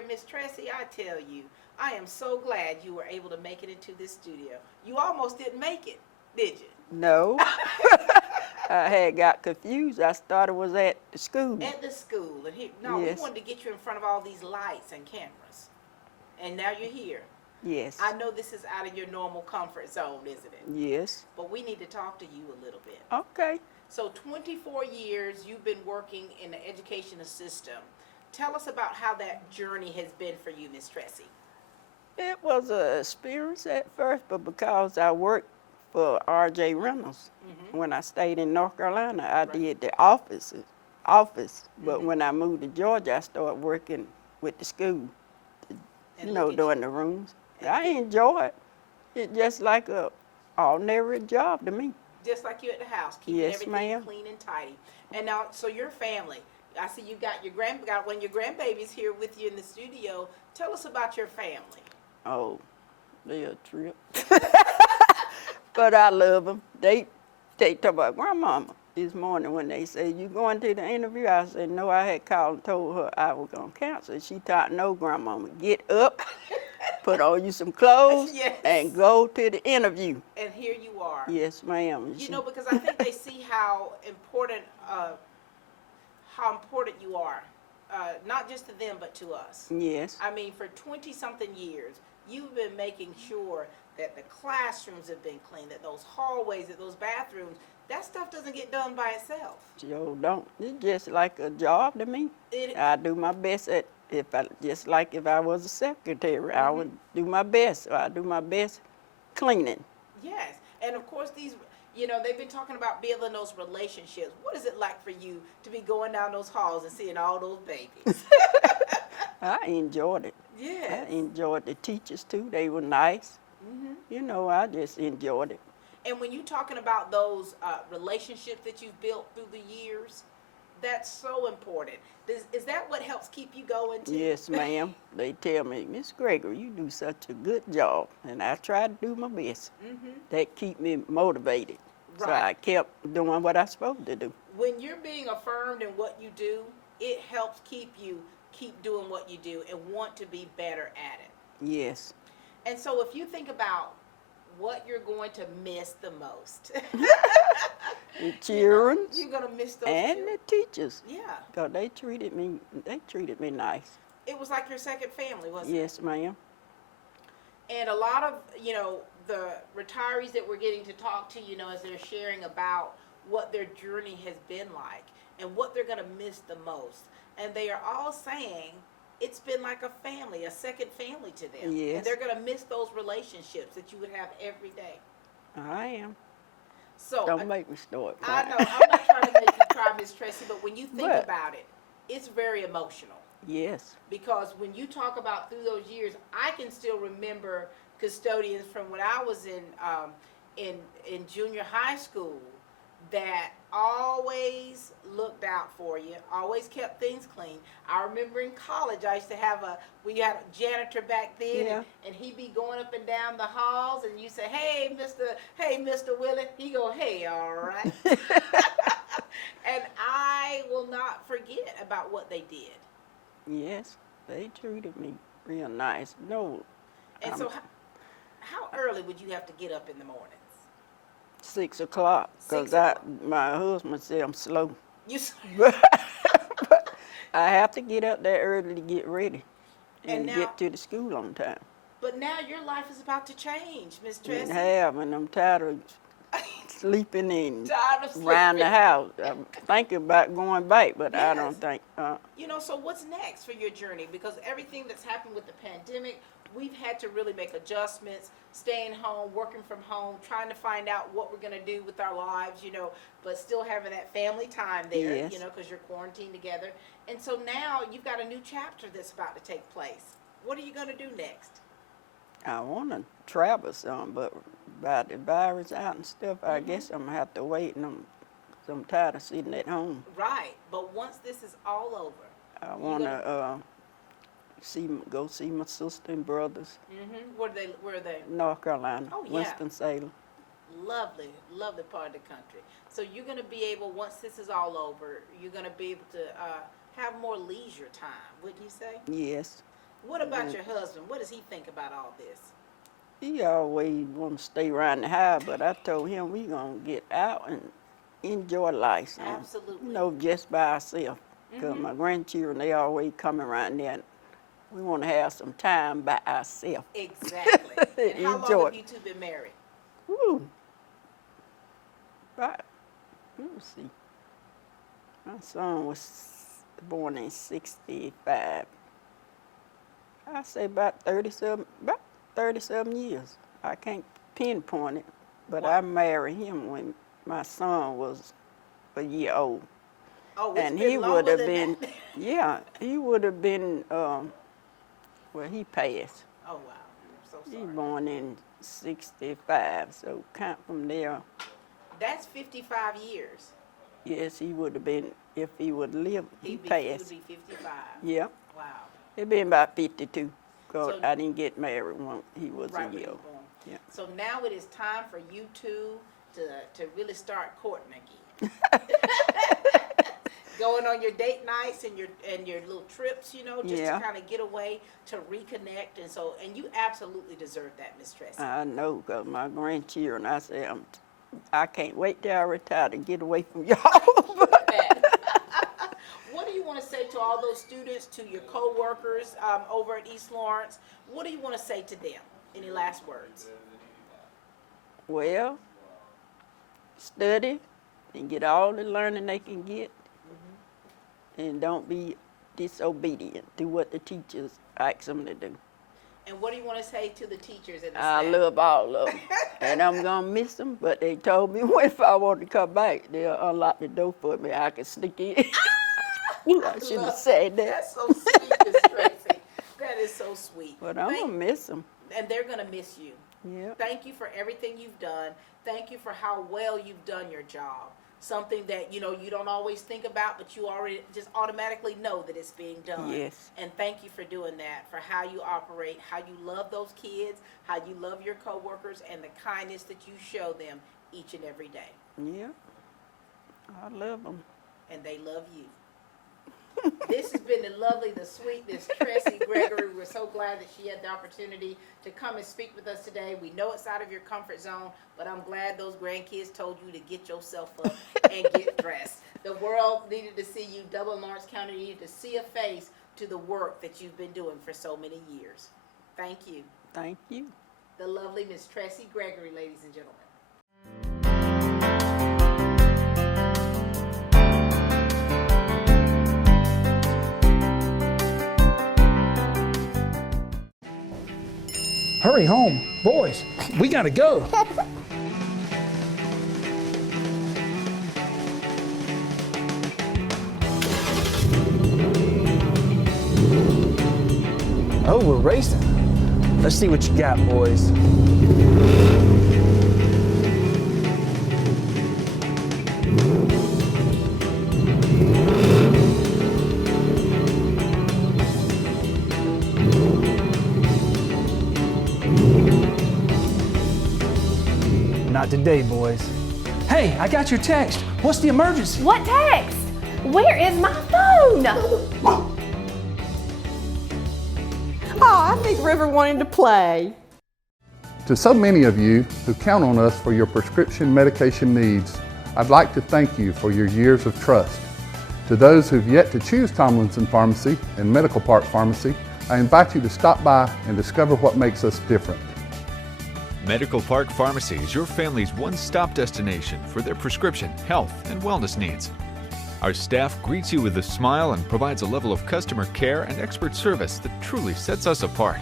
Miss Tressie, I tell you, I am so glad you were able to make it into this studio. You almost didn't make it, did you? No. I had got confused. I started was at the school. At the school. And Yes. we wanted to get you in front of all these lights and cameras. And now you're here. Yes. I know this is out of your normal comfort zone, isn't it? Yes. But we need to talk to you a little bit. Okay. So 24 years you've been working in the educational system. Tell us about how that journey has been for you, Miss Tressie. It was an experience at first, but because I worked for R.J. Reynolds, when I stayed in North Carolina, I did the office. But when I moved to Georgia, I started working with the school, doing the rooms. I enjoy it. It's just like a ordinary job to me. Just like you at the house, keeping Yes, everything ma'am. clean and tidy. And now, so your family, I see you got your one of your grandbabies here with you in the studio. Tell us about your family. Oh, they're a trip. But I love them. They talk about grandmama this morning when they say, you going to the interview? I said, no, I had called and told her I was going to cancel. She thought, no, grandmama, get up, put on you some clothes, Yes. and go to the interview. And here you are. Yes, ma'am. You know, because I think they see how important you are, not just to them, but to us. Yes. I mean, for 20-something years, you've been making sure that the classrooms have been clean, that those hallways, that those bathrooms, that stuff doesn't get done by itself. Joe, don't. It's just like a job to me. I do my best if I was a secretary, I would do my best. So I do my best cleaning. Yes, and of course they've been talking about building those relationships. What is it like for you to be going down those halls and seeing all those babies? I enjoyed it. Yes. I enjoyed the teachers too. They were nice. I just enjoyed it. And when you're talking about those relationships that you've built through the years, that's so important. Is that what helps keep you going too? Yes, ma'am. They tell me, Miss Gregory, you do such a good job. And I try to do my best. That keep me motivated. Right. So I kept doing what I was supposed to do. When you're being affirmed in what you do, it helps keep doing what you do and want to be better at it. Yes. And so if you think about what you're going to miss the most. The children. You're going to miss those and children. the teachers. Yeah. Because they treated me nice. It was like your second family, wasn't it? Yes, ma'am. And a lot of, the retirees that we're getting to talk to, as they're sharing about what their journey has been like and what they're going to miss the most. And they are all saying it's been like a family, a second family to them. Yes. And they're going to miss those relationships that you would have every day. I am. So Don't make me start I crying. know. I'm not trying to make you cry, Miss Tressie, but when you think But- about it, it's very emotional. Yes. Because when you talk about through those years, I can still remember custodians from when I was in junior high school that always looked out for you, always kept things clean. I remember in college, I used to have we had a janitor back then, Yeah. and he'd be going up and down the halls, and you say, hey, Mr. Willie. He go, hey, all right. And I will not forget about what they did. Yes. They treated me real nice. No. And so how early would you have to get up in the mornings? 6 o'clock. 6 Because my husband said I'm slow. You But I have to get up there early to get ready and now- get to the school on time. But now your life is about to change, Miss And Tressie. and I'm tired of sleeping in Tired of around the sleeping. house. I'm thinking about going back, but I don't think. So what's next for your journey? Because everything that's happened with the pandemic, we've had to really make adjustments, staying home, working from home, trying to find out what we're going to do with our lives, but still having that family time there, Yes. because you're quarantined together. And so now you've got a new chapter that's about to take place. What are you going to do next? I want to travel some, but by the virus out and stuff, I guess I'm going to have to wait, and I'm tired of sitting at home. Right. But once this is all over, I want to go see my sister and brothers. Where are they? North Carolina, Oh, yeah. Winston-Salem. Lovely, lovely part of the country. So you're going to be able, once this is all over, you're going to be able to have more leisure time, wouldn't you say? Yes. What about your husband? What does he think about all this? He always want to stay around the house, but I told him we going to get out and enjoy life. So, Absolutely. just by ourselves. Because my grandchildren, they always come around there We want to have some time by ourselves. Exactly. And how long Enjoy. have you two been married? Ooh. But, let me see. My son was born in 65. I say about 37 years. I can't pinpoint it, but I married him when my son was a year old. Oh, and been he longer would have than been, that. yeah, he would have been, well, he passed. Oh, wow. I'm so He sorry. born in 65, so count from there. That's 55 years. Yes, he would have been, if he would live, he He would passed. be 55. Yeah. Wow. He been about 52, because So- I didn't get married when he was Right a when year you old. born. Yeah. So now it is time for you two to really start courting again. Going on your date nights and your little trips, you know, just Yeah. to kind of get away, to reconnect, and you absolutely deserve that, Miss Tressie. I know, because my grandchildren, I say, I can't wait till I retire to get away from y'all. What do you want to say to all those students, to your co-workers over at East Lawrence? What do you want to say to them? Any last words? Well, study and get all the learning they can get, and don't be disobedient. Do what the teachers ask them to do. And what do you want to say to the teachers and the I staff? love all of them, and I'm gonna miss them. But they told me if I want to come back, they'll unlock the door for me. I can sneak in. I shouldn't have said that. That's so sweet, Miss Tressie. That is so sweet. But I'm gonna miss them. And they're gonna miss you. Yeah. Thank you for everything you've done. Thank you for how well you've done your job. Something that, you know, you don't always think about, but you already just automatically know that it's being done. Yes. And thank you for doing that, for how you operate, how you love those kids, how you love your coworkers, and the kindness that you show them each and every day. Yeah. I love them. And they love you. This has been the lovely, the sweet Miss Tressie Gregory. We're so glad that she had the opportunity to come and speak with us today. We know it's out of your comfort zone, but I'm glad those grandkids told you to get yourself up and get dressed. The world needed to see you. Dublin Lawrence County needed to see a face to the work that you've been doing for so many years. Thank you. Thank you. The lovely Miss Tressie Gregory, ladies and gentlemen. Hurry home, boys. We gotta go. Oh, we're racing. Let's see what you got, boys. Not today, boys. Hey, I got your text. What's the emergency? What text? Where is my phone? Oh, I think River wanted to play. To so many of you who count on us for your prescription medication needs, I'd like to thank you for your years of trust. To those who've yet to choose Tomlinson Pharmacy and Medical Park Pharmacy, I invite you to stop by and discover what makes us different. Medical Park Pharmacy is your family's one-stop destination for their prescription, health, and wellness needs. Our staff greets you with a smile and provides a level of customer care and expert service that truly sets us apart.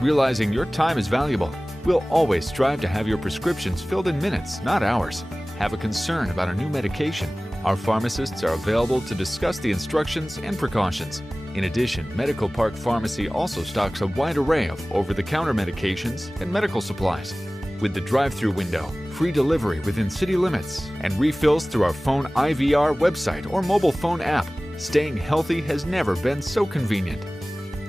Realizing your time is valuable, we'll always strive to have your prescriptions filled in minutes, not hours. Have a concern about a new medication? Our pharmacists are available to discuss the instructions and precautions. In addition, Medical Park Pharmacy also stocks a wide array of over-the-counter medications and medical supplies. With the drive-through window, free delivery within city limits, and refills through our phone IVR website or mobile phone app, staying healthy has never been so convenient.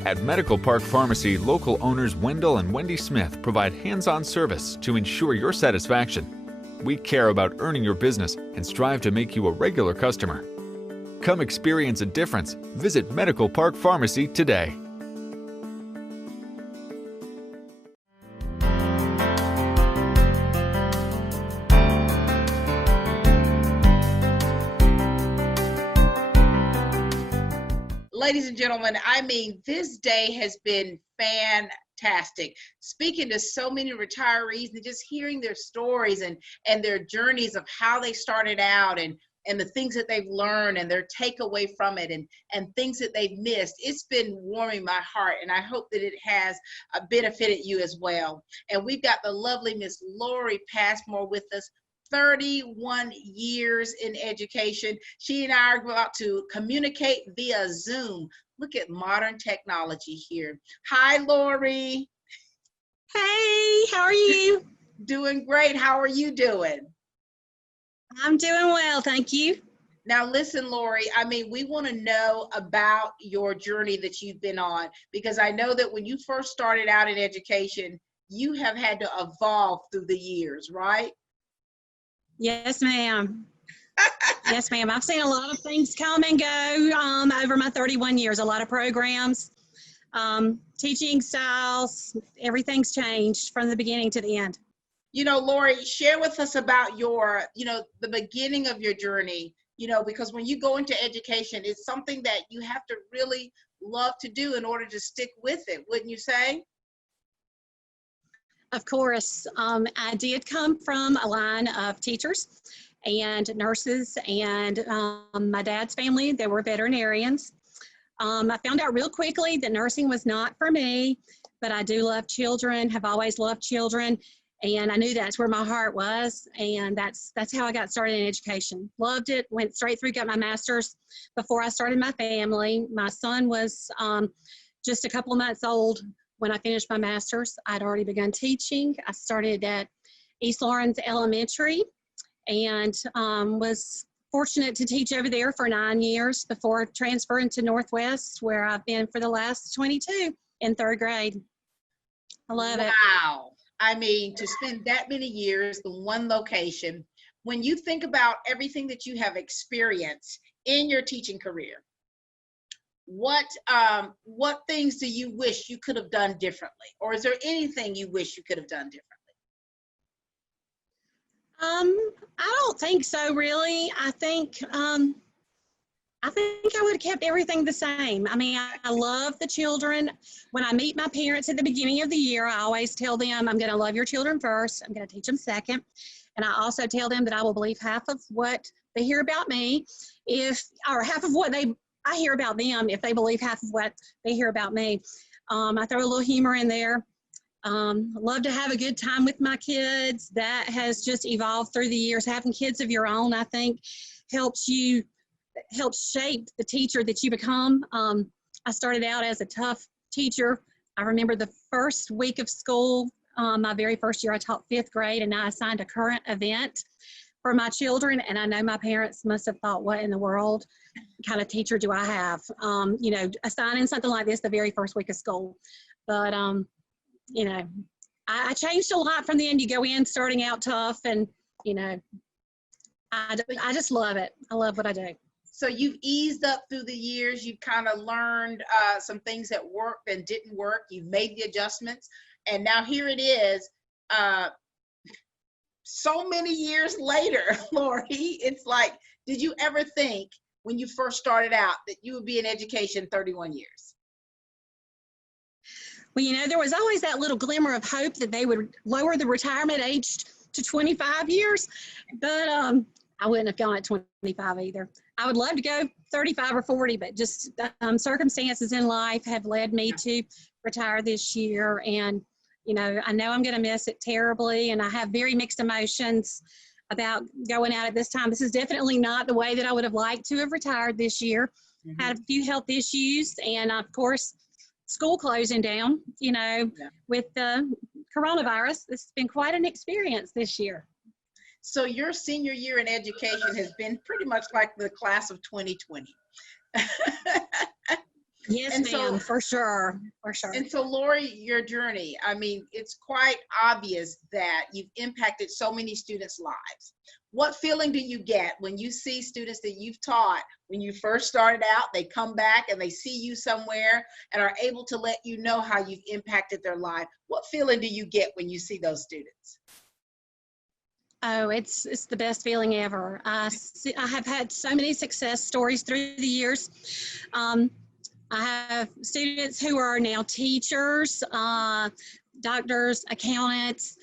At Medical Park Pharmacy, local owners Wendell and Wendy Smith provide hands-on service to ensure your satisfaction. We care about earning your business and strive to make you a regular customer. Come experience a difference. Visit Medical Park Pharmacy today. Ladies and gentlemen, I mean, this day has been fantastic. Speaking to so many retirees and just hearing their stories and their journeys of how they started out and the things that they've learned and their takeaway from it and things that they've missed. It's been warming my heart, and I hope that it has benefited you as well. And we've got the lovely Miss Lori Passmore with us. 31 years in education. She and I are about to communicate via Zoom. Look at modern technology here. Hi, Lori. Hey, how are you? Doing great. How are you doing? I'm doing well, thank you. Now, listen, Lori, I mean, we want to know about your journey that you've been on, because I know that when you first started out in education, you have had to evolve through the years, right? Yes, ma'am. Yes, ma'am. I've seen a lot of things come and go over my 31 years, a lot of programs, teaching styles, everything's changed from the beginning to the end. You know, Lori, share with us about your, the beginning of your journey, because when you go into education, it's something that you have to really love to do in order to stick with it, wouldn't you say? Of course, I did come from a line of teachers and nurses, and my dad's family, they were veterinarians. I found out real quickly that nursing was not for me, but I do love children, have always loved children, and I knew that's where my heart was, and that's how I got started in education. Loved it, went straight through, got my master's before I started my family. My son was just a couple of months old when I finished my master's. I'd already begun teaching. I started at East Lawrence Elementary and was fortunate to teach over there for 9 years before transferring to Northwest, where I've been for the last 22 in 3rd grade. I love it. Wow. I mean, to spend that many years in one location, when you think about everything that you have experienced in your teaching career, what things do you wish you could have done differently? Or is there anything you wish you could have done differently? I don't think so, really. I think I would have kept everything the same. I mean, I love the children. When I meet my parents at the beginning of the year, I always tell them I'm going to love your children first. I'm going to teach them second. And I also tell them that I will believe half of what they hear about me, or half of what I hear about them if they believe half of what they hear about me. I throw a little humor in there. Love to have a good time with my kids. That has just evolved through the years. Having kids of your own, I think, helps shape the teacher that you become. I started out as a tough teacher. I remember the first week of school, my very first year, I taught 5th grade, and I assigned a current event for my children, and I know my parents must have thought, what in the world kind of teacher do I have? Assigning something like this the very first week of school. But, I changed a lot from the end. You go in starting out tough, and, I just love it. I love what I do. So you've eased up through the years. You've kind of learned some things that worked and didn't work. You've made the adjustments. And now here it is, so many years later, Lori. It's like, did you ever think when you first started out that you would be in education 31 years? Well, there was always that little glimmer of hope that they would lower the retirement age to 25 years, but I wouldn't have gone at 25 either. I would love to go 35 or 40, but just circumstances in life have led me to retire this year. And, I know I'm going to miss it terribly, and I have very mixed emotions about going out at this time. This is definitely not the way that I would have liked to have retired this year. Mm-hmm. Had a few health issues, and of course, school closing down, with the coronavirus. It's been quite an experience this year. So your senior year in education has been pretty much like the class of 2020. Yes, ma'am, for sure. And so, Lori, your journey, I mean, it's quite obvious that you've impacted so many students' lives. What feeling do you get when you see students that you've taught when you first started out, they come back and they see you somewhere and are able to let you know how you've impacted their life? What feeling do you get when you see those students? Oh, it's the best feeling ever. I have had so many success stories through the years. I have students who are now teachers, doctors, accountants.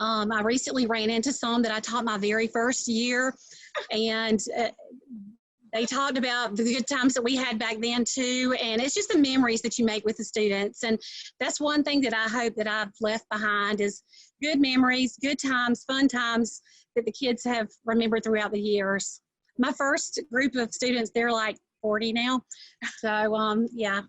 I recently ran into some that I taught my very first year, and they talked about the good times that we had back then too, and it's just the memories that you make with the students. And that's one thing that I hope that I've left behind is good memories, good times, fun times that the kids have remembered throughout the years. My first group of students, they're like 40 now. So yeah,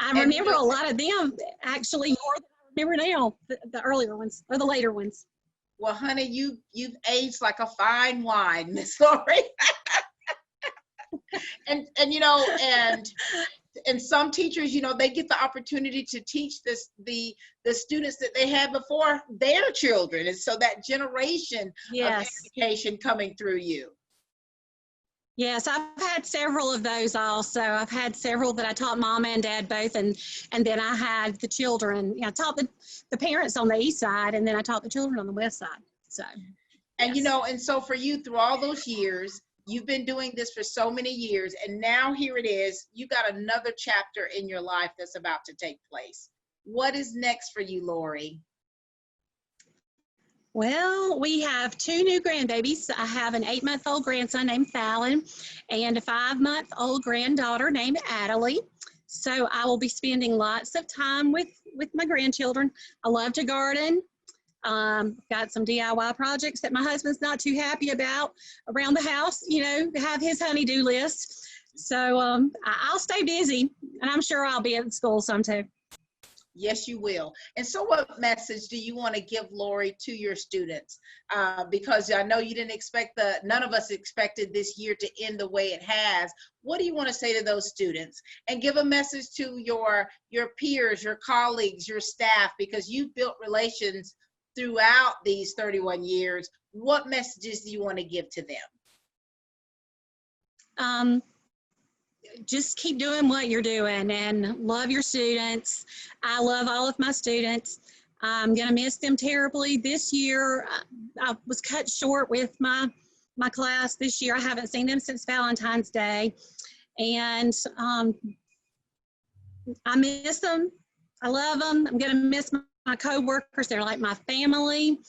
I remember a lot of them actually more than I remember now, the earlier ones or the later ones. Well, honey, you've aged like a fine wine, Miss Lori. and some teachers, they get the opportunity to teach the students that they had before their children, and so that generation of education coming through you. Yes, I've had several of those also. I've had several that I taught mom and dad both, and then I had the children. I taught the parents on the east side, and then I taught the children on the west side. So, and and so for you, through all those years, you've been doing this for so many years, and now here it is. You got another chapter in your life that's about to take place. What is next for you, Lori? Well, we have 2 new grandbabies. I have an 8-month-old grandson named Fallon and a 5-month-old granddaughter named Adelie. So I will be spending lots of time with my grandchildren. I love to garden. Got some DIY projects that my husband's not too happy about around the house, have his honey-do list. So I'll stay busy, and I'm sure I'll be at school some too. Yes, you will. And so what message do you want to give, Lori, to your students? Because I know you didn't expect none of us expected this year to end the way it has. What do you want to say to those students? And give a message to your peers, your colleagues, your staff, because you've built relations throughout these 31 years. What messages do you want to give to them? Just keep doing what you're doing and love your students. I love all of my students. I'm going to miss them terribly this year. I was cut short with my class this year. I haven't seen them since Valentine's Day. And I miss them. I love them. I'm going to miss my co-workers. They're like my family.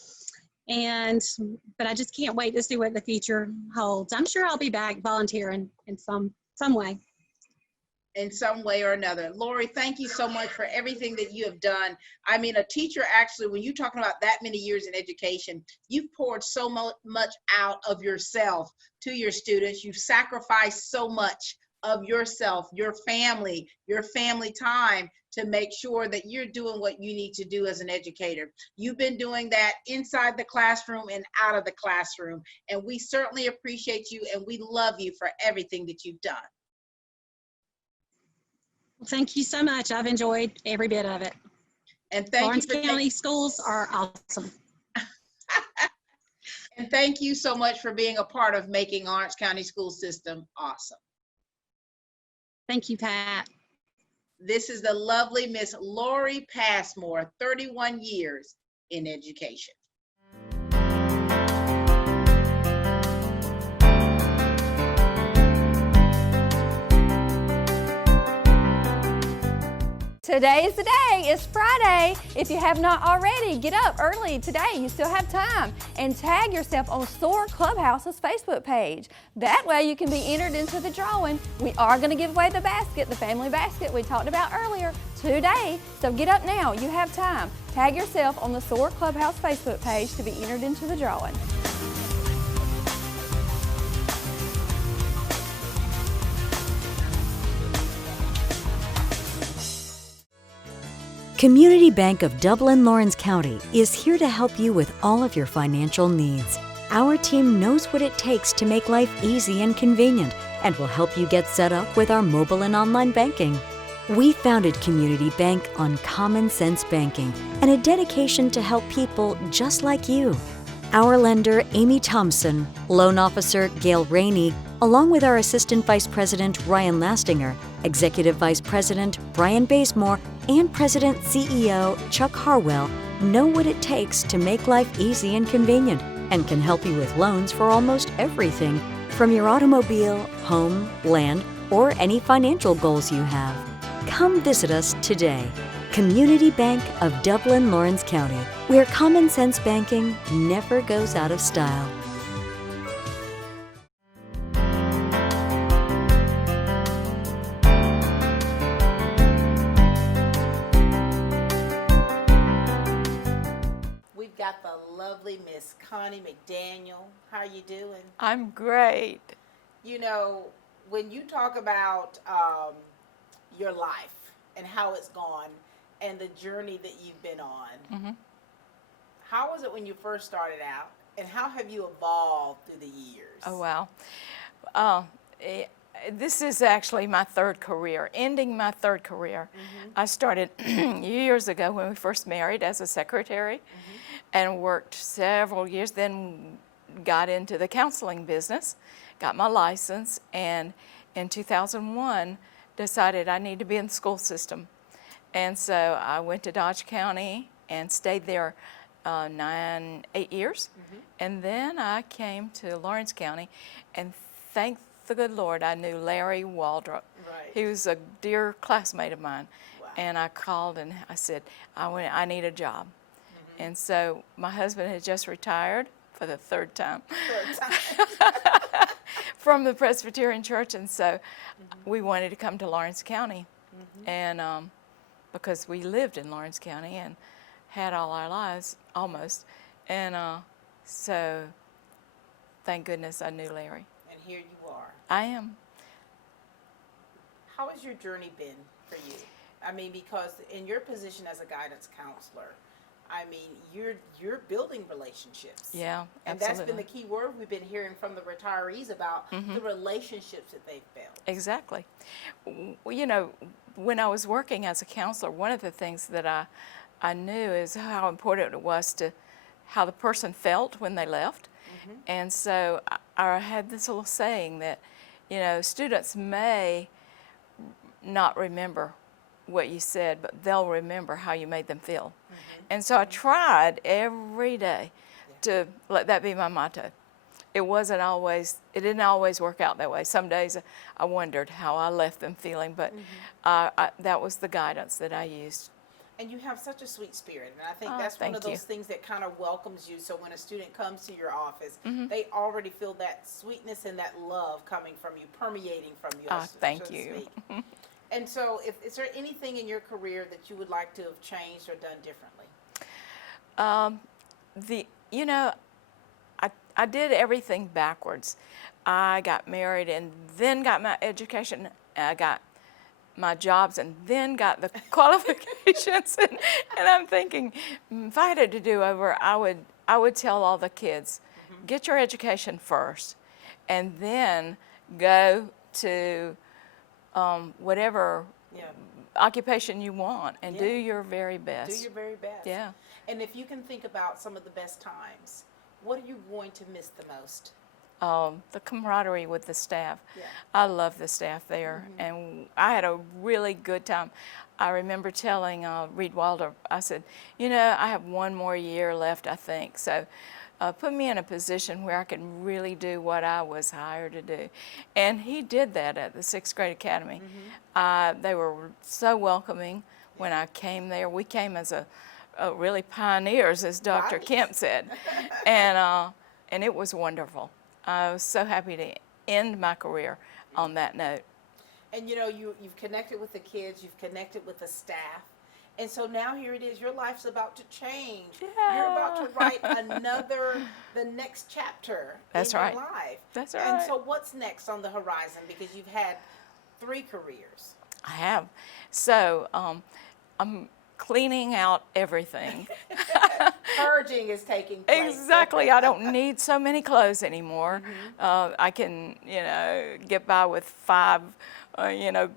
But I just can't wait to see what the future holds. I'm sure I'll be back volunteering in some way. In some way or another. Lori, thank you so much for everything that you have done. I mean, a teacher actually, when you're talking about that many years in education, you've poured so much out of yourself to your students. You've sacrificed so much of yourself, your family time to make sure that you're doing what you need to do as an educator. You've been doing that inside the classroom and out of the classroom. And we certainly appreciate you, and we love you for everything that you've done. Thank you so much. I've enjoyed every bit of it. And thank Lawrence you for County schools are awesome. And thank you so much for being a part of making Orange County school system awesome. Thank you, Pat. This is the lovely Miss Lori Passmore, 31 years in education. Today is the day. It's Friday. If you have not already, get up early today. You still have time. And tag yourself on SOAR Clubhouse's Facebook page. That way you can be entered into the drawing. We are going to give away the basket, the family basket we talked about earlier, today. So get up now. You have time. Tag yourself on the SOAR Clubhouse Facebook page to be entered into the drawing. Community Bank of Dublin Lawrence County is here to help you with all of your financial needs. Our team knows what it takes to make life easy and convenient and will help you get set up with our mobile and online banking. We founded Community Bank on common sense banking and a dedication to help people just like you. Our lender, Amy Thompson, loan officer, Gail Rainey, along with our Assistant Vice President, Ryan Lastinger, Executive Vice President, Brian Bazemore, and President CEO, Chuck Harwell, know what it takes to make life easy and convenient and can help you with loans for almost everything, from your automobile, home, land, or any financial goals you have. Come visit us today. Community Bank of Dublin, Lawrence County, where common sense banking never goes out of style. We've got the lovely Miss Connie McDaniel. How are you doing? I'm great. You know, when you talk about your life and how it's gone and the journey that you've been on, how was it when you first started out, and how have you evolved through the years? Oh, wow. This is actually my third career, ending my third career. I started years ago when we first married as a secretary and worked several years, then got into the counseling business, got my license, and in 2001 decided I need to be in the school system. And so I went to Dodge County and stayed there 8 years. And then I came to Lawrence County, and thank the good Lord I knew Larry Waldrop. Right. He was a dear classmate of mine. Wow. And I called and I said, I need a job. And so my husband had just retired for the third time. From the Presbyterian Church, and so we wanted to come to Lawrence County, and because we lived in Lawrence County and had all our lives almost, and so thank goodness I knew Larry. And here you are. I am. How has your journey been for you? I mean, because in your position as a guidance counselor, I mean, you're building relationships. Yeah, and absolutely. that's been the key word we've been hearing from the retirees about the relationships that they've built. Exactly. You know, when I was working as a counselor, one of the things that I knew is how important it was to how the person felt when they left. And so I had this little saying that, you know, students may not remember what you said, but they'll remember how you made them feel. And so I tried every day to let that be my motto. It didn't always work out that way. Some days I wondered how I left them feeling, but that was the guidance that I used. And you have such a sweet spirit, and I think that's one of those things that kind of welcomes you. So when a student comes to your office, they already feel that sweetness and that love coming from you, permeating from you. Thank you. And so, is there anything in your career that you would like to have changed or done differently? You know, I did everything backwards. I got married and then got my education. I got my jobs and then got the qualifications. And I'm thinking, if I had it to do over, I would tell all the kids, get your education first, and then go to whatever occupation you want, and do your very best. Do your very best. Yeah. And if you can think about some of the best times, what are you going to miss the most? The camaraderie with the staff. I love the staff there, and I had a really good time. I remember telling Reed Walder, I said, you know, I have one more year left, I think, so put me in a position where I can really do what I was hired to do. And he did that at the 6th grade academy. They were so welcoming when I came there. We came as really pioneers, as Dr. Kemp said, and it was wonderful. I was so happy to end my career on that note. And you know, you've connected with the kids, you've connected with the staff, and so now here it is, your life's about to change. You're about to write the next chapter in your life. That's right. And so what's next on the horizon? Because you've had 3 careers. I have. So I'm cleaning out everything. Purging is taking place. Exactly. I don't need so many clothes anymore. I can, you know, get by with 5, you know,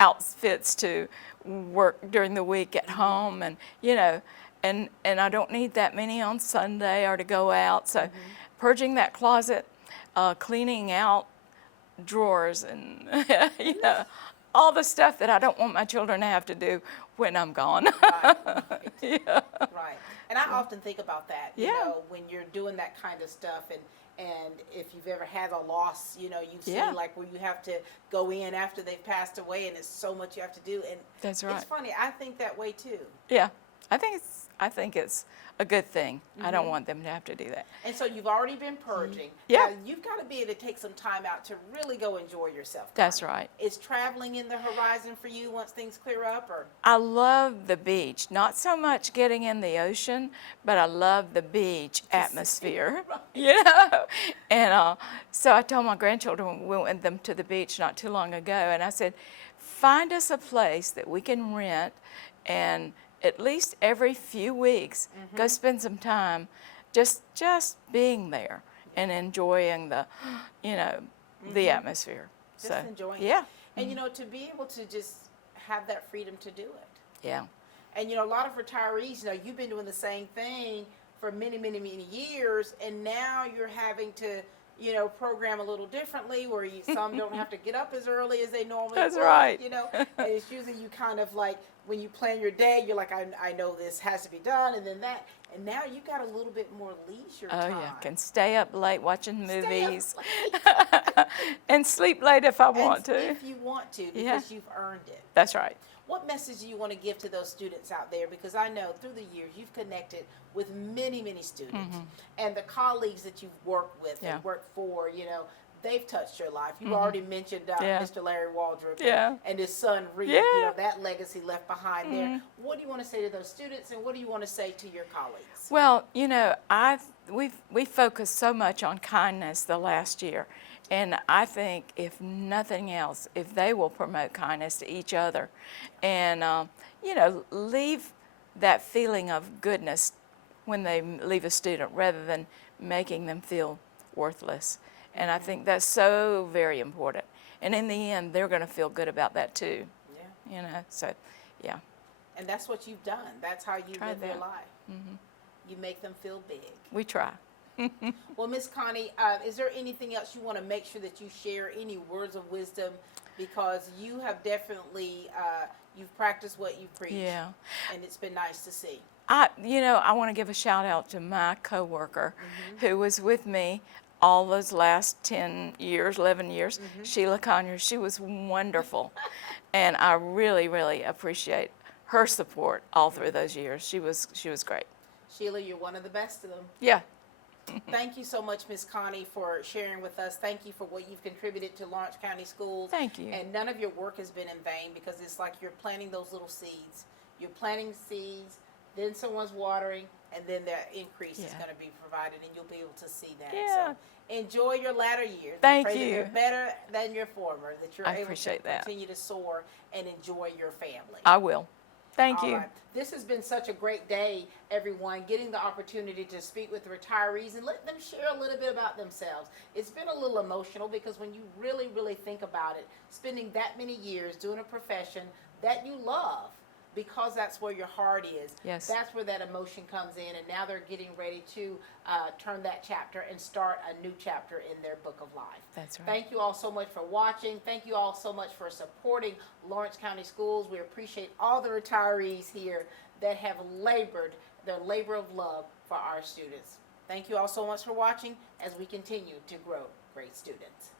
outfits to work during the week at home, and you know, and I don't need that many on Sunday or to go out. So, purging that closet, cleaning out drawers, and you know, all the stuff that I don't want my children to have to do when I'm gone. Yeah. Right. And I often think about that, you Yeah. know, when you're doing that kind of stuff, and if you've ever had a loss, you know, you've seen Yeah. like where you have to go in after they've passed away, and it's so much you have to do. And That's right. it's funny, I think that way too. Yeah, I think it's a good thing. I don't Mhm. want them to have to do that. And so you've already been purging. Yeah. Now, you've got to be able to take some time out to really go enjoy yourself. That's right. Is traveling in the horizon for you once things clear up, or? I love the beach. Not so much getting in the ocean, but I love the beach atmosphere. You know? And so I told my grandchildren, we went them to the beach not too long ago, and I said, find us a place that we can rent, and at least every few weeks, go spend some time just being there and enjoying the, you know, the atmosphere. Just So, enjoying yeah. it. And you know, to be able to just have that freedom to do it. Yeah. And you know, a lot of retirees, you know, you've been doing the same thing for many, many, many years, and now you're having to, you know, program a little differently, where some don't have to get up as early as they normally That's would, right. you know, and it's usually you kind of like, when you plan your day, you're like, I know this has to be done, and then that, and now you got a little bit more leisure Oh, time. yeah. Can stay up late watching Stay up movies late. and sleep late if I want And to. if you want to, because Yeah. you've earned it. That's right. What message do you want to give to those students out there? Because I know through the years you've connected with many, many students, and the colleagues that you've worked with Yeah. and worked for, you know, they've touched your life. You Mhm. already mentioned Yeah. Mr. Larry Waldrop Yeah. and his son Reed, Yeah. you know, that legacy left behind there. Mhm. What do you want to say to those students, and what do you want to say to your colleagues? Well, you know, we focused so much on kindness the last year, and I think if nothing else, if they will promote kindness to each other, and you know, leave that feeling of goodness when they leave a student, rather than making them feel worthless. And I think that's so very important. And in the end, they're going to feel good about that too. Yeah. You know, so yeah. And that's what you've done. That's how you Tried live your that. life. You make them feel big. We try. Well, Miss Connie, is there anything else you want to make sure that you share, any words of wisdom? Because you have definitely, you've practiced what you preach. Yeah. And it's been nice to see. You know, I want to give a shout out to my coworker who was with me all those last 10 years, 11 years, Sheila Conyers. She was wonderful. And I really, really appreciate her support all through those years. She was great. Sheila, you're one of the best of them. Yeah. Thank you so much, Miss Connie, for sharing with us. Thank you for what you've contributed to Lawrence County Schools. Thank you. And none of your work has been in vain, because it's like you're planting those little seeds. You're planting seeds, then someone's watering, and then the increase is Yeah. going to be provided, and you'll be able to see that. Yeah. So enjoy your latter years. Thank Pray that you. they're better than your former, that you're I able to appreciate that. continue to soar and enjoy your family. I will. Thank All you. right. This has been such a great day, everyone, getting the opportunity to speak with retirees and let them share a little bit about themselves. It's been a little emotional, because when you really, really think about it, spending that many years doing a profession that you love, because that's where your heart is. Yes. That's where that emotion comes in, and now they're getting ready to turn that chapter and start a new chapter in their book of life. That's right. Thank you all so much for watching. Thank you all so much for supporting Lawrence County Schools. We appreciate all the retirees here that have labored their labor of love for our students. Thank you all so much for watching as we continue to grow great students.